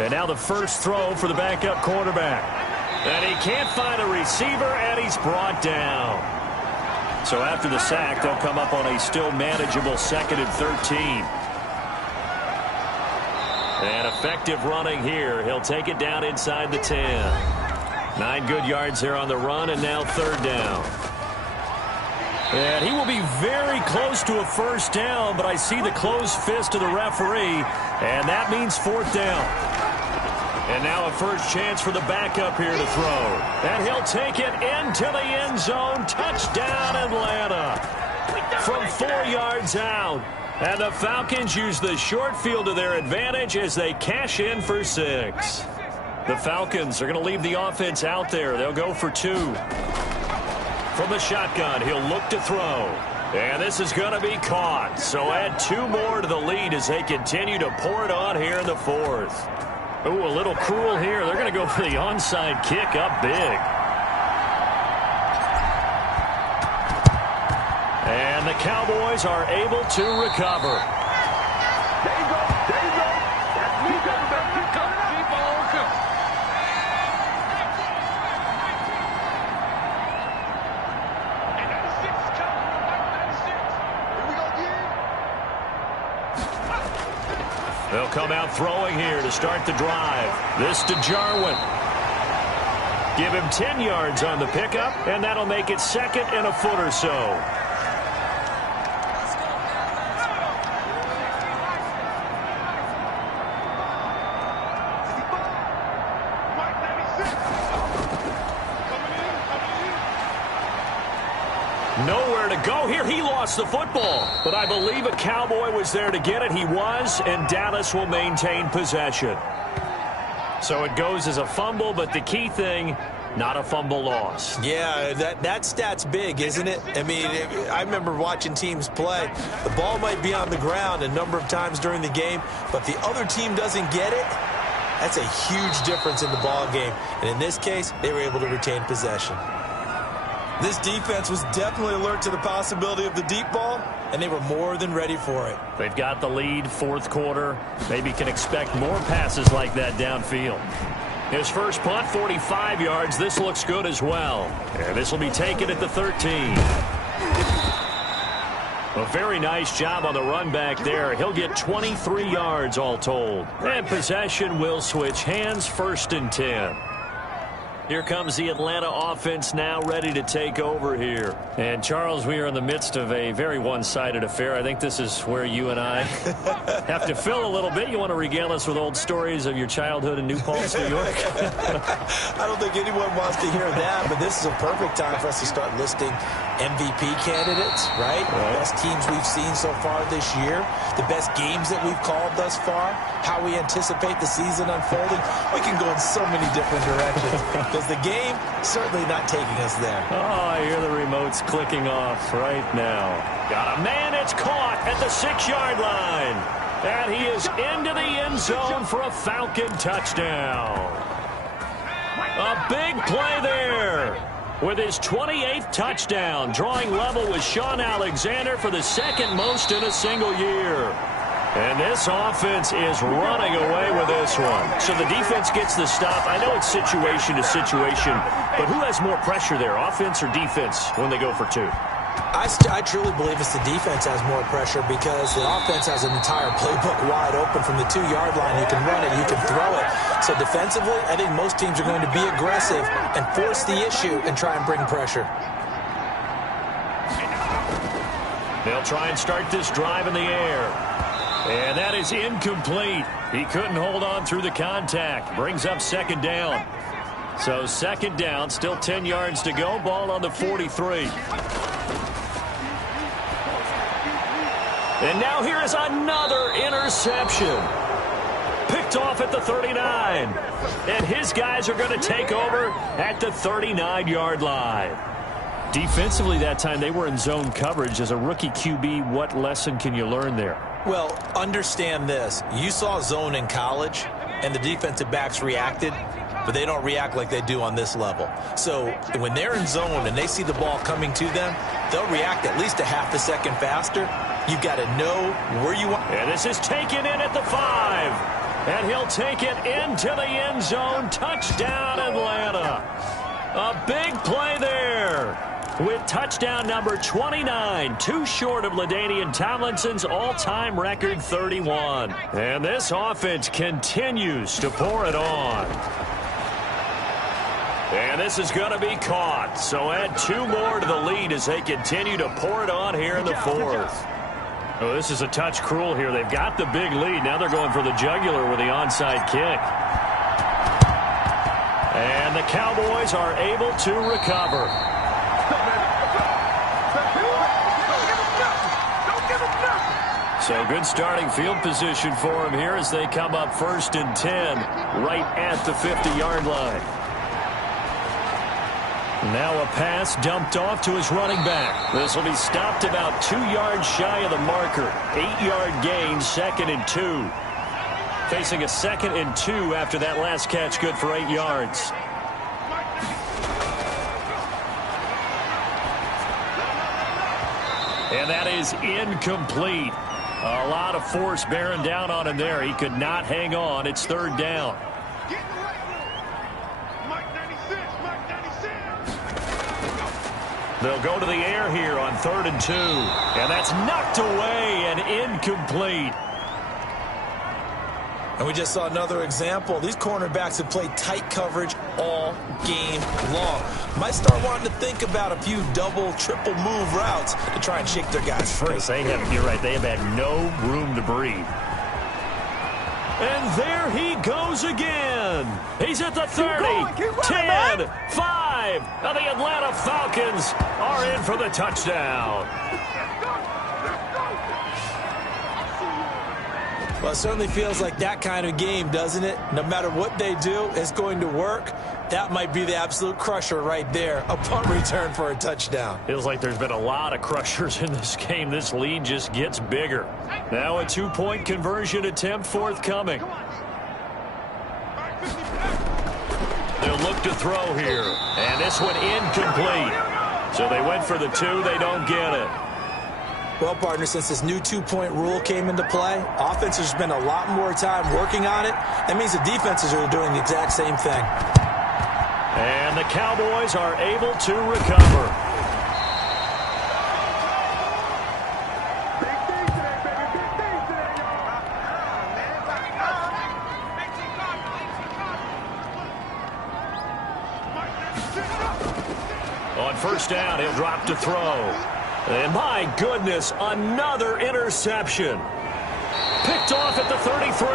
And now the first throw for the backup quarterback. And he can't find a receiver, and he's brought down. So after the sack, they'll come up on a still manageable 2nd and 13. And effective running here. He'll take it down inside the 10. 9 good yards there on the run, and now 3rd down. And he will be very close to a first down, but I see the closed fist of the referee, and that means 4th down. And now a first chance for the backup here to throw. And he'll take it into the end zone. Touchdown, Atlanta. From 4 yards out. And the Falcons use the short field to their advantage as they cash in for 6. The Falcons are going to leave the offense out there. They'll go for 2. From the shotgun, he'll look to throw. And this is going to be caught. So add 2 more to the lead as they continue to pour it on here in the 4th. Ooh, a little cruel here. They're going to go for the onside kick up big. And the Cowboys are able to recover. There you go. There you go. That's me coming back. Keep coming. Keep on coming. And 96 is coming. 96. Here we go again. They'll come out throwing here to start the drive. This to Jarwin. Give him 10 yards on the pickup, and that'll make it 2nd and a foot or so. Nowhere to go here. He lost the football, but I believe a Cowboy was there to get it. He was, and Dallas will maintain possession. So it goes as a fumble, but the key thing, not a fumble loss. Yeah, that stat's big, isn't it? I mean, I remember watching teams play. The ball might be on the ground a number of times during the game, but the other team doesn't get it. That's a huge difference in the ball game. And in this case, they were able to retain possession. This defense was definitely alert to the possibility of the deep ball, and they were more than ready for it. They've got the lead, 4th quarter. Maybe can expect more passes like that downfield. His first punt, 45 yards. This looks good as well. And this will be taken at the 13. A very nice job on the run back there. He'll get 23 yards all told. And possession will switch hands, 1st and 10. Here comes the Atlanta offense now ready to take over here. And, Charles, we are in the midst of a very one-sided affair. I think this is where you and I have to fill a little bit. You want to regale us with old stories of your childhood in New Paltz, New York? I don't think anyone wants to hear that, but this is a perfect time for us to start listing MVP candidates, right? The best teams we've seen so far this year, the best games that we've called thus far, how we anticipate the season unfolding. We can go in so many different directions. Because the game certainly not taking us there. Oh, I hear the remotes clicking off right now. Got a man, it's caught at the 6-yard line. And he is into the end zone for a Falcon touchdown. A big play there with his 28th touchdown, drawing level with Sean Alexander for the 2nd most in a single year. And this offense is running away with this one. So the defense gets the stop. I know it's situation to situation, but who has more pressure there, offense or defense, when they go for two? I truly believe it's the defense has more pressure because the offense has an entire playbook wide open from the 2-yard line. You can run it, you can throw it. So defensively, I think most teams are going to be aggressive and force the issue and try and bring pressure. They'll try and start this drive in the air. And that is incomplete. He couldn't hold on through the contact. Brings up second down. So second down, still 10 yards to go. Ball on the 43. And now here is another interception. Picked off at the 39. And his guys are going to take over at the 39-yard line. Defensively that time, they were in zone coverage. As a rookie QB, what lesson can you learn there? Well, understand this. You saw zone in college, and the defensive backs reacted, but they don't react like they do on this level. So when they're in zone and they see the ball coming to them, they'll react at least a half a second faster. You've got to know where you want. And this is taken in at the 5. And he'll take it into the end zone. Touchdown, Atlanta. A big play there with touchdown number 29, too short of LaDainian Tomlinson's all-time record 31. And this offense continues to pour it on. And this is going to be caught. So add 2 more to the lead as they continue to pour it on here in the 4th. Oh, this is a touch cruel here. They've got the big lead. Now they're going for the jugular with the onside kick. And the Cowboys are able to recover. So good starting field position for him here as they come up 1st and 10 right at the 50-yard line. Now a pass dumped off to his running back. This will be stopped about 2 yards shy of the marker. 8-yard gain, 2nd and 2. Facing a 2nd and 2 after that last catch, good for 8 yards. And that is incomplete. A lot of force bearing down on him there. He could not hang on. It's 3rd down. They'll go to the air here on 3rd and 2. And that's knocked away and incomplete. And we just saw another example. These cornerbacks have played tight coverage all game long. Might start wanting to think about a few double, triple move routes to try and shake their guys free. You're right, they have had no room to breathe. And there he goes again. He's at the 30, 10, 5. Now the Atlanta Falcons are in for the touchdown. Well, it certainly feels like that kind of game, doesn't it? No matter what they do, it's going to work. That might be the absolute crusher right there. A punt return for a touchdown. Feels like there's been a lot of crushers in this game. This lead just gets bigger. Now a 2-point conversion attempt forthcoming. They'll look to throw here. And this one incomplete. So they went for the 2. They don't get it. Well, partner, since this new 2-point rule came into play, offenses spend a lot more time working on it. That means the defenses are doing the exact same thing. And the Cowboys are able to recover. On 1st down, he'll drop to throw. And my goodness, another interception. Picked off at the 33.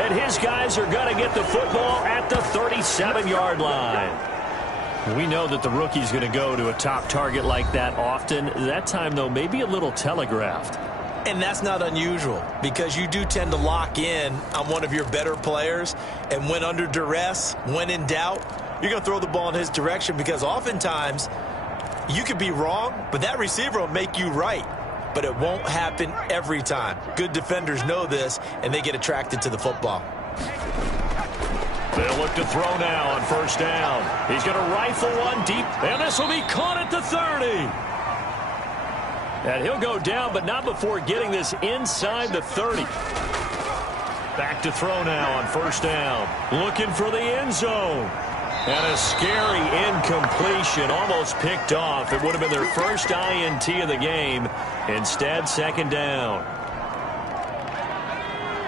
And his guys are going to get the football at the 37-yard line. We know that the rookie's going to go to a top target like that often. That time, though, maybe a little telegraphed. And that's not unusual because you do tend to lock in on one of your better players. And when under duress, when in doubt, you're going to throw the ball in his direction because oftentimes you could be wrong, but that receiver will make you right. But it won't happen every time. Good defenders know this, and they get attracted to the football. They'll look to throw now on 1st down. He's going to rifle one deep, and this will be caught at the 30. And he'll go down, but not before getting this inside the 30. Back to throw now on first down. Looking for the end zone. And a scary incompletion, almost picked off. It would have been their first INT of the game. Instead, second down.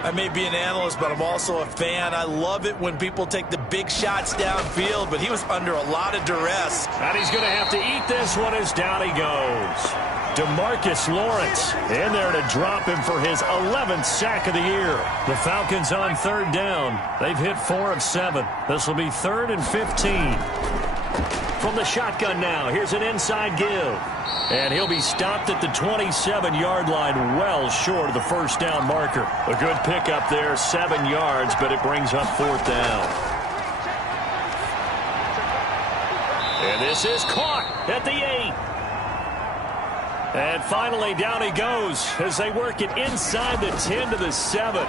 I may be an analyst, but I'm also a fan. I love it when people take the big shots downfield, but he was under a lot of duress. And he's going to have to eat this one as down he goes. DeMarcus Lawrence in there to drop him for his 11th sack of the year. The Falcons on third down. They've hit 4 of 7. This will be 3rd and 15. From the shotgun now, here's an inside give. And he'll be stopped at the 27-yard line, well short of the first down marker. A good pickup there, 7 yards, but it brings up 4th down. And this is caught at the 8. And finally, down he goes as they work it inside the 10 to the 7.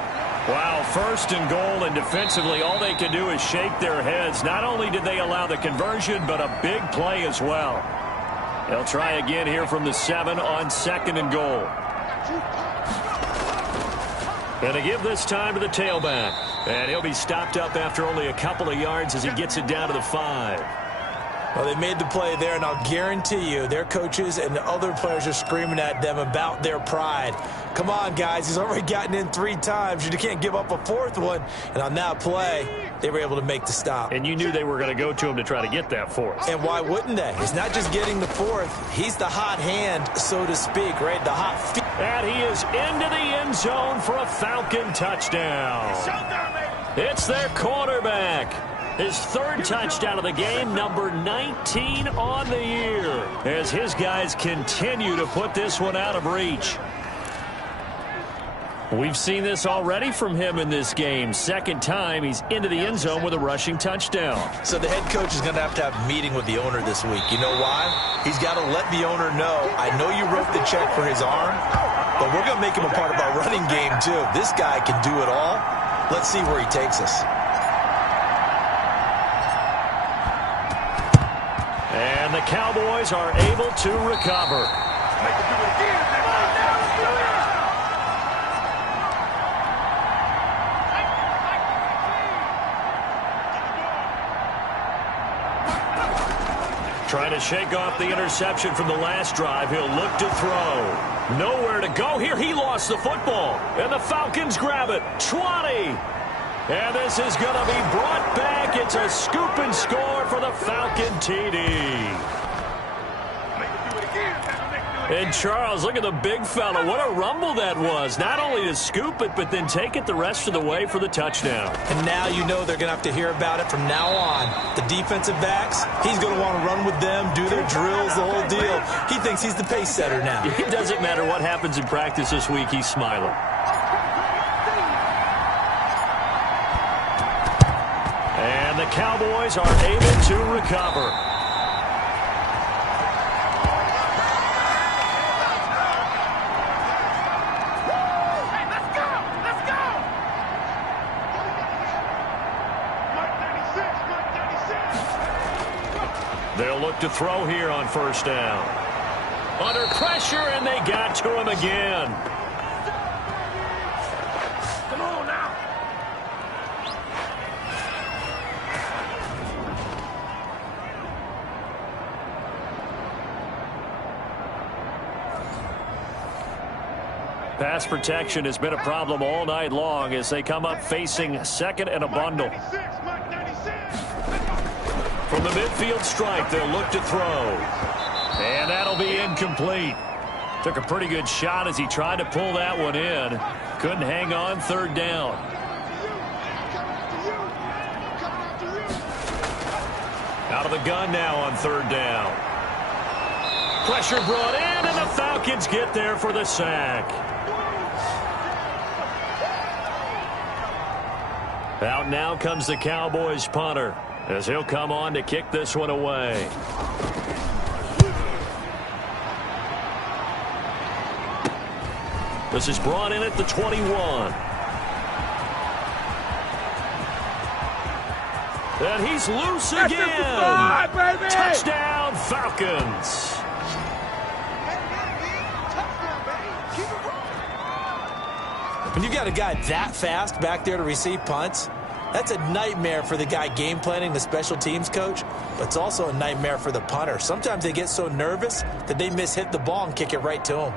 Wow, 1st and goal, and defensively, all they can do is shake their heads. Not only did they allow the conversion, but a big play as well. They'll try again here from the 7 on 2nd and goal. And to give this time to the tailback. And he'll be stopped up after only a couple of yards as he gets it down to the 5. Well, they made the play there, and I'll guarantee you their coaches and the other players are screaming at them about their pride. Come on, guys. He's already gotten in 3 times. You can't give up a 4th one. And on that play, they were able to make the stop. And you knew they were going to go to him to try to get that 4th. And why wouldn't they? It's not just getting the 4th. He's the hot hand, so to speak, right? The hot feet. And he is into the end zone for a Falcon touchdown. It's their quarterback. His 3rd touchdown of the game, number 19 on the year, as his guys continue to put this one out of reach. We've seen this already from him in this game. 2nd time he's into the end zone with a rushing touchdown. So the head coach is going to have a meeting with the owner this week. You know why? He's got to let the owner know, I know you wrote the check for his arm, but we're going to make him a part of our running game too. This guy can do it all. Let's see where he takes us. And the Cowboys are able to recover. Trying to shake off the interception from the last drive. He'll look to throw. Nowhere to go here. He lost the football. And the Falcons grab it. 20. And this is going to be brought back. It's a scoop and score for the Falcon TD. And Charles, look at the big fella. What a rumble that was. Not only to scoop it, but then take it the rest of the way for the touchdown. And now you know they're going to have to hear about it from now on. The defensive backs, he's going to want to run with them, do their drills, the whole deal. He thinks he's the pace setter now. It doesn't matter what happens in practice this week. He's smiling. And the Cowboys are able to recover. They'll look to throw here on first down. Under pressure, and they got to him again. Come on now. Pass protection has been a problem all night long as they come up facing 2nd and a bundle. From the midfield strike, they'll look to throw. And that'll be incomplete. Took a pretty good shot as he tried to pull that one in. Couldn't hang on, 3rd down. Out of the gun now on 3rd down. Pressure brought in, and the Falcons get there for the sack. Out now comes the Cowboys punter, as he'll come on to kick this one away. This is brought in at the 21. And he's loose again. Touchdown, Falcons. When you've got a guy that fast back there to receive punts, that's a nightmare for the guy game planning, the special teams coach, but it's also a nightmare for the punter. Sometimes they get so nervous that they hit the ball and kick it right to him.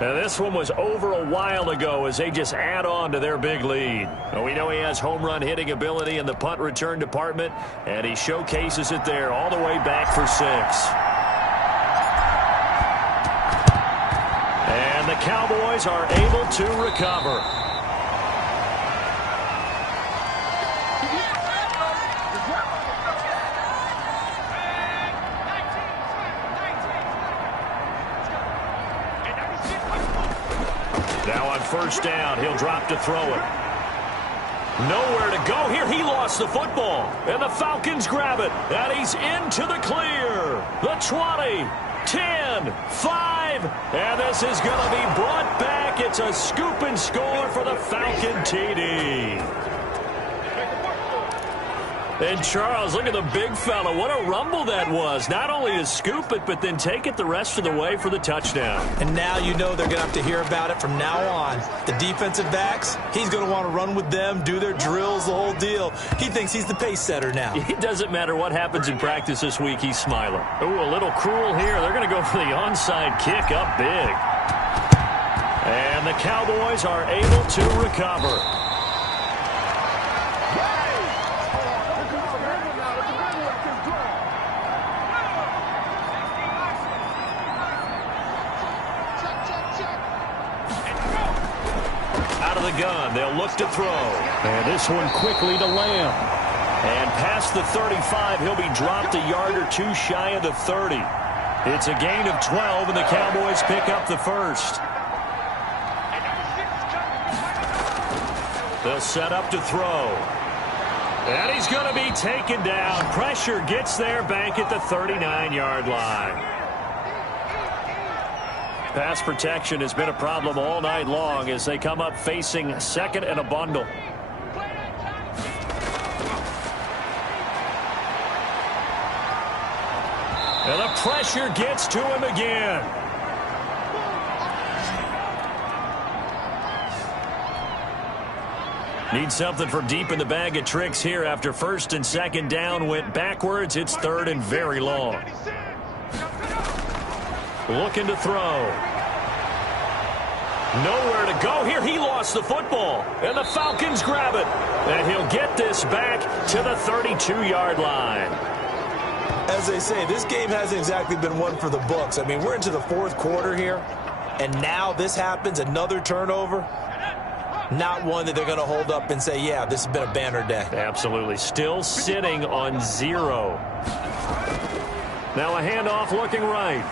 Now this one was over a while ago as they just add on to their big lead. Well, we know he has home run hitting ability in the punt return department, and he showcases it there all the way back for 6. And the Cowboys are able to recover. Now on first down, he'll drop to throw it. Nowhere to go here. He lost the football. And the Falcons grab it. And he's into the clear. The 20, 10, 5. And this is going to be brought back. It's a scoop and score for the Falcon TD. And Charles, look at the big fella. What a rumble that was. Not only to scoop it, but then take it the rest of the way for the touchdown. And now you know they're going to have to hear about it from now on. The defensive backs, he's going to want to run with them, do their drills, the whole deal. He thinks he's the pace setter now. It doesn't matter what happens in practice this week, he's smiling. Ooh, a little cruel here. They're going to go for the onside kick up big. And the Cowboys are able to recover. The gun. They'll look to throw. And this one quickly to Lamb. And past the 35, he'll be dropped a yard or two shy of the 30. It's a gain of 12, and the Cowboys pick up the first. They'll set up to throw. And he's going to be taken down. Pressure gets there back at the 39-yard line. Pass protection has been a problem all night long as they come up facing second and a bundle. And the pressure gets to him again. Need something for deep in the bag of tricks here after first and second down went backwards. It's third and very long. Looking to throw. Nowhere to go here. He lost the football. And the Falcons grab it. And he'll get this back to the 32-yard line. As they say, this game hasn't exactly been one for the books. I mean, we're into the fourth quarter here. And now this happens, another turnover. Not one that they're going to hold up and say, yeah, this has been a banner day. Absolutely. Still sitting on 0. Now a handoff looking right.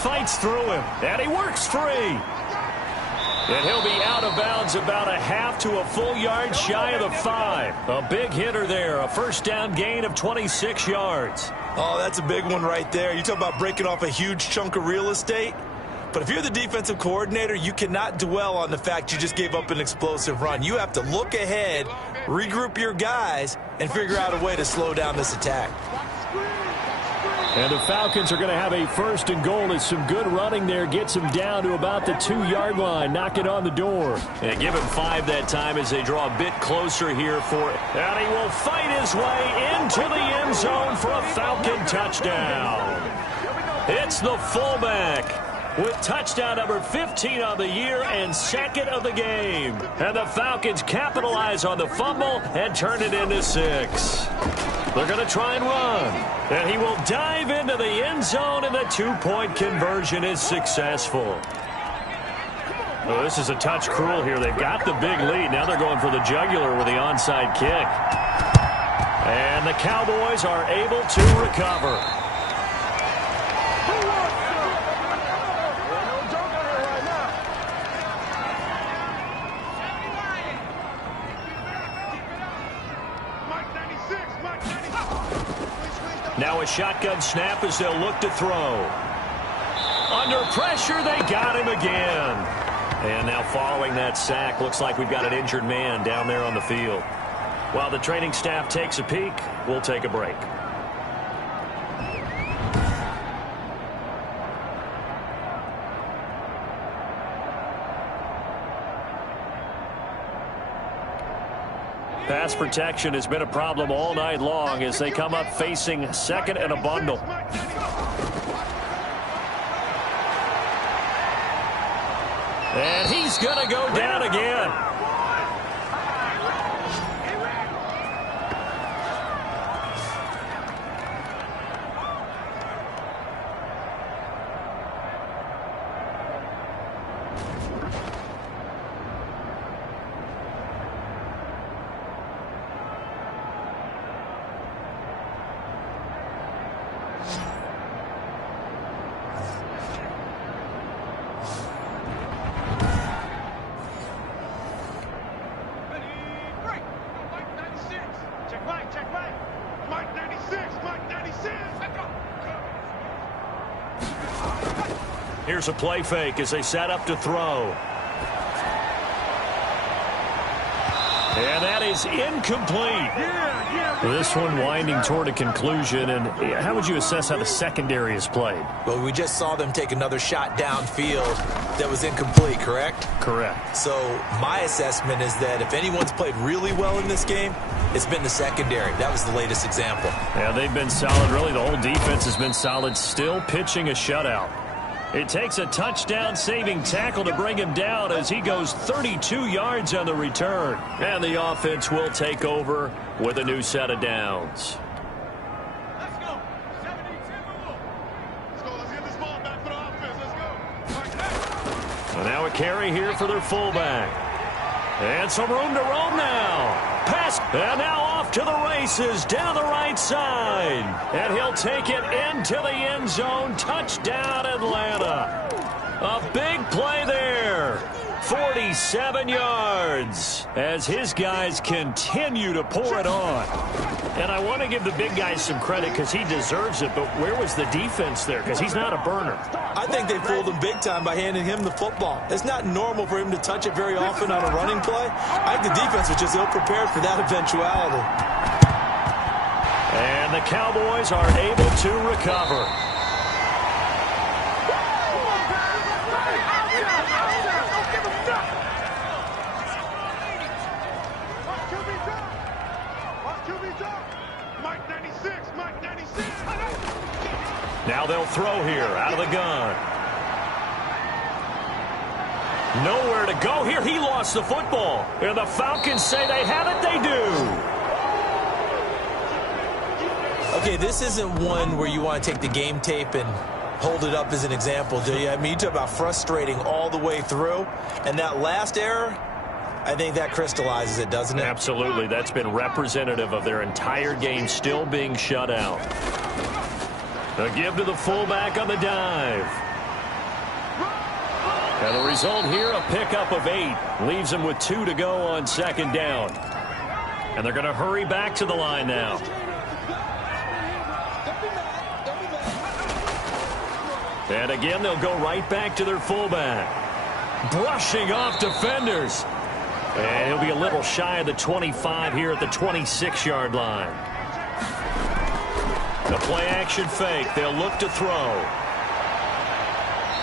Fights through him, and he works free. And he'll be out of bounds about a half to a full yard shy of the 5. A big hitter there, a first down gain of 26 yards. Oh, that's a big one right there. You talk about breaking off a huge chunk of real estate. But if you're the defensive coordinator, you cannot dwell on the fact you just gave up an explosive run. You have to look ahead, regroup your guys, and figure out a way to slow down this attack. And the Falcons are going to have a first and goal as some good running there gets them down to about the 2-yard line. Knock it on the door. And give him 5 that time as they draw a bit closer here for it. And he will fight his way into the end zone for a Falcon touchdown. It's the fullback with touchdown number 15 on the year and second of the game. And the Falcons capitalize on the fumble and turn it into 6. They're going to try and run. And he will dive into the end zone, and the 2-point conversion is successful. Oh, this is a touch cruel here. They've got the big lead. Now they're going for the jugular with the onside kick. And the Cowboys are able to recover. Now a shotgun snap as they'll look to throw. Under pressure, they got him again. And now following that sack, looks like we've got an injured man down there on the field. While the training staff takes a peek, we'll take a break. Pass protection has been a problem all night long as they come up facing second and a bundle. And he's going to go down again. Here's a play fake as they set up to throw. And that is incomplete. This one winding toward a conclusion. And how would you assess how the secondary is played? Well, we just saw them take another shot downfield that was incomplete, correct? Correct. So my assessment is that if anyone's played really well in this game, it's been the secondary. That was the latest example. Yeah, they've been solid. Really, the whole defense has been solid. Still pitching a shutout. It takes a touchdown-saving tackle to bring him down as he goes 32 yards on the return. And the offense will take over with a new set of downs. Let's go. 72. Let's go. Let's get this ball back for the offense. Let's go. And now a carry here for their fullback. And some room to roam now. Pass, and now off to the races down the right side. And he'll take it into the end zone. Touchdown, Atlanta. A big play there. 47 yards as his guys continue to pour it on. And I want to give the big guy some credit because he deserves it, but where was the defense there? Because he's not a burner. I think they fooled him big time by handing him the football. It's not normal for him to touch it very often on a running play. I think the defense was just ill-prepared for that eventuality. And the Cowboys are able to recover. Now they'll throw here out of the gun. Nowhere to go here. He lost the football. And the Falcons say they have it. They do. Okay, this isn't one where you want to take the game tape and hold it up as an example, do you? I mean, you talk about frustrating all the way through. And that last error, I think that crystallizes it, doesn't it? Absolutely. That's been representative of their entire game still being shut out. A give to the fullback on the dive. And the result here, a pickup of 8. Leaves them with 2 to go on second down. And they're going to hurry back to the line now. And again, they'll go right back to their fullback. Brushing off defenders. And he'll be a little shy of the 25 here at the 26-yard line. The play action fake. They'll look to throw.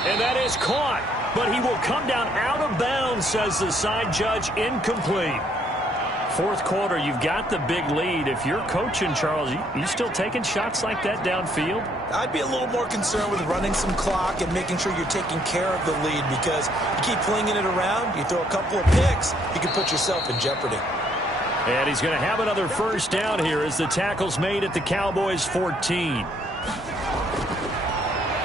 And that is caught. But he will come down out of bounds, says the side judge. Incomplete. Fourth quarter, you've got the big lead. If you're coaching, Charles, you still taking shots like that downfield? I'd be a little more concerned with running some clock and making sure you're taking care of the lead, because you keep flinging it around, you throw a couple of picks, you can put yourself in jeopardy. And he's going to have another first down here as the tackle's made at the Cowboys 14.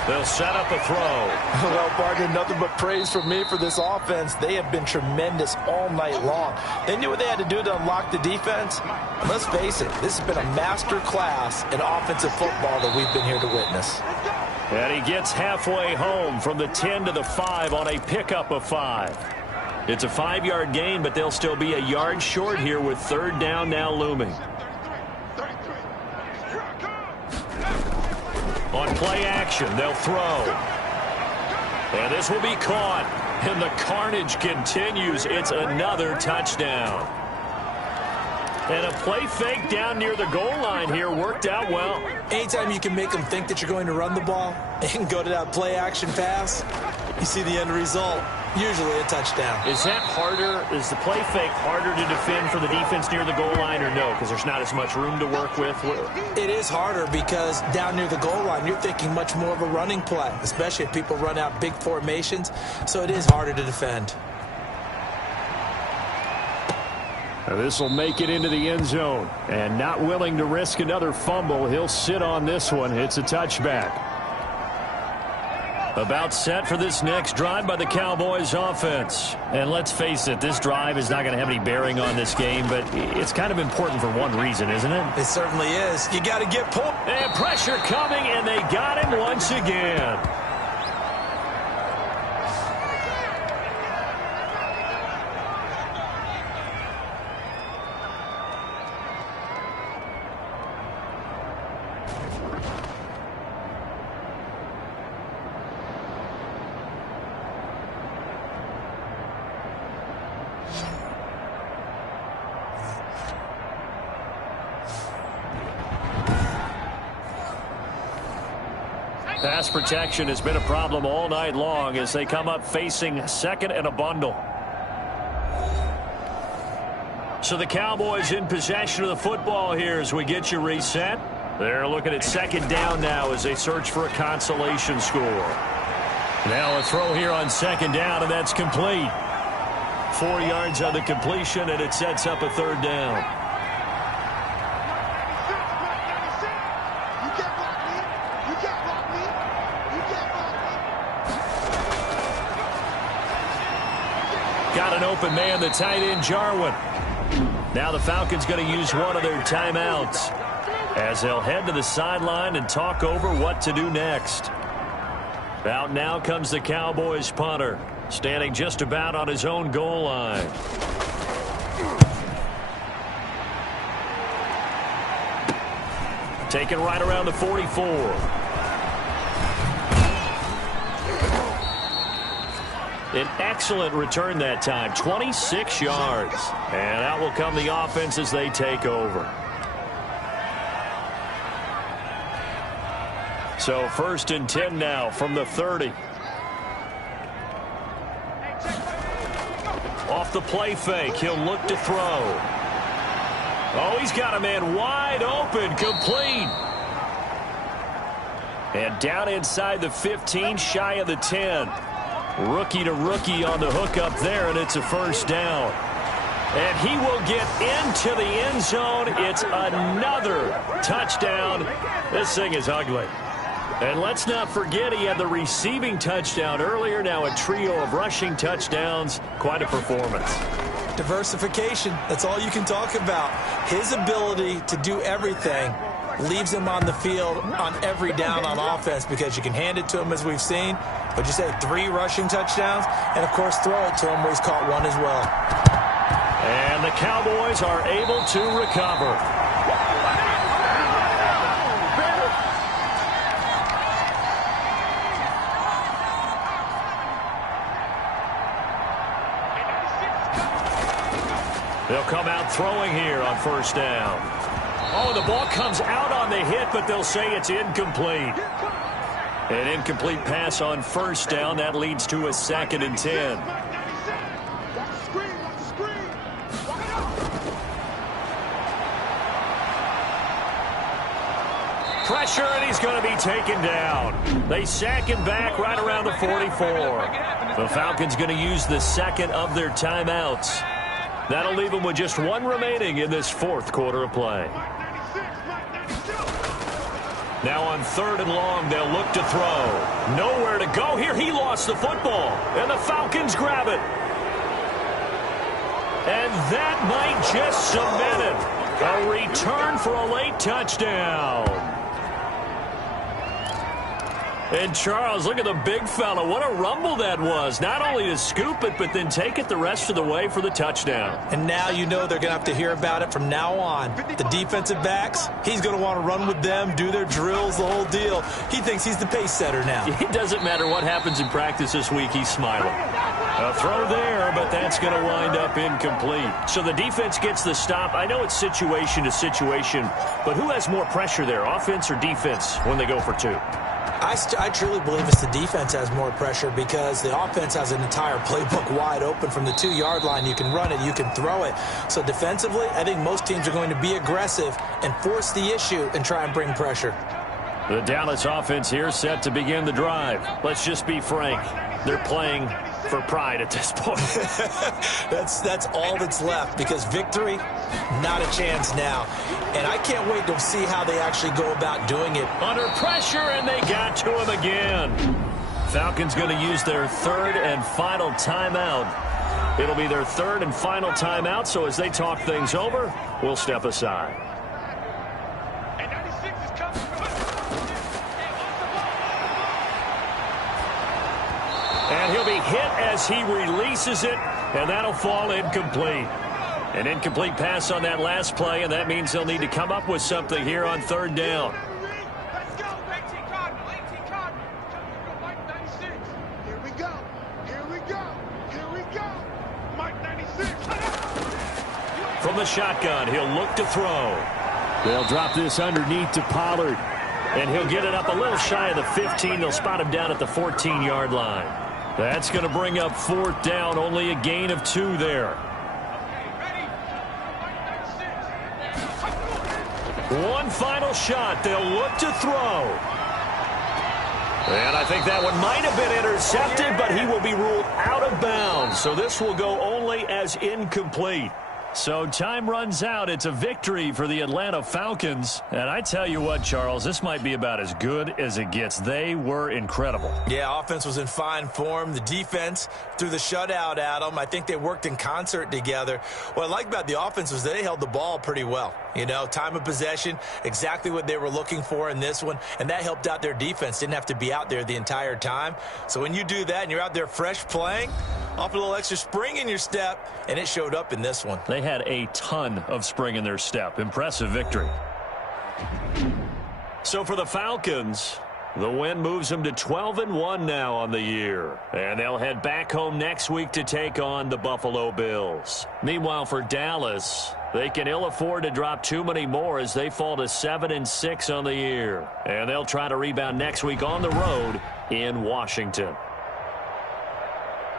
They'll set up a throw. Well, partner, nothing but praise from me for this offense. They have been tremendous all night long. They knew what they had to do to unlock the defense. And let's face it, this has been a master class in offensive football that we've been here to witness. And he gets halfway home from the 10 to the 5 on a pickup of 5. It's a 5-yard gain, but they'll still be a yard short here with third down now looming. On play action, they'll throw. And this will be caught. And the carnage continues. It's another touchdown. And a play fake down near the goal line here worked out well. Anytime you can make them think that you're going to run the ball and go to that play action pass, you see the end result. Usually a touchdown. Is that harder? Is the play fake harder to defend for the defense near the goal line, or no? Because there's not as much room to work with? It is harder because down near the goal line, you're thinking much more of a running play, especially if people run out big formations. So it is harder to defend. This will make it into the end zone. And not willing to risk another fumble, he'll sit on this one. It's a touchback. About set for this next drive by the Cowboys offense. And let's face it, this drive is not going to have any bearing on this game, but it's kind of important for one reason, isn't it? It certainly is. You got to get pulled. And pressure coming, and they got him once again. Pass protection has been a problem all night long as they come up facing second and a bundle. So the Cowboys in possession of the football here as we get you reset. They're looking at second down now as they search for a consolation score. Now a throw here on second down, and that's complete. 4 yards on the completion, and it sets up a third down. Got an open man, the tight end, Jarwin. Now the Falcons going to use one of their timeouts as they'll head to the sideline and talk over what to do next. Out now comes the Cowboys punter, standing just about on his own goal line. Taken right around the 44. An excellent return that time, 26 yards. And out will come the offense as they take over. So 1st and 10 now from the 30. Off the play fake, he'll look to throw. Oh, he's got a man wide open, complete. And down inside the 15, shy of the 10. Rookie to rookie on the hook up there, and it's a first down. And he will get into the end zone. It's another touchdown. This thing is ugly. And let's not forget he had the receiving touchdown earlier. Now a trio of rushing touchdowns. Quite a performance. Diversification. That's all you can talk about. His ability to do everything leaves him on the field on every down on offense because you can hand it to him as we've seen. But you say 3 rushing touchdowns and, of course, throw it to him where he's caught one as well. And the Cowboys are able to recover. They'll come out throwing here on first down. Oh, the ball comes out on the hit, but they'll say it's incomplete. An incomplete pass on first down. That leads to a 2nd and 10. Pressure, and he's going to be taken down. They sack him back right around the 44. The Falcons going to use the 2nd of their timeouts. That'll leave them with just 1 remaining in this 4th quarter of play. Now on 3rd and long, they'll look to throw. Nowhere to go here. He lost the football, and the Falcons grab it. And that might just cement it. A return for a late touchdown. And Charles, look at the big fella. What a rumble that was. Not only to scoop it, but then take it the rest of the way for the touchdown. And now you know they're going to have to hear about it from now on. The defensive backs, he's going to want to run with them, do their drills, the whole deal. He thinks he's the pace setter now. It doesn't matter what happens in practice this week. He's smiling. A throw there, but that's going to wind up incomplete. So the defense gets the stop. I know it's situation to situation, but who has more pressure there, offense or defense, when they go for 2? I truly believe it's the defense has more pressure because the offense has an entire playbook wide open from the 2-yard line. You can run it, you can throw it. So defensively, I think most teams are going to be aggressive and force the issue and try and bring pressure. The Dallas offense here set to begin the drive. Let's just be frank. They're playing for pride at this point. That's all that's left because victory, not a chance now. And I can't wait to see how they actually go about doing it. Under pressure, and they got to him again. Falcons going to use their third and final timeout. It'll be their third and final timeout, so as they talk things over, we'll step aside. And he'll be hit as he releases it, and that'll fall incomplete. An incomplete pass on that last play, and that means they'll need to come up with something here on third down. Let's go, 18 Cardinal, 18 Cardinal. Mike 96. Here we go. Here we go. Here we go. Mike 96. From the shotgun, he'll look to throw. They'll drop this underneath to Pollard, and he'll get it up a little shy of the 15. They'll spot him down at the 14-yard line. That's going to bring up fourth down, only a gain of 2 there. One final shot. They'll look to throw. And I think that one might have been intercepted, but he will be ruled out of bounds. So this will go only as incomplete. So time runs out. It's a victory for the Atlanta Falcons. And I tell you what, Charles, this might be about as good as it gets. They were incredible. Yeah, offense was in fine form. The defense threw the shutout at them. I think they worked in concert together. What I like about the offense was they held the ball pretty well. You know, time of possession, exactly what they were looking for in this one. And that helped out their defense. Didn't have to be out there the entire time. So when you do that and you're out there fresh playing, off a little extra spring in your step, and it showed up in this one. They had a ton of spring in their step. Impressive victory. So for the Falcons, the win moves them to 12-1 now on the year. And they'll head back home next week to take on the Buffalo Bills. Meanwhile, for Dallas, they can ill afford to drop too many more as they fall to 7-6 on the year. And they'll try to rebound next week on the road in Washington.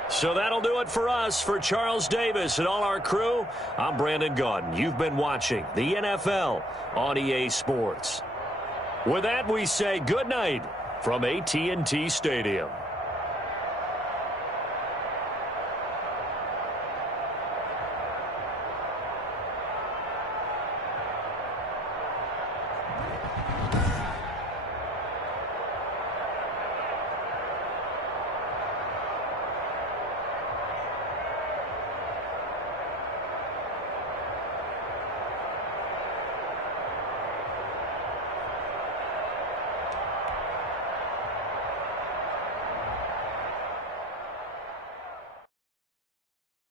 So that'll do it for us. For Charles Davis and all our crew, I'm Brandon Gaudin. You've been watching the NFL on EA Sports. With that, we say good night from AT&T Stadium.